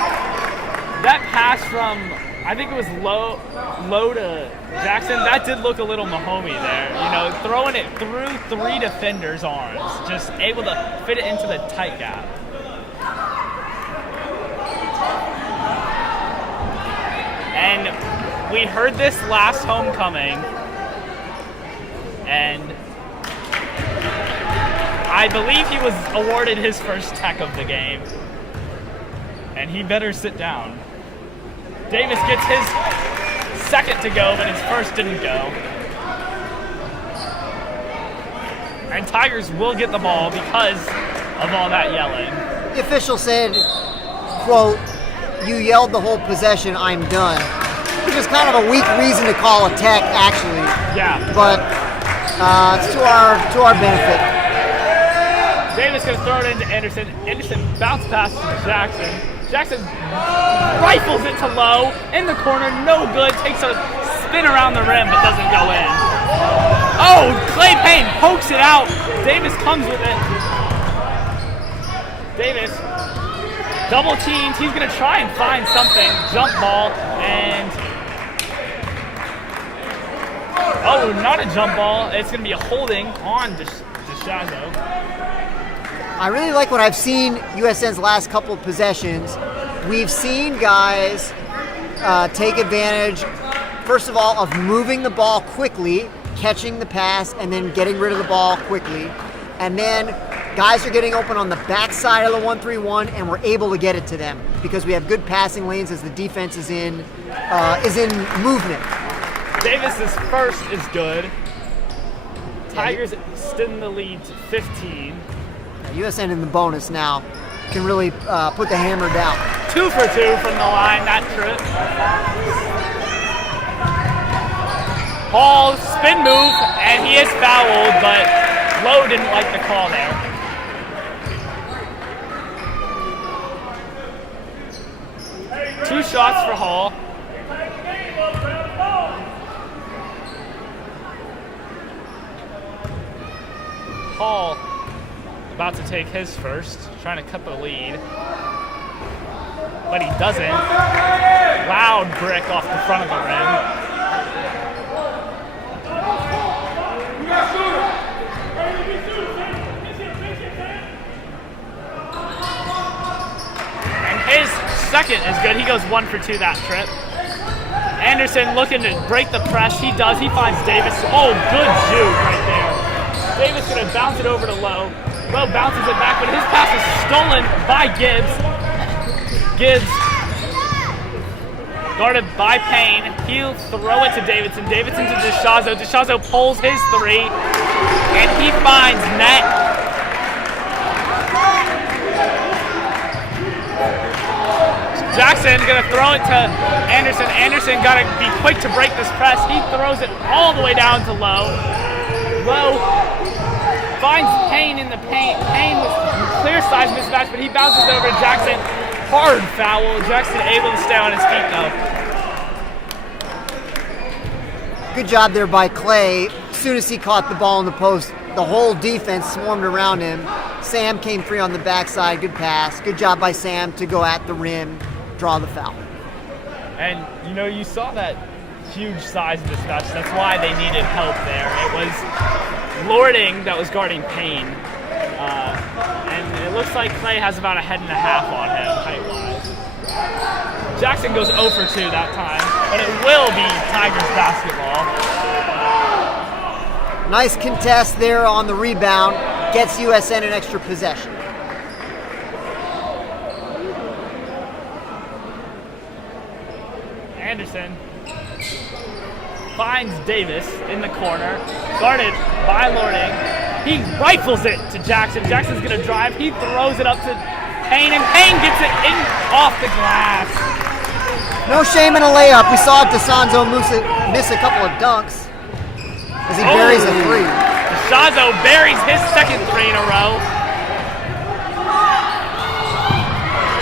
that pass from, I think it was Lowe to Jackson, that did look a little Mahomey there. You know, throwing it through three defenders' arms, just able to fit it into the tight gap. And we heard this last homecoming, and I believe he was awarded his first tech of the game, and he better sit down. Davis gets his second to go, but his first didn't go. And Tigers will get the ball because of all that yelling. The official said, quote, "You yelled the whole possession, I'm done." Which is kind of a weak reason to call a tech, actually. Yeah. But it's to our benefit. Davis gonna throw it into Anderson. Anderson bounce pass to Jackson. Jackson rifles it to Lowe in the corner, no good. Takes a spin around the rim, but doesn't go in. Oh, Clay Payne pokes it out. Davis comes with it. Davis, double teamed. He's going to try and find something. Jump ball, and oh, not a jump ball. It's going to be a holding on DeShazo. I really like what I've seen USN's last couple of possessions. We've seen guys take advantage, first of all, of moving the ball quickly, catching the pass, and then getting rid of the ball quickly. And then guys are getting open on the backside of the 1-3-1, and we're able to get it to them because we have good passing lanes as the defense is in movement. Davis's first is good. Tigers still in the lead to 15. USN in the bonus now can really put the hammer down. 2 for 2 from the line that trip. Hall spin move, and he is fouled, but Lowe didn't like the call there. Two shots for Hall. Hall about to take his first, trying to cut the lead. But he doesn't. Loud brick off the front of the rim. And his second is good. He goes 1 for 2 that trip. Anderson looking to break the press. He does. He finds Davis. Oh, good juke right there. Davis going to bounce it over to Lowe. Lowe bounces it back, but his pass is stolen by Gibbs. Gibbs, guarded by Payne. He'll throw it to Davidson. Davidson to DeShazo. DeShazo pulls his 3, and he finds net. Jackson going to throw it to Anderson. Anderson got to be quick to break this press. He throws it all the way down to Lowe. Lowe finds Payne in the paint. Payne was clear size mismatch, but he bounces over to Jackson. Hard foul. Jackson able to stay on his feet though. Good job there by Clay. As soon as he caught the ball in the post, the whole defense swarmed around him. Sam came free on the backside. Good pass. Good job by Sam to go at the rim, draw the foul. And you saw that huge size mismatch. That's why they needed help there. It was Lording that was guarding Payne. And it looks like Clay has about a head and a half on him, height-wise. Jackson goes 0 for 2 that time, but it will be Tigers basketball. Nice contest there on the rebound. Gets USN an extra possession. Anderson finds Davis in the corner, guarded by Lording. He rifles it to Jackson. Jackson's going to drive. He throws it up to Payne, and Payne gets it in off the glass. No shame in a layup. We saw DeSanzo miss a couple of dunks as he buries a 3. DeShazo buries his second 3 in a row.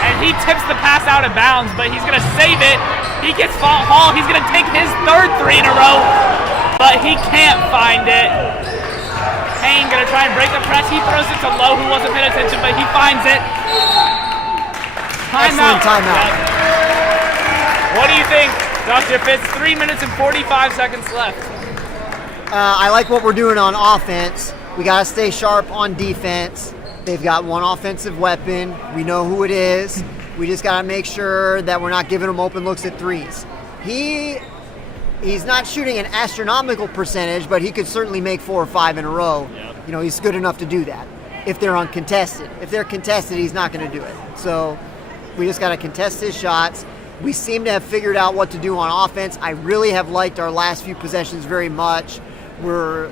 And he tips the pass out of bounds, but he's going to save it. He gets Hall. He's going to take his third 3 in a row, but he can't find it. Payne going to try and break the press. He throws it to Lowe, who wasn't paying attention, but he finds it. Timeout. Timeout. What do you think, Dr. Fitz? 3 minutes and 45 seconds left. I like what we're doing on offense. We got to stay sharp on defense. They've got one offensive weapon. We know who it is. We just got to make sure that we're not giving them open looks at threes. He's not shooting an astronomical percentage, but he could certainly make 4 or 5 in a row. Yep. He's good enough to do that if they're uncontested. If they're contested, he's not going to do it. So we just got to contest his shots. We seem to have figured out what to do on offense. I really have liked our last few possessions very much. We're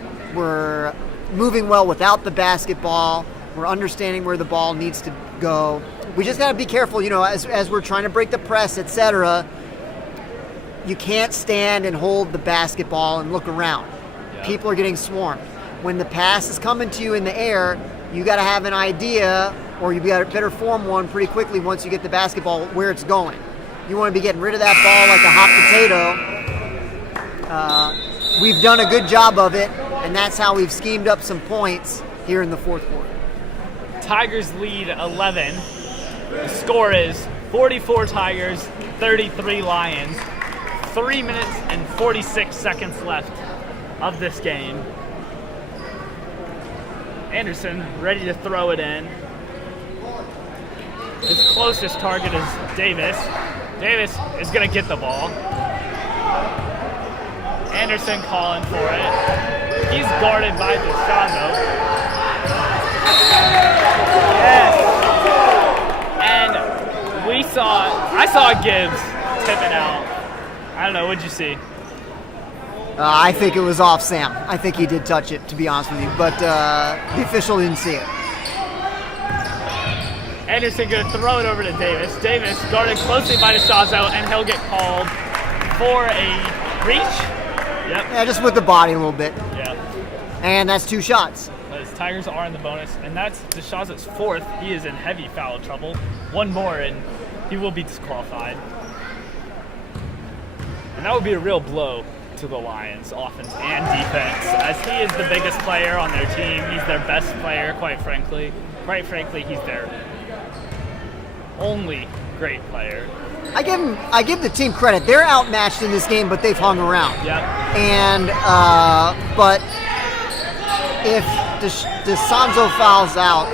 moving well without the basketball. We're understanding where the ball needs to go. We just got to be careful, as we're trying to break the press, etc. You can't stand and hold the basketball and look around. Yeah. People are getting swarmed. When the pass is coming to you in the air, you got to have an idea, or you better form one pretty quickly once you get the basketball where it's going. You want to be getting rid of that ball like a hot potato. We've done a good job of it, and that's how we've schemed up some points here in the fourth quarter. Tigers lead 11. The score is 44 Tigers, 33 Lions. 3 minutes and 46 seconds left of this game. Anderson ready to throw it in. His closest target is Davis. Davis is going to get the ball. Anderson calling for it. He's guarded by DeShazo. Yes. And I saw Gibbs tipping out. I don't know, what'd you see? I think it was off Sam. I think he did touch it, to be honest with you, but the official didn't see it. Anderson going to throw it over to Davis. Davis guarded closely by DeShazo, and he'll get called for a reach. Yep. Yeah, just with the body a little bit. Yeah. And that's 2 shots. But his Tigers are in the bonus, and that's DeShazo's 4th. He is in heavy foul trouble. One more, and he will be disqualified. And that would be a real blow to the Lions, offense and defense, as he is the biggest player on their team. He's their best player, quite frankly. Quite frankly, he's their only great player. I give the team credit. They're outmatched in this game, but they've hung around. Yep. And but if DeShazo fouls out,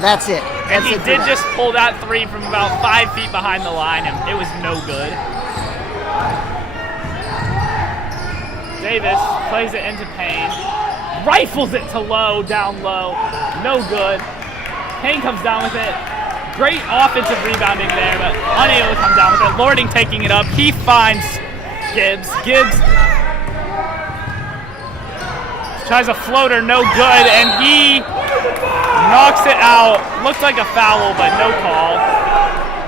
that's it. And he did just pull that 3 from about 5 feet behind the line, and it was no good. Davis plays it into Payne, rifles it to Lowe, down low, no good. Payne comes down with it. Great offensive rebounding there, but unable to come down with it. Lording taking it up. He finds Gibbs. Gibbs tries a floater, no good, and he knocks it out. Looks like a foul, but no call.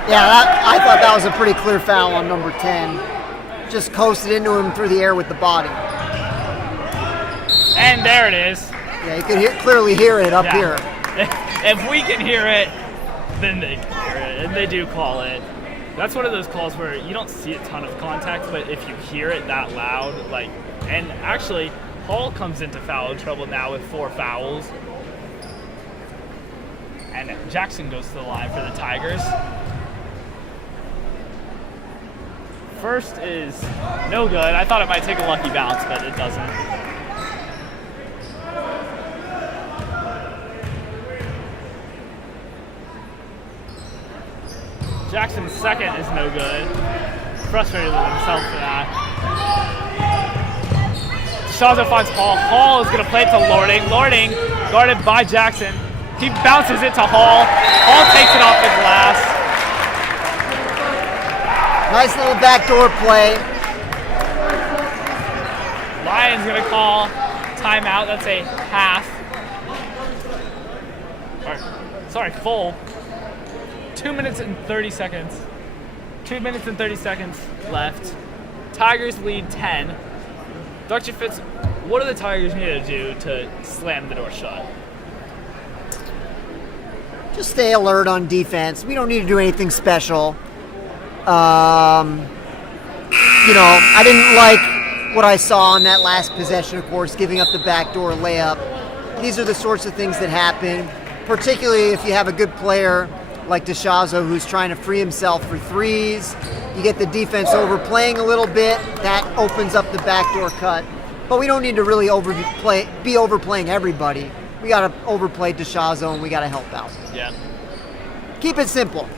Yeah, I thought that was a pretty clear foul on number 10. Just coasted into him through the air with the body. And there it is. Yeah, you could clearly hear it up here. If we can hear it, then they can hear it, and they do call it. That's one of those calls where you don't see a ton of contact, but if you hear it that loud, and actually, Hall comes into foul trouble now with 4 fouls. And Jackson goes to the line for the Tigers. First is no good. I thought it might take a lucky bounce, but it doesn't. Jackson's second is no good. Frustrated with himself for that. DeShazo finds Hall. Hall is going to play it to Lording. Lording, guarded by Jackson. He bounces it to Hall. Hall takes it off the glass. Nice little backdoor play. Lions going to call timeout. That's a half. Sorry, full. 2 minutes and 30 seconds. 2 minutes and 30 seconds left. Tigers lead 10. Dr. Fitz, what do the Tigers need to do to slam the door shut? Just stay alert on defense. We don't need to do anything special. I didn't like what I saw on that last possession, of course, giving up the backdoor layup. These are the sorts of things that happen, particularly if you have a good player like DeShazo who's trying to free himself for threes. You get the defense overplaying a little bit. That opens up the backdoor cut. But we don't need to really be overplaying everybody. We got to overplay DeShazo, and we got to help out. Yeah. Keep it simple.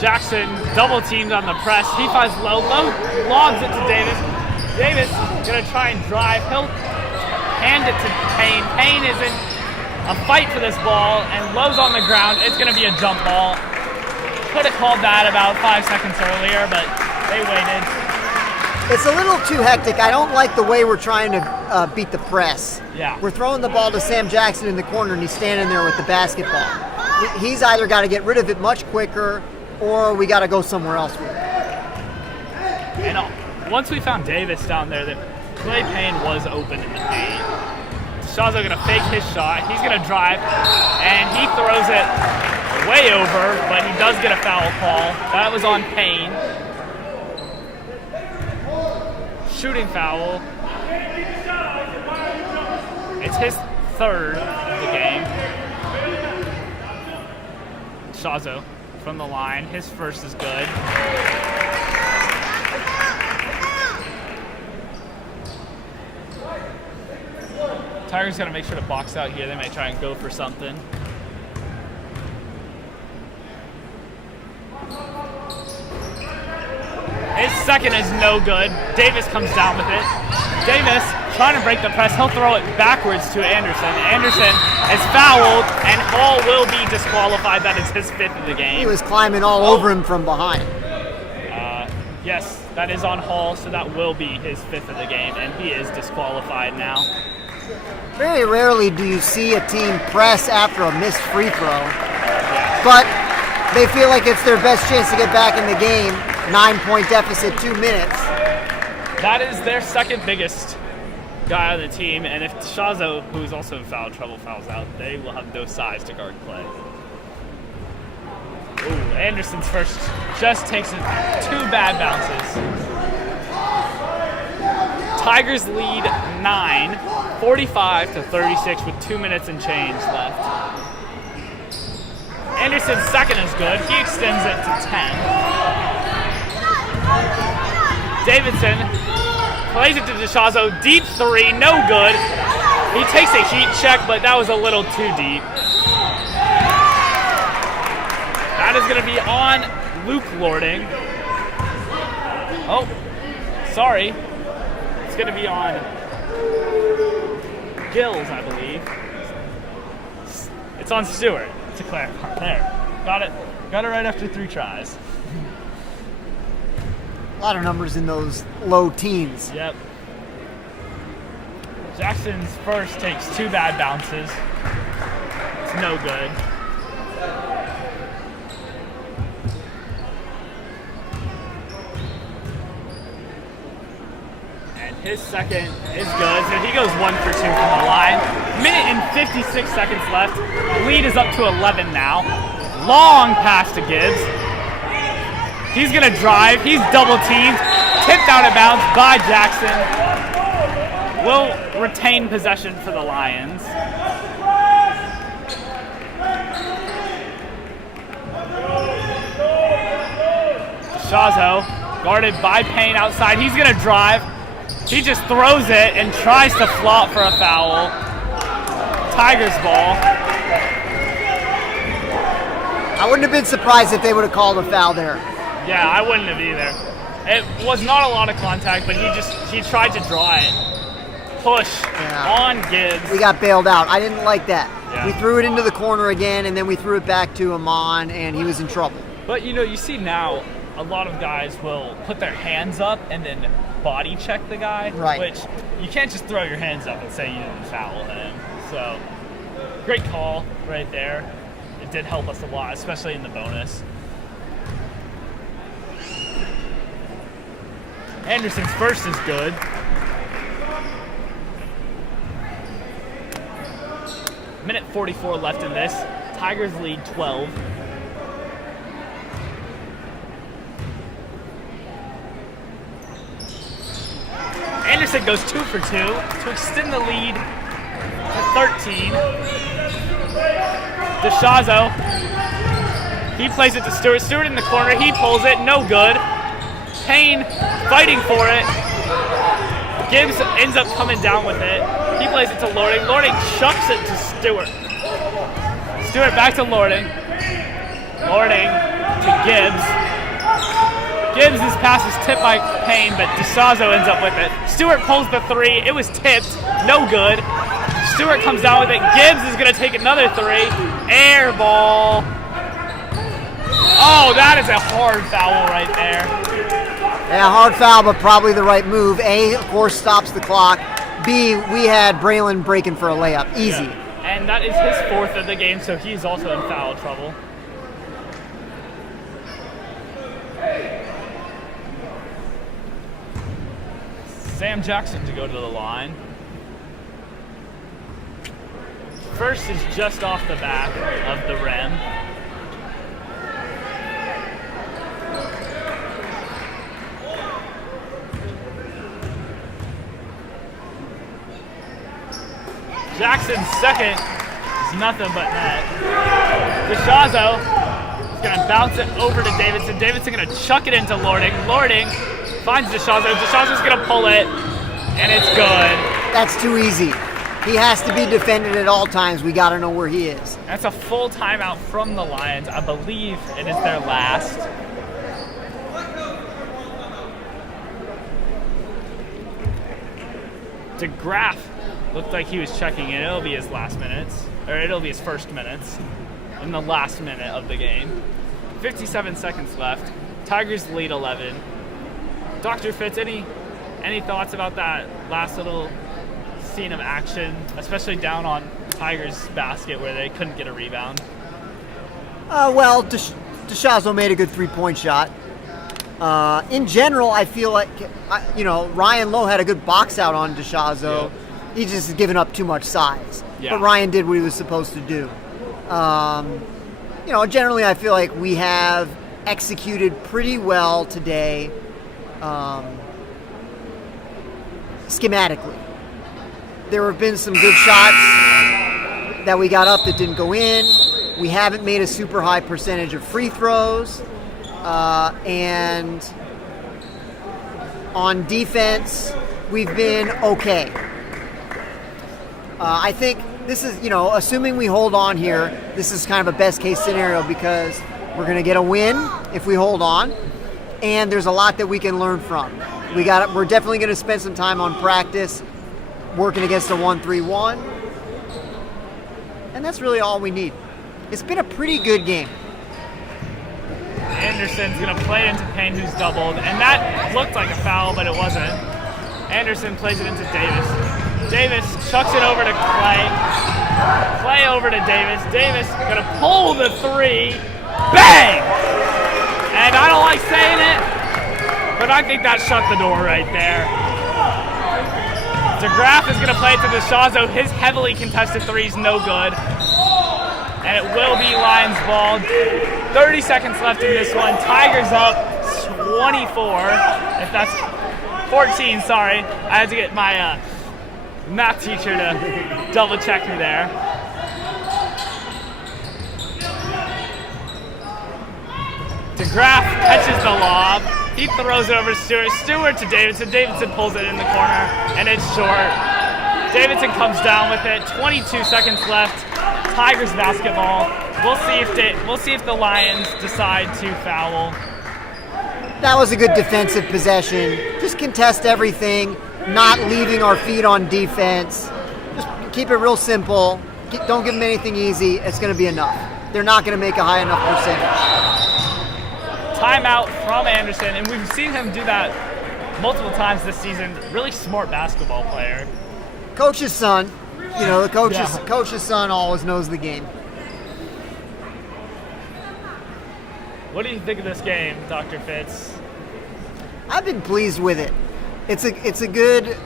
Jackson double teamed on the press. He finds Lowe. Lowe lobs it to Davis. Davis gonna try and drive. He'll hand it to Payne. Payne is in a fight for this ball, and Lowe's on the ground. It's gonna be a jump ball. Could have called that about 5 seconds earlier, but they waited. It's a little too hectic. I don't like the way we're trying to beat the press. Yeah. We're throwing the ball to Sam Jackson in the corner, and he's standing there with the basketball. He's either got to get rid of it much quicker, or we got to go somewhere else with it. And once we found Davis down there, that Clay Payne was open in the paint. DeShazo going to fake his shot. He's going to drive, and he throws it way over, but he does get a foul call. That was on Payne. Shooting foul. It's his third of the game. Shazo from the line. His first is good. Tigers got to make sure to box out here. They might try and go for something. His second is no good. Davis comes down with it. Davis trying to break the press. He'll throw it backwards to Anderson. Anderson is fouled, and Hall will be disqualified. That is his 5th of the game. He was climbing all over him from behind. Yes, that is on Hall, so that will be his 5th of the game, and he is disqualified now. Very rarely do you see a team press after a missed free throw, but they feel like it's their best chance to get back in the game. 9-point deficit, 2 minutes. That is their second biggest guy on the team, and if Shazo, who's also in foul trouble, fouls out, they will have no size to guard Clay. Ooh, Anderson's first just takes 2 bad bounces. Tigers lead 9, 45-36 with 2 minutes and change left. Anderson's second is good. He extends it to 10. Davidson plays it to DeShazo. Deep 3, no good. He takes a heat check, but that was a little too deep. That is going to be on Luke Lording. Oh, sorry. It's going to be on Gills, I believe. It's on Stewart, to clarify. There. Got it. Got it right after 3 tries. A lot of numbers in those low teens. Yep. Jackson's first takes 2 bad bounces. It's no good. And his second is good, so he goes 1 for 2 from the line. Minute and 56 seconds left. Lead is up to 11 now. Long pass to Gibbs. He's going to drive. He's double teamed. Tipped out of bounds by Jackson. Will retain possession for the Lions. Shazo, guarded by Payne outside. He's going to drive. He just throws it and tries to flop for a foul. Tigers ball. I wouldn't have been surprised if they would have called a foul there. Yeah, I wouldn't have either. It was not a lot of contact, but he tried to draw it. Push on Gibbs. We got bailed out. I didn't like that. Yeah. We threw it into the corner again, and then we threw it back to Amon, and he was in trouble. But, you see now a lot of guys will put their hands up and then body check the guy. Right. Which you can't just throw your hands up and say you didn't foul him. So, great call right there. It did help us a lot, especially in the bonus. Anderson's first is good. Minute 44 left in this. Tigers lead 12. Anderson goes 2 for 2 to extend the lead to 13. DeShazo, he plays it to Stewart. Stewart in the corner, he pulls it, no good. Payne fighting for it. Gibbs ends up coming down with it. He plays it to Lording. Lording chucks it to Stewart. Stewart back to Lording. Lording to Gibbs. Gibbs' pass is tipped by Payne, but DeShazo ends up with it. Stewart pulls the 3. It was tipped. No good. Stewart comes down with it. Gibbs is going to take another 3. Air ball. Oh, that is a hard foul right there. Yeah, hard foul, but probably the right move. A, of course, stops the clock. B, we had Braylon breaking for a layup. Easy. Yeah. And that is his 4th of the game, so he's also in foul trouble. Sam Jackson to go to the line. First is just off the back of the rim. Jackson's second is nothing but net. DeShazo is going to bounce it over to Davidson. Davidson going to chuck it into Lording. Lording finds DeShazo. DeShazo's going to pull it, and it's good. That's too easy. He has to be defended at all times. We got to know where he is. That's a full timeout from the Lions. I believe it is their last. DeGraff looked like he was checking in. It'll be his last minutes, or it'll be his first minutes in the last minute of the game. 57 seconds left. Tigers lead 11. Dr. Fitz, any thoughts about that last little scene of action, especially down on Tigers' basket where they couldn't get a rebound? Well, DeShazo made a good three-point shot. In general, I feel like, Ryan Lowe had a good box out on DeShazo. Yeah. He just has given up too much size. Yeah. But Ryan did what he was supposed to do. Generally I feel like we have executed pretty well today, schematically. There have been some good shots that we got up that didn't go in. We haven't made a super high percentage of free throws. And on defense, we've been okay. I think this is, assuming we hold on here, this is kind of a best case scenario because we're going to get a win if we hold on, and there's a lot that we can learn from. We're definitely going to spend some time on practice, working against a 1-3-1, and that's really all we need. It's been a pretty good game. Anderson's going to play into Payne, who's doubled, and that looked like a foul, but it wasn't. Anderson plays it into Davis. Davis chucks it over to Clay. Clay over to Davis. Davis going to pull the three. Bang! And I don't like saying it, but I think that shut the door right there. DeGraff is going to play it to DeShazo. His heavily contested three is no good. And it will be Lions ball. 30 seconds left in this one. Tigers up 24. If that's 14, sorry. I had to get my math teacher to double check me there. DeGraff catches the lob. He throws it over to Stewart. Stewart to Davidson. Davidson pulls it in the corner, and it's short. Davidson comes down with it. 22 seconds left. Tigers basketball. We'll see if the Lions decide to foul. That was a good defensive possession. Just contest everything, not leaving our feet on defense. Just keep it real simple. Don't give them anything easy. It's going to be enough. They're not going to make a high enough percentage. Timeout from Anderson, and we've seen him do that multiple times this season. Really smart basketball player. Coach's son. The coach's son always knows the game. What do you think of this game, Dr. Fitz? I've been pleased with it. It's a good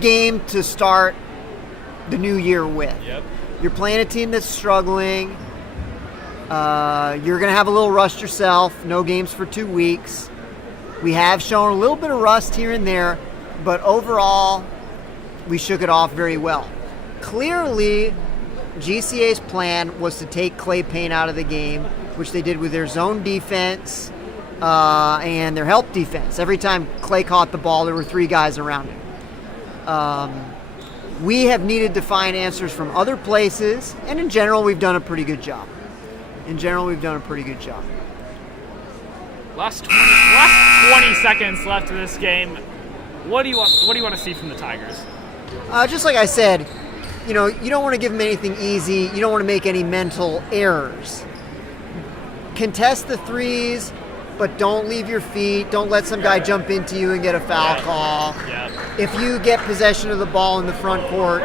game to start the new year with. Yep. You're playing a team that's struggling. You're going to have a little rust yourself. No games for 2 weeks. We have shown a little bit of rust here and there, but overall, we shook it off very well. Clearly, GCA's plan was to take Clay Payne out of the game, which they did with their zone defense and their help defense. Every time Clay caught the ball, there were 3 guys around him. We have needed to find answers from other places, and in general, we've done a pretty good job. Last 20 seconds left of this game. What do you want to see from the Tigers? Just like I said, you don't want to give them anything easy. You don't want to make any mental errors. Contest the threes, but don't leave your feet. Don't let some guy jump into you and get a foul call. Yep. If you get possession of the ball in the front court,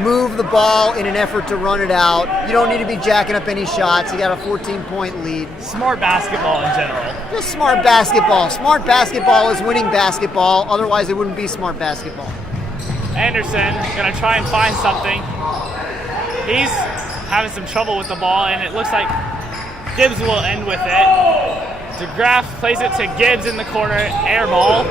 move the ball in an effort to run it out. You don't need to be jacking up any shots. You got a 14-point lead. Smart basketball in general. Just smart basketball. Smart basketball is winning basketball. Otherwise, it wouldn't be smart basketball. Anderson going to try and find something. He's having some trouble with the ball, and it looks like Gibbs will end with it. DeGraff plays it to Gibbs in the corner. Air ball.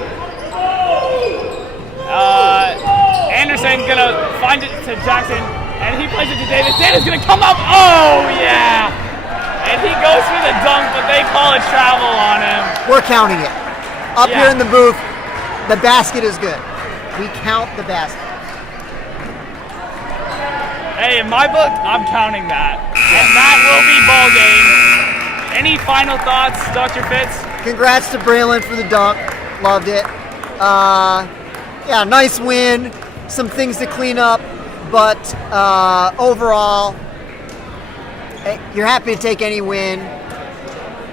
Anderson going to find it to Jackson. And he plays it to Davis. Davis gonna come up. Oh yeah! And he goes for the dunk, but they call a travel on him. We're counting it. Up Yeah. here in the booth, the basket is good. We count the basket. Hey, in my book, I'm counting that. And that will be ball game. Any final thoughts, Dr. Fitz? Congrats to Braylon for the dunk. Loved it. Yeah, nice win. Some things to clean up, but overall, you're happy to take any win.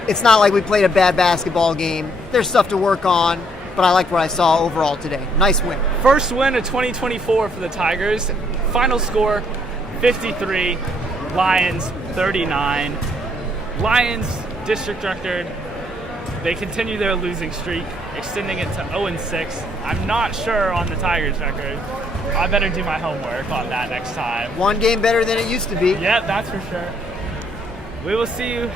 It's not like we played a bad basketball game. There's stuff to work on, but I liked what I saw overall today. Nice win. First win of 2024 for the Tigers. Final score, 53. Lions, 39. Lions district record, they continue their losing streak, extending it to 0-6. I'm not sure on the Tigers record. I better do my homework on that next time. One game better than it used to be. Yeah, that's for sure. We will see you.